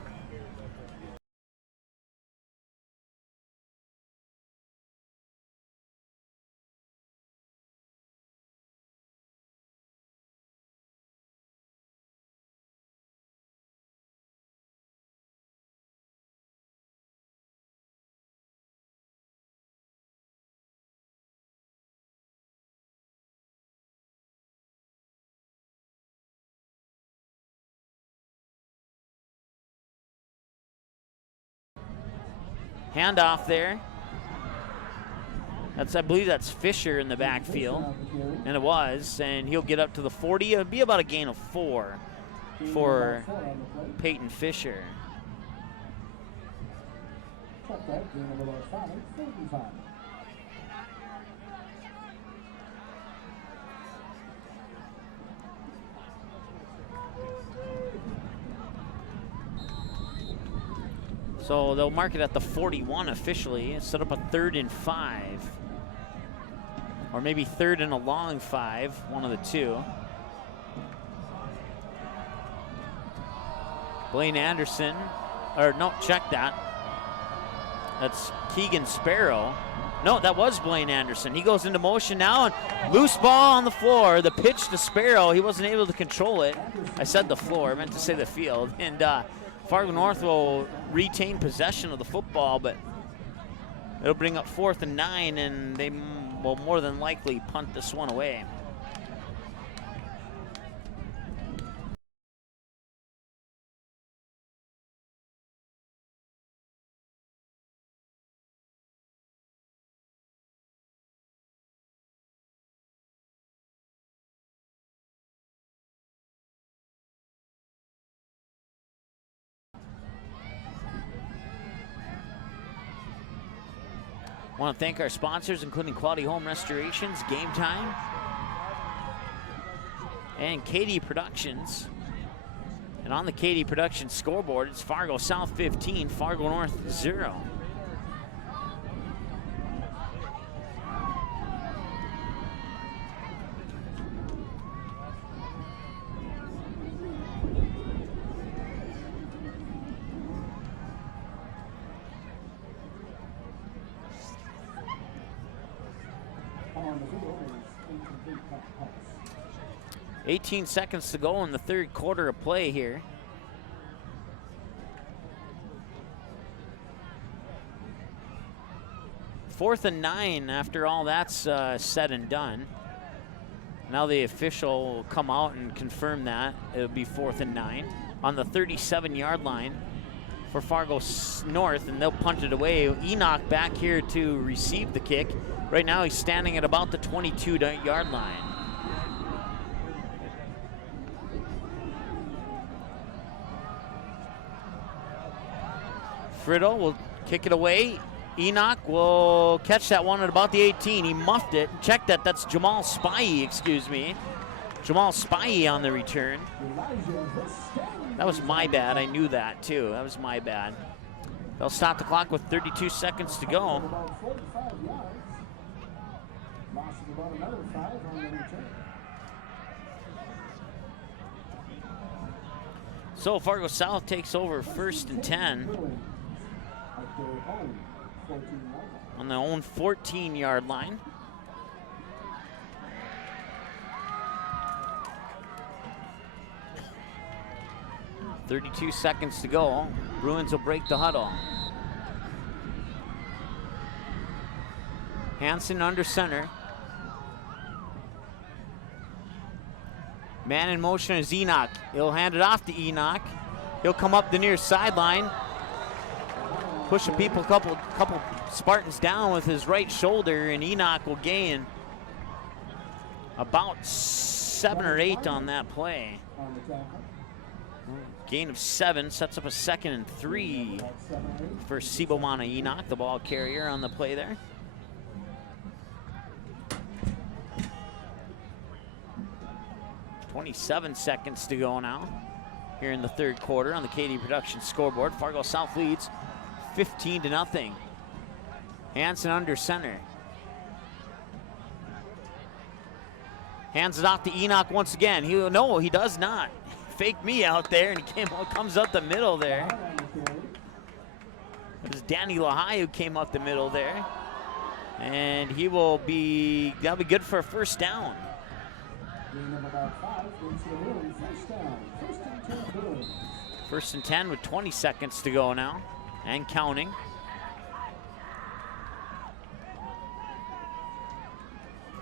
Handoff there. I believe that's Fisher in the backfield, and it was, and he'll get up to the 40. It'll be about a gain of 4 for Peyton Fisher. So they'll mark it at the 41 officially and set up a 3rd and 5. Or maybe 3rd and a long 5, one of the two. Blaine Anderson, or no, check that. That's Keegan Sparrow. No, that was Blaine Anderson. He goes into motion now, and loose ball on the floor. The pitch to Sparrow, he wasn't able to control it. I said the floor, I meant to say the field. And Fargo North will retain possession of the football, but it'll bring up 4th and 9, and they will more than likely punt this one away. I want to thank our sponsors, including Quality Home Restorations, Game Time, and KD Productions. And on the KD Productions scoreboard, it's Fargo South 15, Fargo North 0. On the field is incomplete pass. 18 seconds to go in the 3rd quarter of play here. Fourth and 9 after all that's said and done. Now the official will come out and confirm that. It'll be 4th and 9 on the 37-yard line for Fargo North, and they'll punt it away. Enoch back here to receive the kick. Right now he's standing at about the 22-yard line. Friddle will kick it away. Enoch will catch that one at about the 18. He muffed it. Check that. That's Jamal Spivey, excuse me. Jamal Spivey on the return. That was my bad. I knew that too. That was my bad. They'll stop the clock with 32 seconds to go. About 45 yards. Loss of about another 5 on the return. So Fargo South takes over 1st and 10 on their own 14-yard line. .32 seconds to go. Bruins will break the huddle. Hansen under center. Man in motion is Enoch. He'll hand it off to Enoch. He'll come up the near sideline. Push a couple Spartans down with his right shoulder, and Enoch will gain about 7 or 8 on that play. Gain of 7 sets up a 2nd and 3 for Sibomana Enoch, the ball carrier on the play there. .27 seconds to go now here in the 3rd quarter on the KD Productions scoreboard. Fargo South leads 15-0. Hansen under center. Hands it off to Enoch once again. No, he does not. Faked me out there, and he comes up the middle there. It was Danny Lahai who came up the middle there. And that'll be good for a 1st down. First and 10 with 20 seconds to go now, and counting.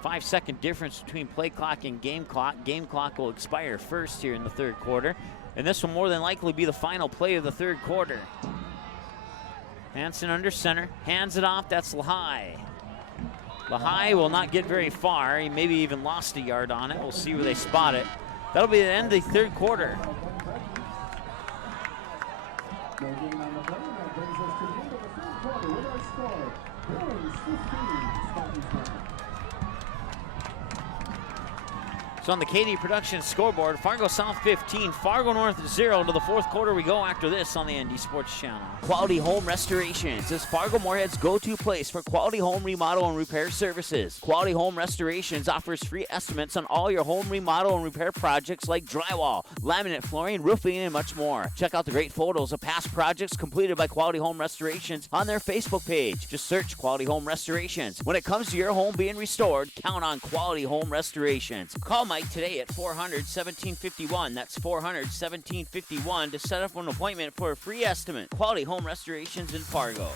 Five-second difference between play clock and game clock. Game clock will expire first here in the 3rd quarter, and this will more than likely be the final play of the 3rd quarter. Hansen under center, hands it off, that's Lehigh. Lehigh will not get very far. He maybe even lost a yard on it. We'll see where they spot it. That'll be the end of the third quarter. No gain on the play, and that brings us to the end of the third quarter with our score. Bruins 15, Spartans 10. So on the KD Production scoreboard, Fargo South 15, Fargo North 0. To the fourth quarter we go after this on the ND Sports Channel. Quality Home Restorations is Fargo Moorhead's go-to place for quality home remodel and repair services. Quality Home Restorations offers free estimates on all your home remodel and repair projects like drywall, laminate flooring, roofing, and much more. Check out the great photos of past projects completed by Quality Home Restorations on their Facebook page. Just search Quality Home Restorations. When it comes to your home being restored, count on Quality Home Restorations. Call Mike today at 400-1751. That's 400-1751 to set up an appointment for a free estimate. Quality Home Restorations in Fargo.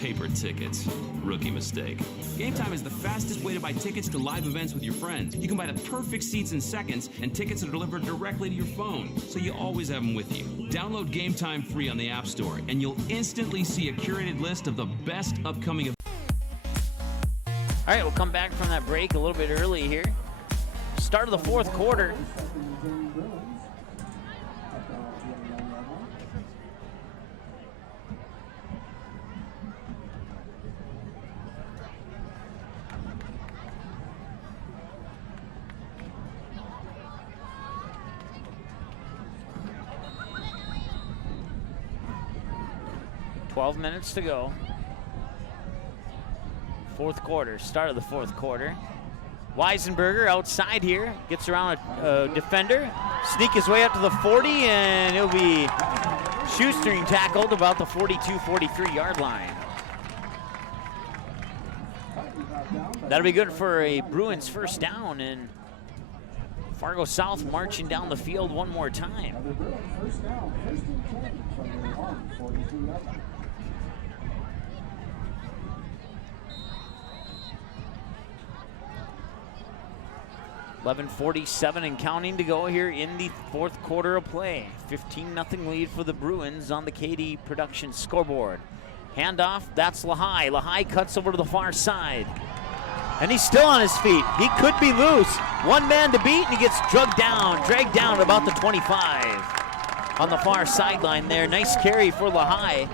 Paper tickets. Rookie mistake. Game Time is the fastest way to buy tickets to live events with your friends. You can buy the perfect seats in seconds, and tickets are delivered directly to your phone, so you always have them with you. Download Game Time free on the App Store, and you'll instantly see a curated list of the best upcoming events. All right, we'll come back from that break a little bit early here. Start of the fourth quarter. 12 minutes to go. Fourth quarter, start of the fourth quarter. Weisenberger outside here, gets around a defender, sneak his way up to the 40, and he'll be shoestring tackled about the 42-43 yard line. That'll be good for a Bruins first down, and Fargo South marching down the field one more time. First down, first and 10 from their own 43 yard line. 11:47 and counting to go here in the fourth quarter of play. 15-0 lead for the Bruins on the KD Production scoreboard. Handoff, that's Lehigh. Lehigh cuts over to the far side. And he's still on his feet. He could be loose. One man to beat, and he gets dragged down at about the 25. On the far sideline there. Nice carry for Lehigh.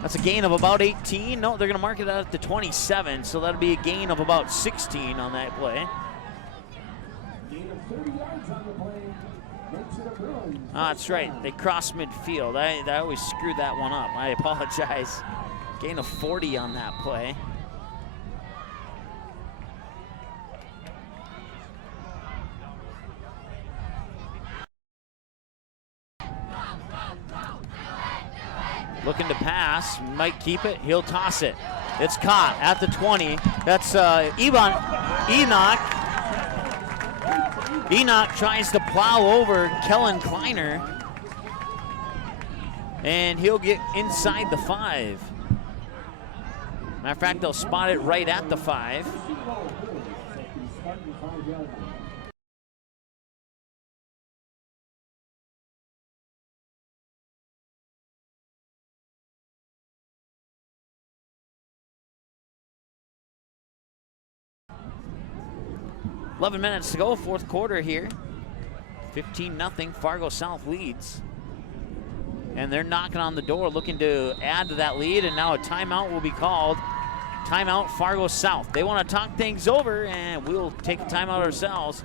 That's a gain of about 18. No, they're going to mark it out at the 27, so that'll be a gain of about 16 on that play. That's right. They crossed midfield. I always screwed that one up. I apologize. Gain of 40 on that play. Looking to pass. Might keep it. He'll toss it. It's caught at the 20. That's Enoch. Enoch tries to plow over Kellen Kleiner, and he'll get inside the 5. Matter of fact, they'll spot it right at the 5. Eleven minutes to go, fourth quarter here. 15-0, Fargo South leads. And they're knocking on the door looking to add to that lead, and now a timeout will be called. Timeout Fargo South. They want to talk things over, and we'll take a timeout ourselves.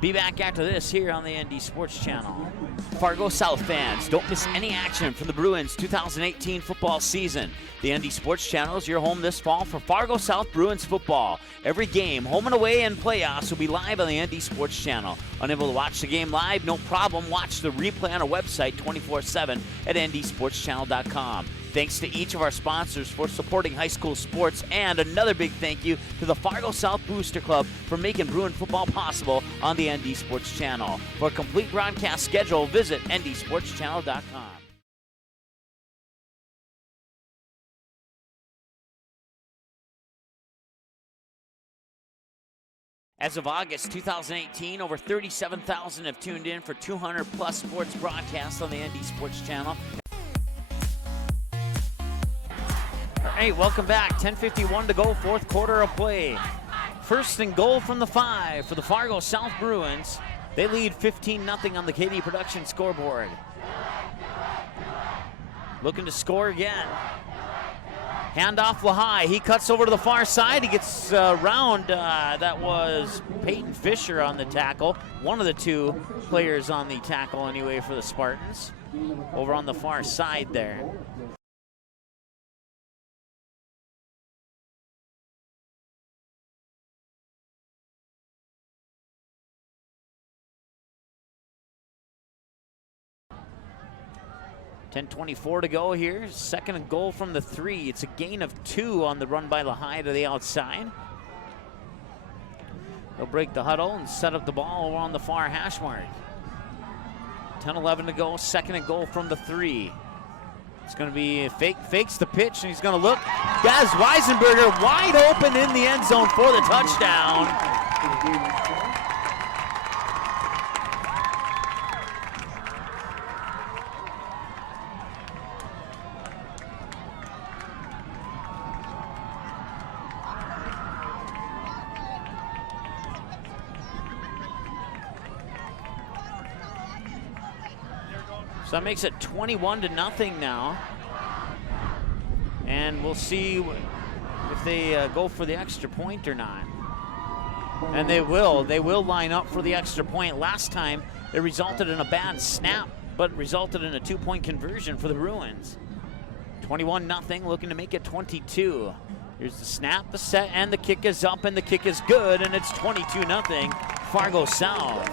Be back after this here on the ND Sports Channel. Fargo South fans, don't miss any action from the Bruins 2018 football season. The ND Sports Channel is your home this fall for Fargo South Bruins football. Every game, home and away, and playoffs will be live on the ND Sports Channel. Unable to watch the game live? No problem. Watch the replay on our website 24/7 at ndsportschannel.com. Thanks to each of our sponsors for supporting high school sports, and another big thank you to the Fargo South Booster Club for making Bruin football possible on the ND Sports Channel. For a complete broadcast schedule, visit ndsportschannel.com. As of August 2018, over 37,000 have tuned in for 200-plus sports broadcasts on the ND Sports Channel. All right, welcome back. 10:51 to go, fourth quarter of play. First and goal from the 5 for the Fargo South Bruins. They lead 15-0 on the KD Production scoreboard. Looking to score again. Handoff Lahai. He cuts over to the far side. He gets around. That was Peyton Fisher on the tackle. One of the two players on the tackle anyway for the Spartans. Over on the far side there. .10:24 to go here. Second and goal from the 3. It's a gain of 2 on the run by Lahai to the outside. They'll break the huddle and set up the ball over on the far hash mark. 10:11 to go. Second and goal from the 3. It's going to be fakes the pitch, and he's going to look. Gaz Weisenberger wide open in the end zone for the touchdown. So that makes it 21-0 now. And we'll see if they go for the extra point or not. And they will. They will line up for the extra point. Last time, it resulted in a bad snap, but resulted in a 2-point conversion for the Bruins. 21-0, looking to make it 22. Here's the snap, the set, and the kick is up, and the kick is good, and it's 22-0, Fargo South.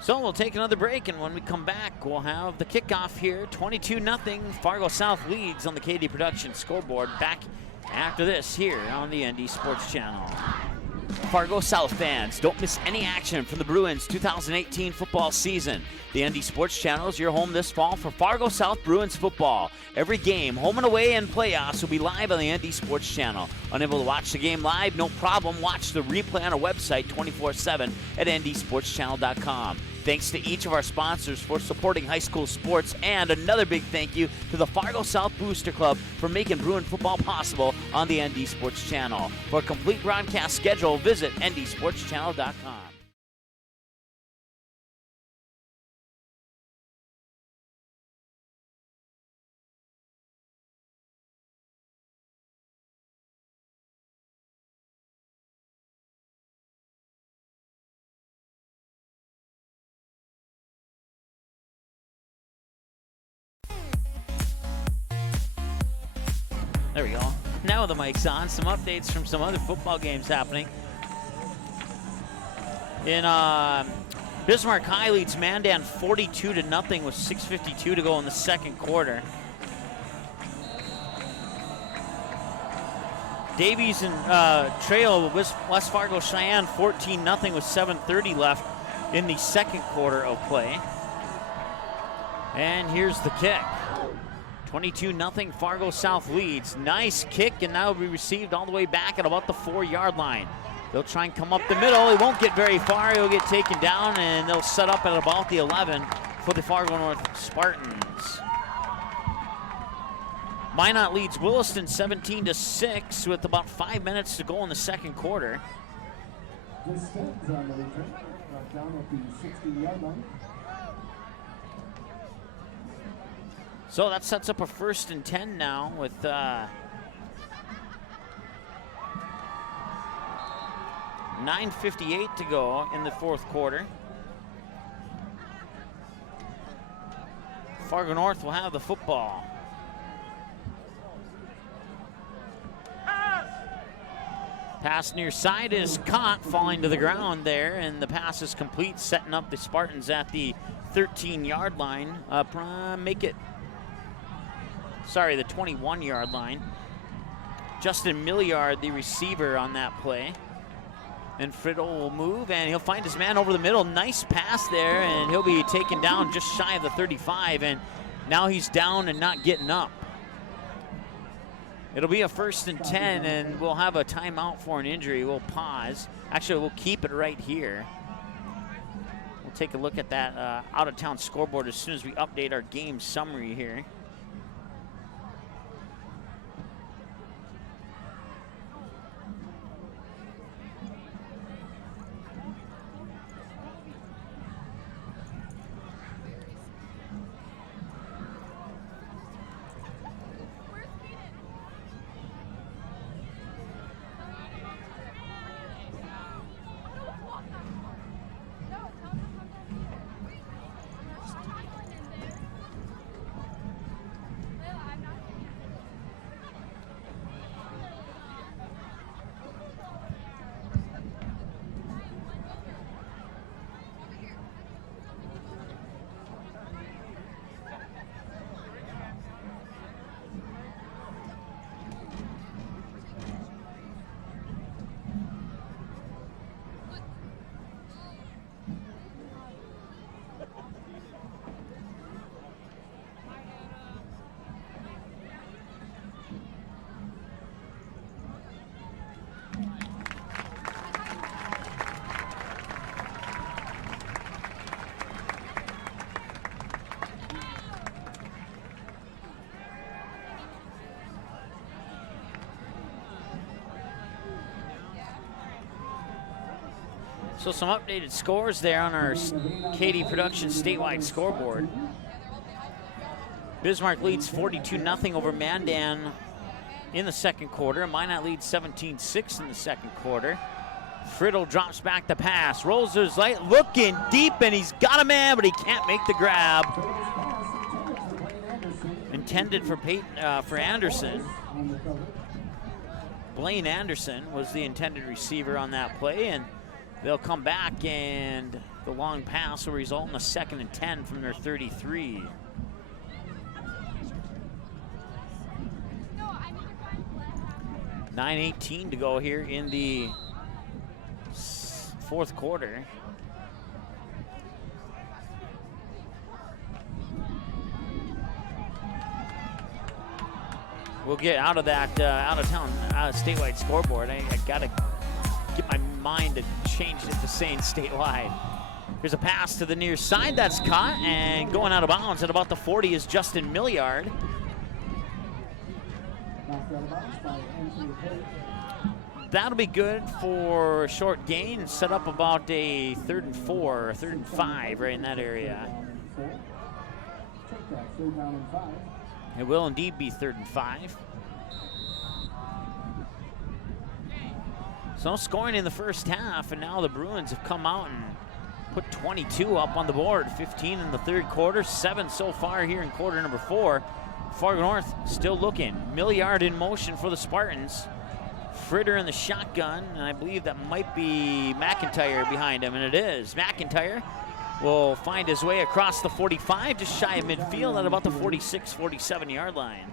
So we'll take another break, and when we come back, we'll have the kickoff here. 22-0, Fargo South leads on the KD Production scoreboard. Back after this here on the ND Sports Channel. Fargo South fans, don't miss any action from the Bruins 2018 football season. The ND Sports Channel is your home this fall for Fargo South Bruins football. Every game, home and away, and playoffs will be live on the ND Sports Channel. Unable to watch the game live? No problem. Watch the replay on our website 24/7 at ndsportschannel.com. Thanks to each of our sponsors for supporting high school sports, and another big thank you to the Fargo South Booster Club for making Bruin football possible on the ND Sports Channel. For a complete broadcast schedule, visit ndsportschannel.com. There we go. Now the mic's on. Some updates from some other football games happening. In Bismarck High leads Mandan 42-0 with 6:52 to go in the second quarter. Davies and Trail West Fargo Cheyenne 14-0 with 7:30 left in the second quarter of play. And here's the kick. 22-0 Fargo South leads. Nice kick, and now will be received all the way back at about the 4-yard line. They'll try and come up the middle. He won't get very far. He'll get taken down, and they'll set up at about the 11 for the Fargo North Spartans. Minot leads Williston 17-6 with about 5 minutes to go in the second quarter. The Steps on the return, down at the 60-yard line. So that sets up a 1st and 10 now with 9:58 to go in the fourth quarter. Fargo North will have the football. Pass near side is caught, falling to the ground there, and the pass is complete, setting up the Spartans at the 13-yard line. Make it, sorry, the 21-yard line. Justin Milliard, the receiver on that play. And Friddle will move, and he'll find his man over the middle. Nice pass there, and he'll be taken down just shy of the 35, and now he's down and not getting up. It'll be a 1st and 10, and we'll have a timeout for an injury. We'll pause. Actually, we'll keep it right here. We'll take a look at that out-of-town scoreboard as soon as we update our game summary here. So some updated scores there on our KD Production statewide scoreboard. Bismarck leads 42-0 over Mandan in the second quarter. Minot leads 17-6 in the second quarter. Friddle drops back the pass, rolls his light, looking deep, and he's got a man, but he can't make the grab. Intended for Anderson. Blaine Anderson was the intended receiver on that play, and they'll come back, and the long pass will result in a 2nd and 10 from their 33. $9:18 to go here in the fourth quarter. We'll get out of that out-of-town statewide scoreboard. I gotta get my mind to change it to saying statewide. Here's a pass to the near side that's caught, and going out of bounds at about the 40 is Justin Milliard. That'll be good for a short gain, set up about a 3rd and 4, or 3rd and 5 right in that area. It will indeed be 3rd and 5. So no scoring in the first half, and now the Bruins have come out and put 22 up on the board. 15 in the third quarter, 7 so far here in quarter number 4. Fargo North still looking. Milliard in motion for the Spartans. Fritter in the shotgun, and I believe that might be McIntyre behind him, and it is. McIntyre will find his way across the 45, just shy of midfield at about the 46, 47-yard line.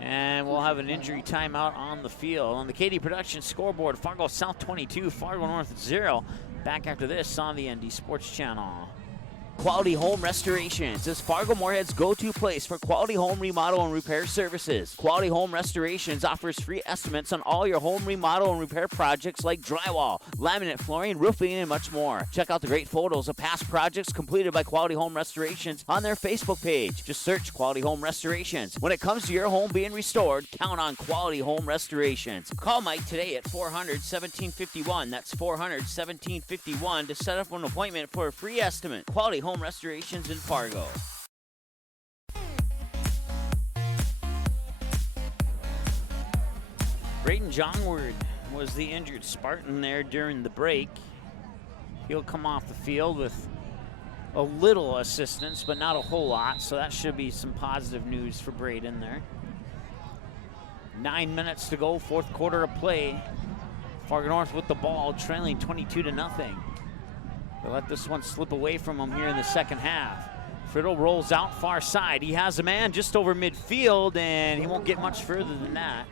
And we'll have an injury timeout on the field. On the KD Production scoreboard, Fargo South 22, Fargo North 0. Back after this on the ND Sports Channel. Quality Home Restorations is Fargo Moorhead's go-to place for quality home remodel and repair services. Quality Home Restorations offers free estimates on all your home remodel and repair projects like drywall, laminate flooring, roofing, and much more. Check out the great photos of past projects completed by Quality Home Restorations on their Facebook page. Just search Quality Home Restorations. When it comes to your home being restored, count on Quality Home Restorations. Call Mike today at 400-1751. That's 400-1751 to set up an appointment for a free estimate. Quality Home Restorations in Fargo. Brayden Johnward was the injured Spartan there during the break. He'll come off the field with a little assistance, but not a whole lot, so that should be some positive news for Braden there. 9 minutes to go, fourth quarter of play. Fargo North with the ball, trailing 22-0. They'll let this one slip away from them here in the second half. Friddle rolls out far side. He has a man just over midfield, and he won't get much further than that.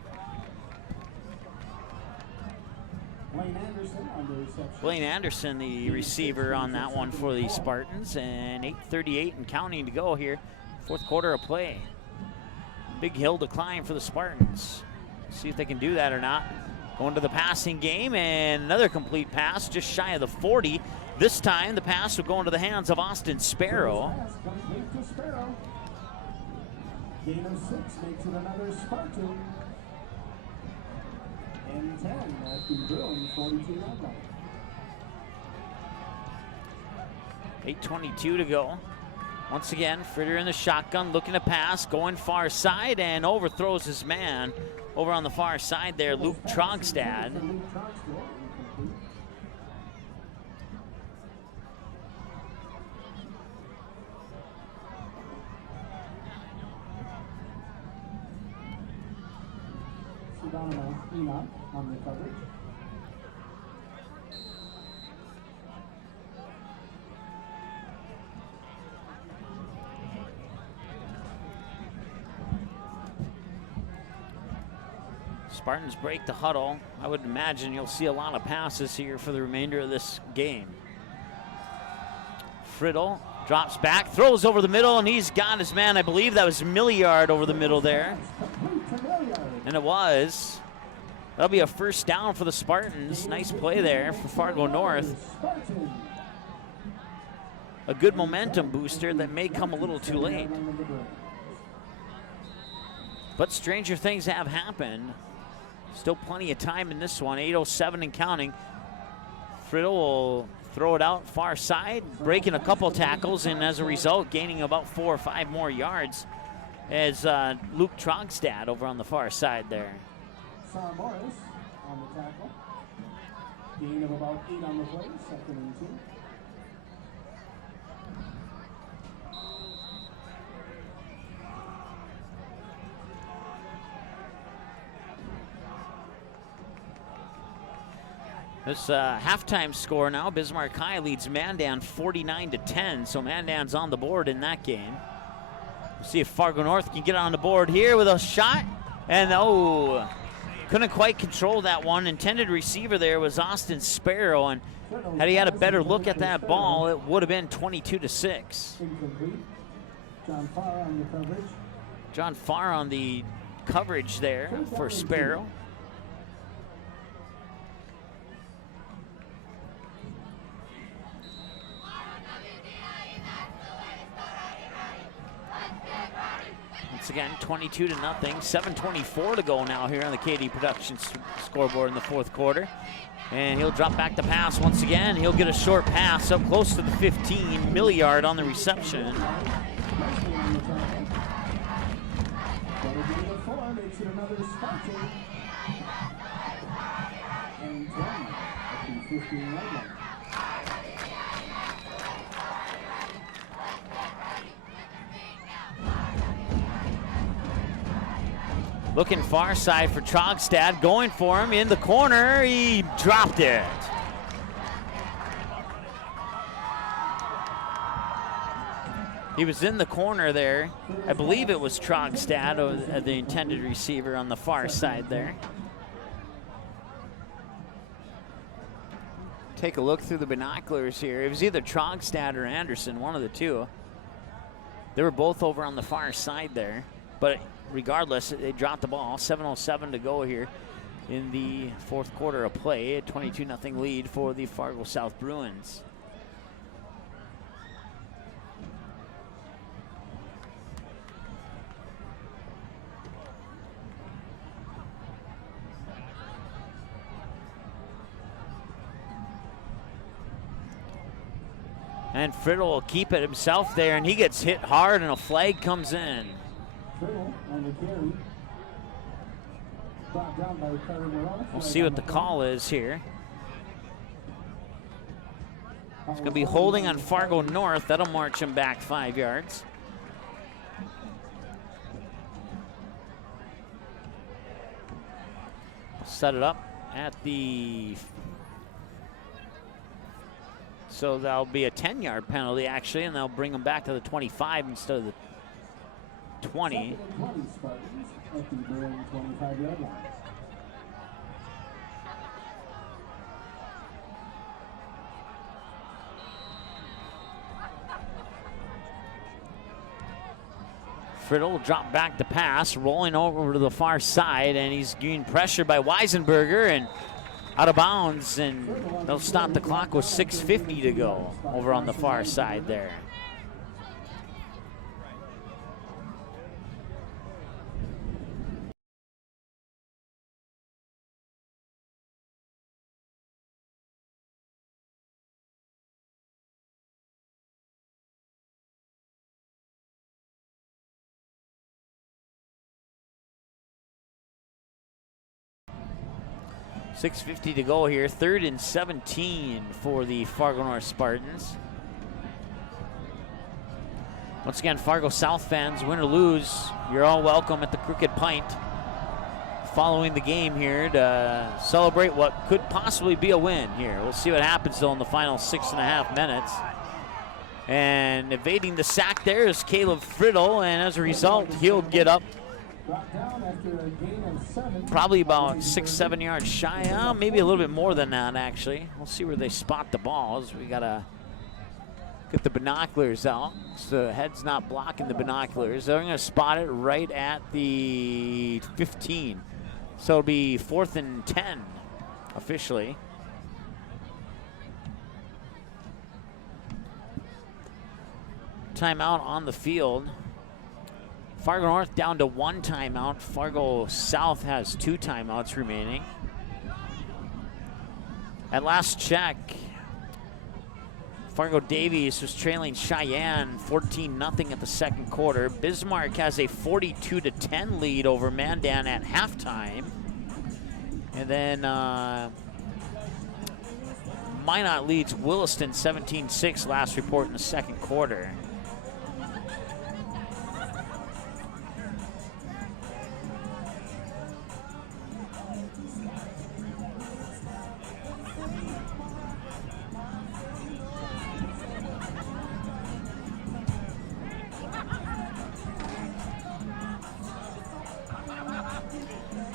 Blaine Anderson, the receiver on that one for the Spartans, and 8:38 and counting to go here. Fourth quarter of play. Big hill to climb for the Spartans. See if they can do that or not. Going to the passing game, and another complete pass just shy of the 40. This time the pass will go into the hands of Austin Sparrow. Gain of 6 makes it another Spartan. And 10 at the Bruins 42-0. 8:22 to go. Once again, Fritter in the shotgun, looking to pass, going far side, and overthrows his man over on the far side there, Luke Trogstad. Enoch on the coverage. Spartans break the huddle. I would imagine you'll see a lot of passes here for the remainder of this game. Friddle drops back, throws over the middle, and he's got his man. I believe that was Milliard over the middle there. And it was. That'll be a first down for the Spartans. Nice play there for Fargo North. A good momentum booster that may come a little too late. But stranger things have happened. Still plenty of time in this one. 8:07 and counting. Friddle will throw it out far side, breaking a couple tackles, and as a result, gaining about 4 or 5 more yards as Luke Trogstad over on the far side there. Sarah Morris on the tackle. Gain of about 8 on the play, 2nd and 2. This halftime score now, Bismarck High leads Mandan 49-10, so Mandan's on the board in that game. We'll see if Fargo North can get on the board here with a shot, and oh, couldn't quite control that one. Intended receiver there was Austin Sparrow, and had he had a better look at that ball, it would have been 22-6. Incomplete. John Farr on the coverage. John Farr on the coverage there for Sparrow. Once again, 22-0, 7:24 to go now here on the KD Productions scoreboard in the fourth quarter. And he'll drop back the pass once again. He'll get a short pass up close to the 15. Milliard on the reception. Looking far side for Trogstad, going for him in the corner. He dropped it. He was in the corner there. I believe it was Trogstad, the intended receiver on the far side there. Take a look through the binoculars here. It was either Trogstad or Anderson, one of the two. They were both over on the far side there. But regardless, they dropped the ball. 7:07 to go here in the fourth quarter of play. A 22-0 lead for the Fargo South Bruins. And Friddle will keep it himself there, and he gets hit hard, and a flag comes in. We'll see what the call is here. It's going to be holding on Fargo North. That'll march him back 5 yards. Set it up at the... So that'll be a 10-yard penalty, actually, and they'll bring him back to the 25 instead of the 20. Spartans at the Bruin 25-yard line. Friddle will drop back to pass, rolling over to the far side, and he's getting pressured by Weisenberger and out of bounds, and they'll stop the clock with 6:50 to go over on the far side there. .650 to go here. 3rd and 17 for the Fargo North Spartans. Once again, Fargo South fans, win or lose, you're all welcome at the Crooked Pint following the game here to celebrate what could possibly be a win here. We'll see what happens though in the final 6.5 minutes. And evading the sack there is Caleb Friddle, and as a result, he'll get up probably about 6-7 yards shy, maybe a little bit more than that actually. We'll see where they spot the balls. We gotta get the binoculars out so the head's not blocking the binoculars. They're gonna spot it right at the 15. So it'll be 4th and 10 officially. Timeout on the field. Fargo North down to 1 timeout. Fargo South has 2 timeouts remaining. At last check, Fargo Davies was trailing Cheyenne 14-0 at the second quarter. Bismarck has a 42-10 lead over Mandan at halftime. And then Minot leads Williston 17-6 last report in the second quarter.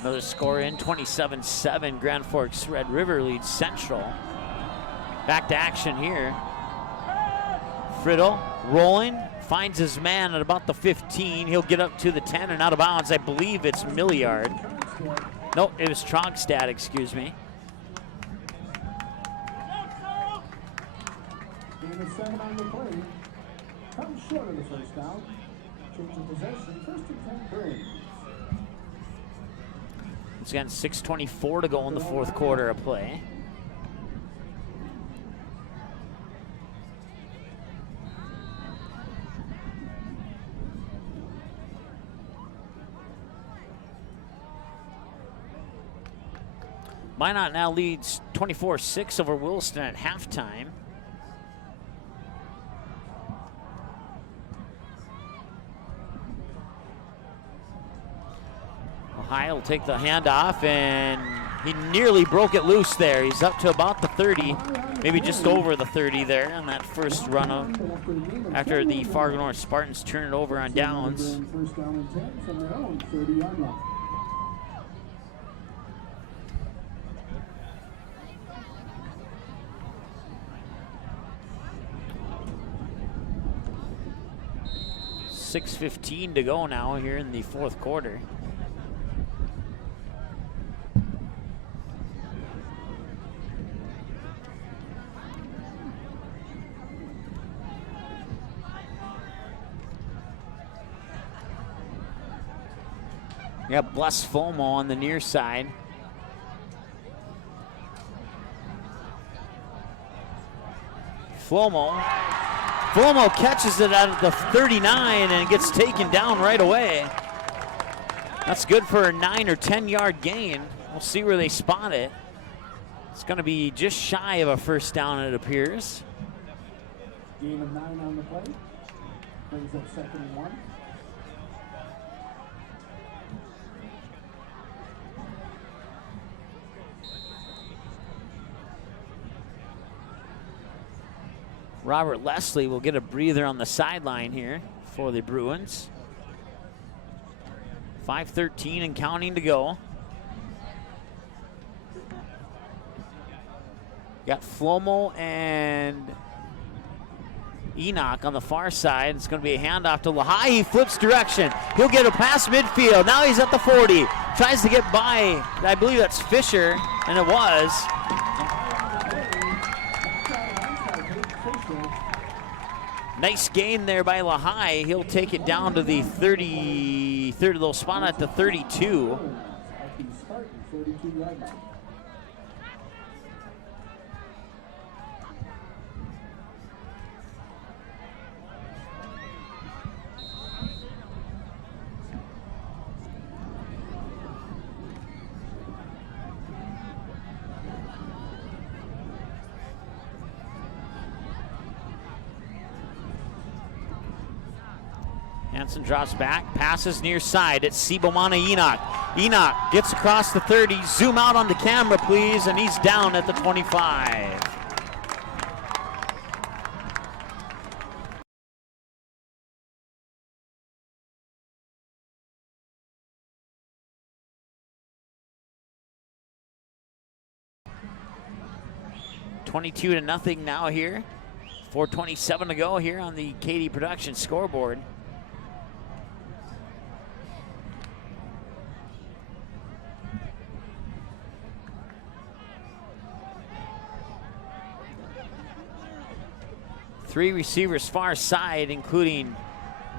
Another score in, 27-7. Grand Forks Red River leads Central. Back to action here. Friddle rolling, finds his man at about the 15. He'll get up to the 10 and out of bounds. I believe it's Milliard. Nope, it was Trogstad, excuse me. Gain of 7 on the play. Comes short of the first down. Change of possession, 1st and 10 Bruins. Once again, 6:24 to go in the fourth quarter of play. Minot now leads 24-6 over Williston at halftime. Ohio will take the handoff, and he nearly broke it loose there. He's up to about the 30, maybe just over the 30 there on that first run of, after the Fargo North Spartans turn it over on downs. First down and 10 from their own 30-yard line. .6:15 to go now here in the fourth quarter. We got Bless Fomo on the near side. Flomo catches it out of the 39 and gets taken down right away. That's good for a 9 or 10 yard gain. We'll see where they spot it. It's going to be just shy of a first down, it appears. Gain of 9 on the play. Brings up 2nd and 1. Robert Leslie will get a breather on the sideline here for the Bruins. 5:13 and counting to go. Got Flomo and Enoch on the far side. It's going to be a handoff to Lahai. He flips direction. He'll get a past midfield. Now he's at the 40. Tries to get by, I believe that's Fisher, and it was. Nice gain there by Lahai. He'll take it down to the 33rd little spot at the 32. Hansen drops back, passes near side. It's Sibomana Enoch. Enoch gets across the 30. Zoom out on the camera, please, and he's down at the 25. $22-0 now here. 4:27 to go here on the Katie Production scoreboard. Three receivers far side, including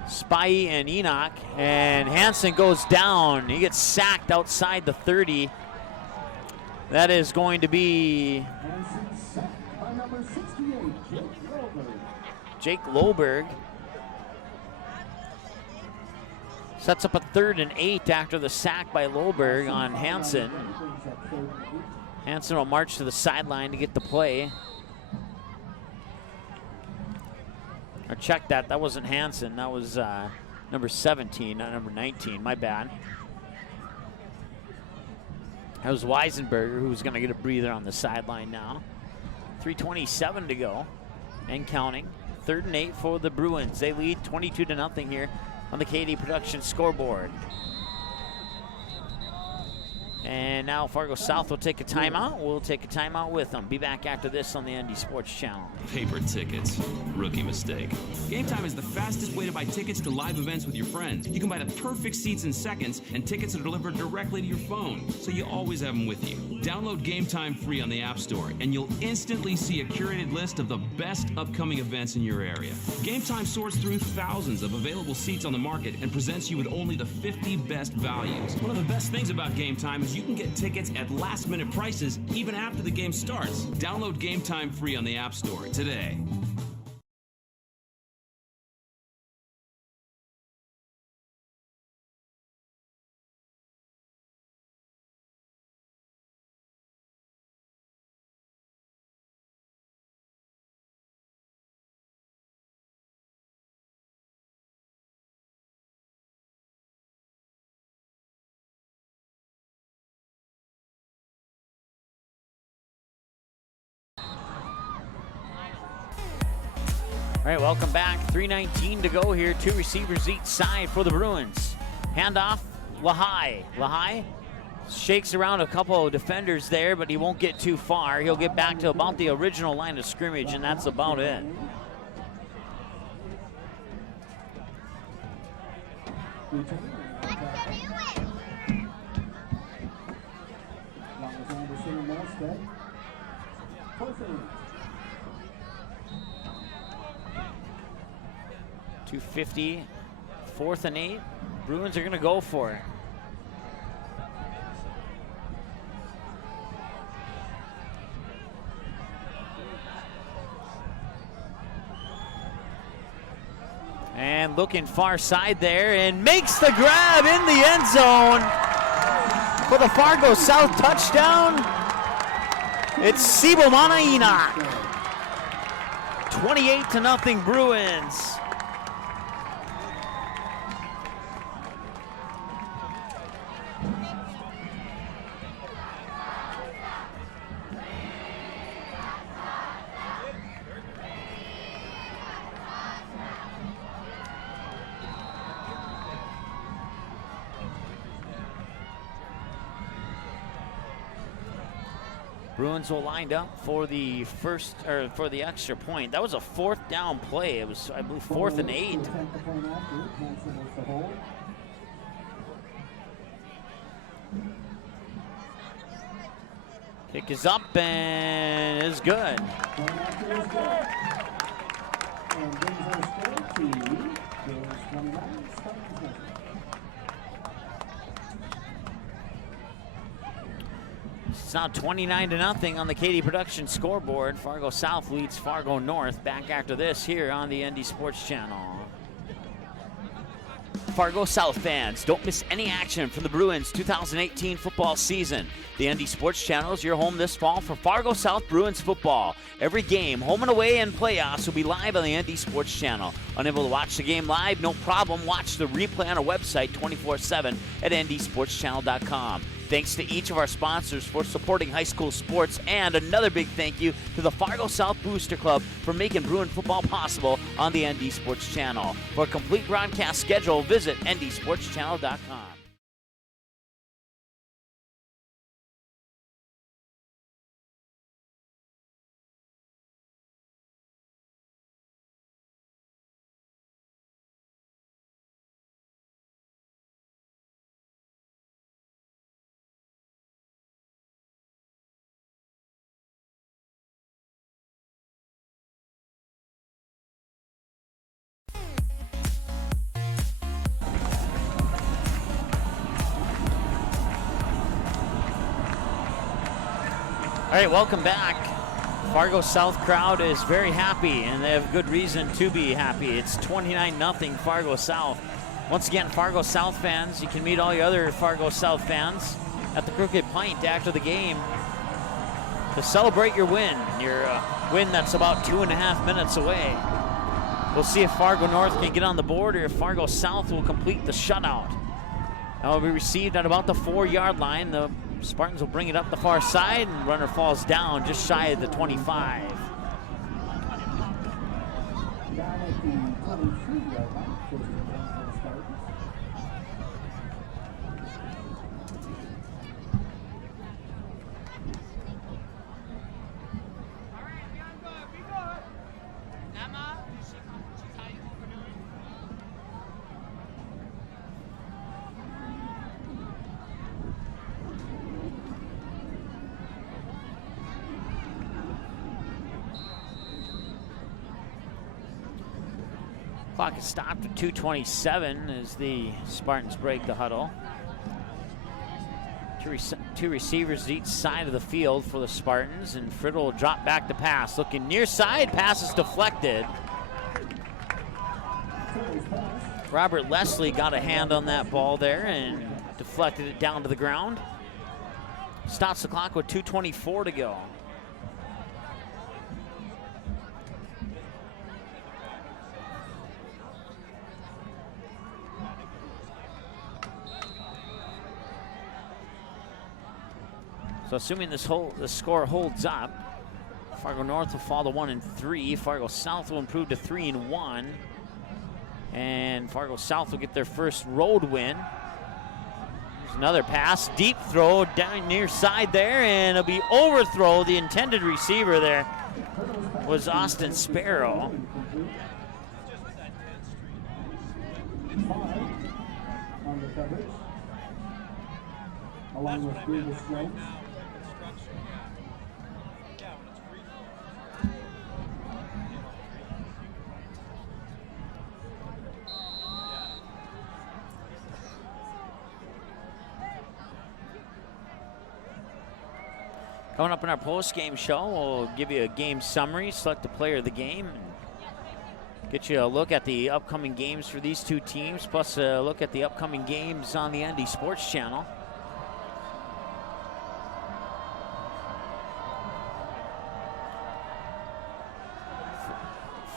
Spy and Enoch. And Hansen goes down. He gets sacked outside the 30. That is going to be Jake Loberg. Sets up a 3rd and 8 after the sack by Loberg on Hansen. Hansen will march to the sideline to get the play. Or check that, that wasn't Hansen, that was number 17, not number 19, my bad. That was Weisenberger, who's gonna get a breather on the sideline now. 3:27 to go, and counting. 3rd and 8 for the Bruins. They lead 22-0 here on the KD Production scoreboard. And now Fargo South will take a timeout. We'll take a timeout with them. Be back after this on the ND Sports Channel. Paper tickets. Rookie mistake. Game Time is the fastest way to buy tickets to live events with your friends. You can buy the perfect seats in seconds, and tickets are delivered directly to your phone, so you always have them with you. Download Game Time free on the App Store, and you'll instantly see a curated list of the best upcoming events in your area. Game Time sorts through thousands of available seats on the market and presents you with only the 50 best values. One of the best things about Game Time is you can get tickets at last-minute prices even after the game starts. Download Game Time free on the App Store today. All right, welcome back. 3:19 to go here. 2 receivers each side for the Bruins. Handoff, Lahai. Lahai shakes around a couple of defenders there, but he won't get too far. He'll get back to about the original line of scrimmage, and that's about it. .250, 4th and 8. Bruins are going to go for it. And looking far side there and makes the grab in the end zone for the Fargo South touchdown. It's Sibomana Enoch. 28-0 Bruins. Bruins will line up for the for the extra point. That was a fourth down play. It was, I believe, 4th and 8. Kick is up and is good. It's now 29-0 on the Katy Production scoreboard. Fargo South leads Fargo North. Back after this here on the ND Sports Channel. Fargo South fans, don't miss any action from the Bruins 2018 football season. The ND Sports Channel is your home this fall for Fargo South Bruins football. Every game, home and away, and playoffs will be live on the ND Sports Channel. Unable to watch the game live? No problem. Watch the replay on our website 24/7 at ndsportschannel.com. Thanks to each of our sponsors for supporting high school sports, and another big thank you to the Fargo South Booster Club for making Bruin football possible on the ND Sports Channel. For a complete broadcast schedule, visit ndsportschannel.com. All right, welcome back. Fargo South crowd is very happy, and they have good reason to be happy. It's 29-0 Fargo South. Once again, Fargo South fans, you can meet all your other Fargo South fans at the Crooked Pint after the game to celebrate your win win that's about 2.5 minutes away. We'll see if Fargo North can get on the board or if Fargo South will complete the shutout. That will be received at about the 4-yard line. The Spartans will bring it up the far side, and runner falls down just shy of the 25. Clock is stopped at 2:27 as the Spartans break the huddle. Two receivers each side of the field for the Spartans, and Friddle will drop back to pass. Looking near side, pass is deflected. Robert Leslie got a hand on that ball there and deflected it down to the ground. Stops the clock with 2:24 to go. So assuming the score holds up, Fargo North will fall to 1-3. Fargo South will improve to 3-1. And Fargo South will get their first road win. There's another pass, deep throw down near side there, and it'll be overthrow. The intended receiver there was Austin Sparrow. On the coverage, along with Davis Jones. Coming up in our post-game show, we'll give you a game summary, select the player of the game, and get you a look at the upcoming games for these two teams, plus a look at the upcoming games on the ND Sports Channel.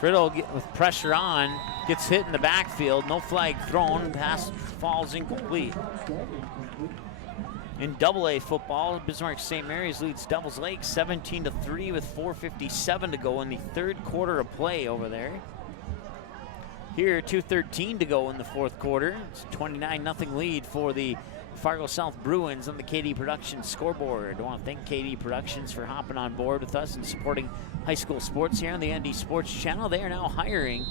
Criddle with pressure on, gets hit in the backfield. No flag thrown. Pass falls incomplete. In AA football, Bismarck St. Mary's leads Devils Lake 17-3 with 4:57 to go in the third quarter of play over there. Here, 2:13 to go in the fourth quarter. It's a 29-0 lead for the Fargo South Bruins on the KD Productions scoreboard. I want to thank KD Productions for hopping on board with us and supporting high school sports here on the ND Sports Channel. They are now hiring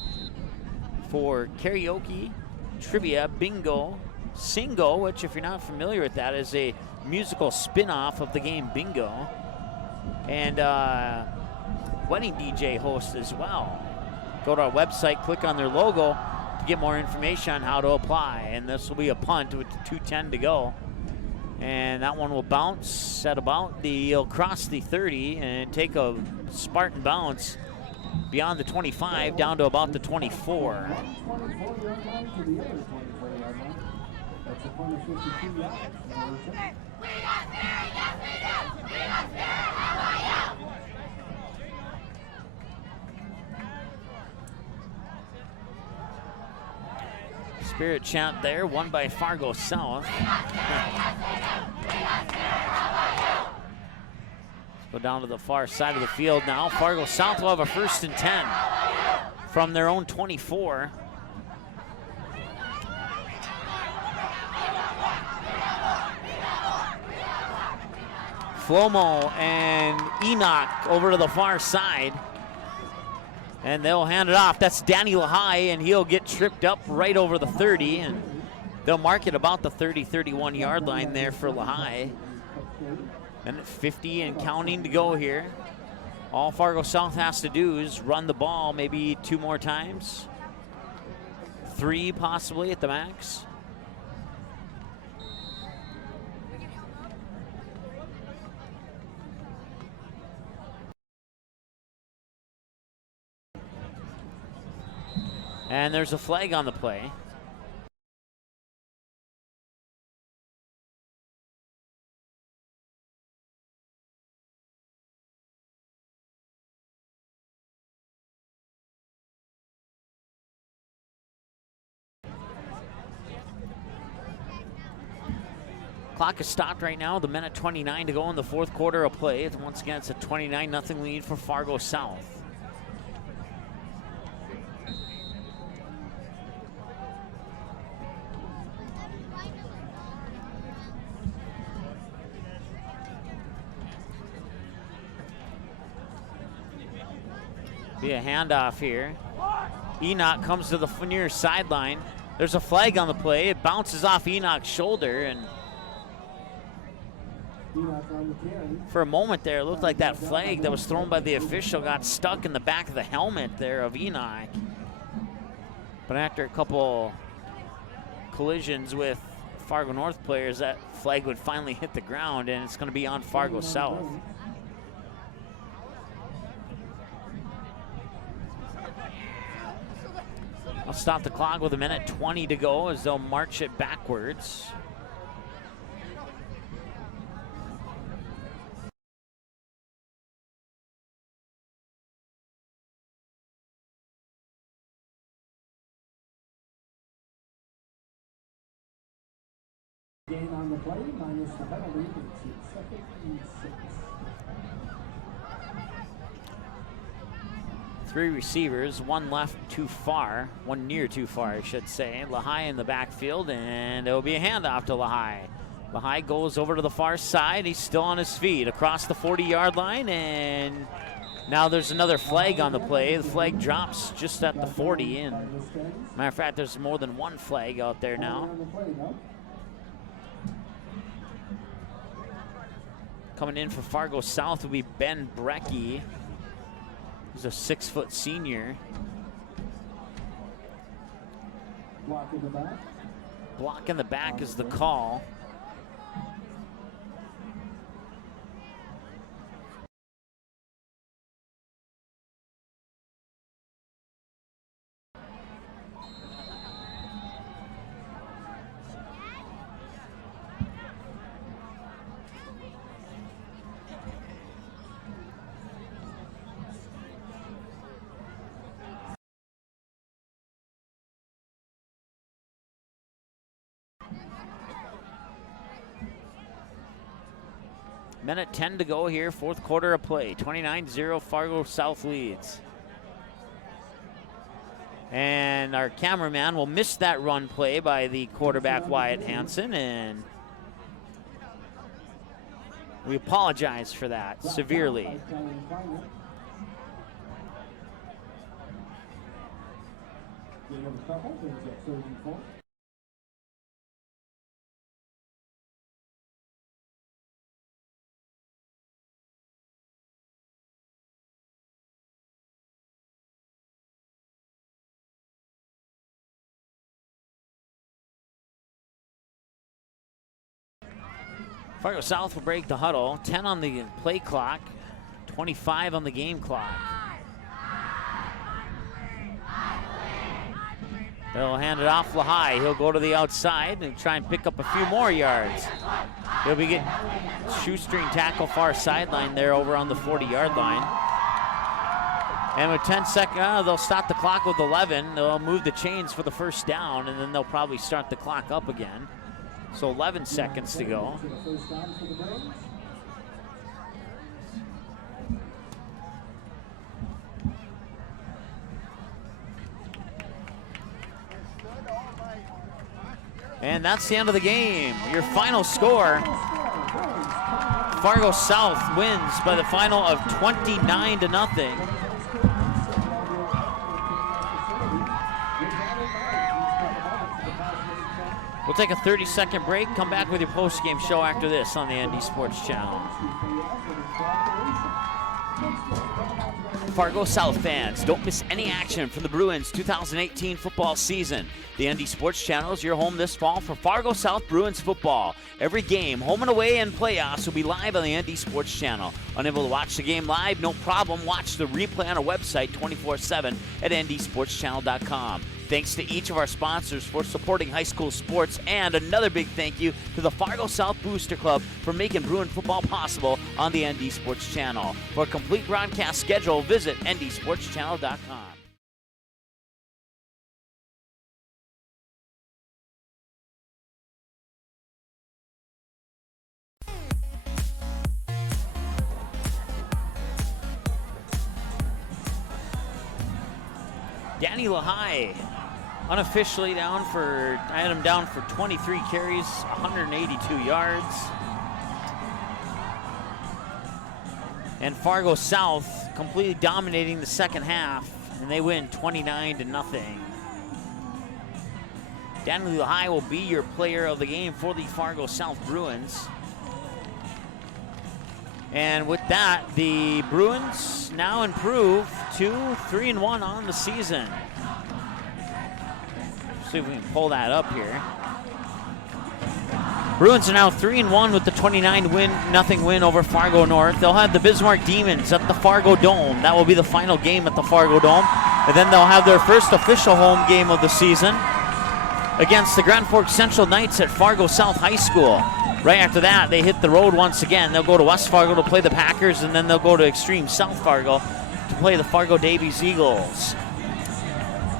for karaoke, trivia, bingo, Singo, which if you're not familiar with that is a musical spin-off of the game Bingo, and wedding DJ host as well. Go to our website, click on their logo to get more information on how to apply. And this will be a punt with 2:10 to go. And that one will bounce at about he'll cross the 30 and take a Spartan bounce beyond the 25 down to about the 24. That's a punt of 52 yards. Spirit chant there, won by Fargo South. Let's go down to the far side of the field now. Fargo South will have a 1st and 10 from their own 24. Flomo and Enoch over to the far side. And they'll hand it off. That's Danny Lahai, and he'll get tripped up right over the 30. And they'll mark it about the 30-31 yard line there for Lahai. And at 50 and counting to go here. All Fargo South has to do is run the ball maybe 2 more times. 3 possibly at the max. And there's a flag on the play. Clock is stopped right now. The minute 29 to go in the fourth quarter of play. Once again, it's a 29-0 lead for Fargo South. Be a handoff here. Enoch comes to the near sideline. There's a flag on the play. It bounces off Enoch's shoulder, and for a moment there, it looked like that flag that was thrown by the official got stuck in the back of the helmet there of Enoch. But after a couple collisions with Fargo North players, that flag would finally hit the ground, and it's going to be on Fargo South. I'll stop the clock with a minute 20 to go as they'll march it backwards. Gain on the play, minus the penalty. It's 2nd and 6. 3 receivers, 1 left too far, 1 near too far, I should say. Lahai in the backfield, and it'll be a handoff to Lahai. Lahai goes over to the far side. He's still on his feet across the 40-yard line, and now there's another flag on the play. The flag drops just at the 40, and matter of fact, there's more than 1 flag out there now. Coming in for Fargo South will be Ben Brecky. He's a 6-foot senior. Block in the back. Block in the back is the call. Minute 10 to go here, fourth quarter of play. 29-0, Fargo South leads. And our cameraman will miss that run play by the quarterback, Wyatt Hansen, and we apologize for that severely. Fargo South will break the huddle. 10 on the play clock, 25 on the game clock. They'll hand it off Lehigh. He'll go to the outside and try and pick up a few more yards. He'll be getting shoestring tackle far sideline there over on the 40-yard line. And with 10 seconds, they'll stop the clock with 11. They'll move the chains for the first down, and then they'll probably start the clock up again. So 11 seconds to go. And that's the end of the game. Your final score, Fargo South wins by the final of 29-0. We'll take a 30-second break, come back with your post-game show after this on the ND Sports Channel. Fargo South fans, don't miss any action from the Bruins 2018 football season. The ND Sports Channel is your home this fall for Fargo South Bruins football. Every game, home and away, and playoffs will be live on the ND Sports Channel. Unable to watch the game live? No problem. Watch the replay on our website 24/7 at ndsportschannel.com. Thanks to each of our sponsors for supporting high school sports, and another big thank you to the Fargo South Booster Club for making Bruin football possible on the ND Sports Channel. For a complete broadcast schedule, visit ndsportschannel.com. Danny Lehigh, unofficially down for, I had him down for 23 carries, 182 yards. And Fargo South completely dominating the second half, and they win 29-0. Danny Lehigh will be your player of the game for the Fargo South Bruins. And with that, the Bruins now improve to 3-1 on the season. See if we can pull that up here. Bruins are now 3-1 with the 29-0 win over Fargo North. They'll have the Bismarck Demons at the Fargo Dome. That will be the final game at the Fargo Dome. And then they'll have their first official home game of the season against the Grand Forks Central Knights at Fargo South High School. Right after that, they hit the road once again. They'll go to West Fargo to play the Packers, and then they'll go to Extreme South Fargo to play the Fargo Davies Eagles.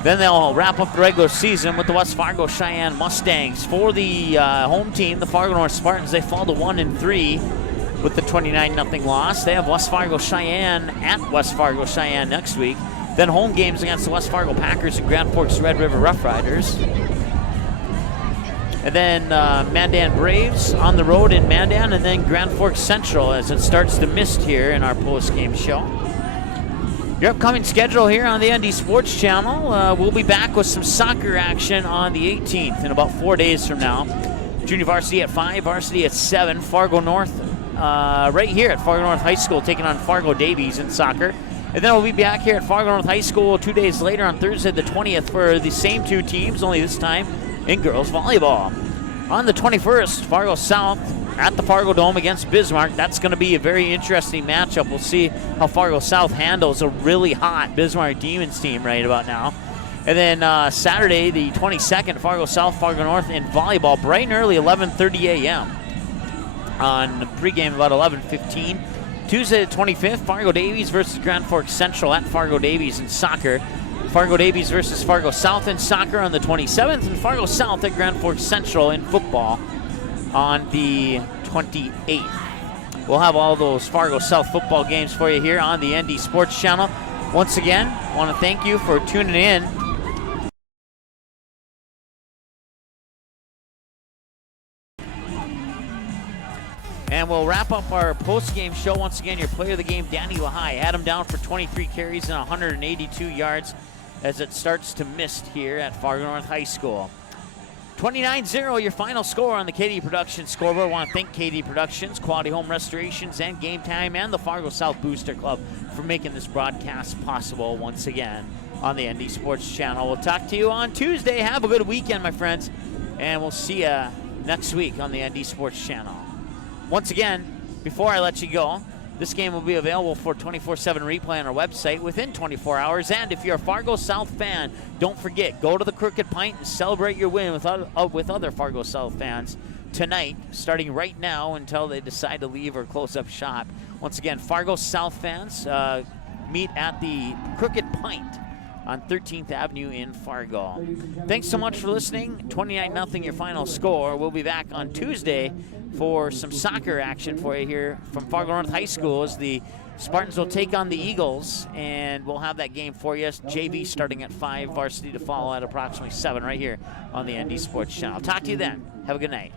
Then they'll wrap up the regular season with the West Fargo Cheyenne Mustangs. For the home team, the Fargo North Spartans, they fall to 1-3 with the 29-0 loss. They have West Fargo Cheyenne at West Fargo Cheyenne next week. Then home games against the West Fargo Packers and Grand Forks Red River Rough Riders. And then Mandan Braves on the road in Mandan, and then Grand Forks Central as it starts to mist here in our post-game show. Your upcoming schedule here on the ND Sports Channel. We'll be back with some soccer action on the 18th in about 4 days from now. Junior varsity at 5, varsity at 7. Fargo North right here at Fargo North High School taking on Fargo Davies in soccer. And then we'll be back here at Fargo North High School 2 days later on Thursday the 20th for the same two teams, only this time in girls volleyball. On the 21st, Fargo South at the Fargo Dome against Bismarck. That's going to be a very interesting matchup. We'll see how Fargo South handles a really hot Bismarck Demons team right about now. And then Saturday, the 22nd, Fargo South, Fargo North in volleyball, bright and early, 11:30 a.m. on pregame about 11:15. Tuesday the 25th, Fargo Davies versus Grand Forks Central at Fargo Davies in soccer. Fargo Davies versus Fargo South in soccer on the 27th, and Fargo South at Grand Forks Central in football on the 28th. we'll have all those Fargo South football games for you here on the ND Sports Channel. Once again, want to thank you for tuning in. And we'll wrap up our post-game show. Once again, your player of the game, Danny Lahai, had him down for 23 carries and 182 yards as it starts to mist here at Fargo North High School. 29-0, your final score on the KD Productions scoreboard. I want to thank KD Productions, Quality Home Restorations, and Game Time, and the Fargo South Booster Club for making this broadcast possible once again on the ND Sports Channel. We'll talk to you on Tuesday. Have a good weekend, my friends, and we'll see you next week on the ND Sports Channel. Once again, before I let you go, this game will be available for 24/7 replay on our website within 24 hours. And if you're a Fargo South fan, don't forget, go to the Crooked Pint and celebrate your win with other Fargo South fans tonight, starting right now until they decide to leave or close up shop. Once again, Fargo South fans meet at the Crooked Pint on 13th Avenue in Fargo. Thanks so much for listening. 29-0 your final score. We'll be back on Tuesday for some soccer action for you here from Fargo North High School as the Spartans will take on the Eagles, and we'll have that game for you. JV starting at 5, varsity to follow at approximately 7 right here on the ND Sports Channel. Talk to you then. Have a good night.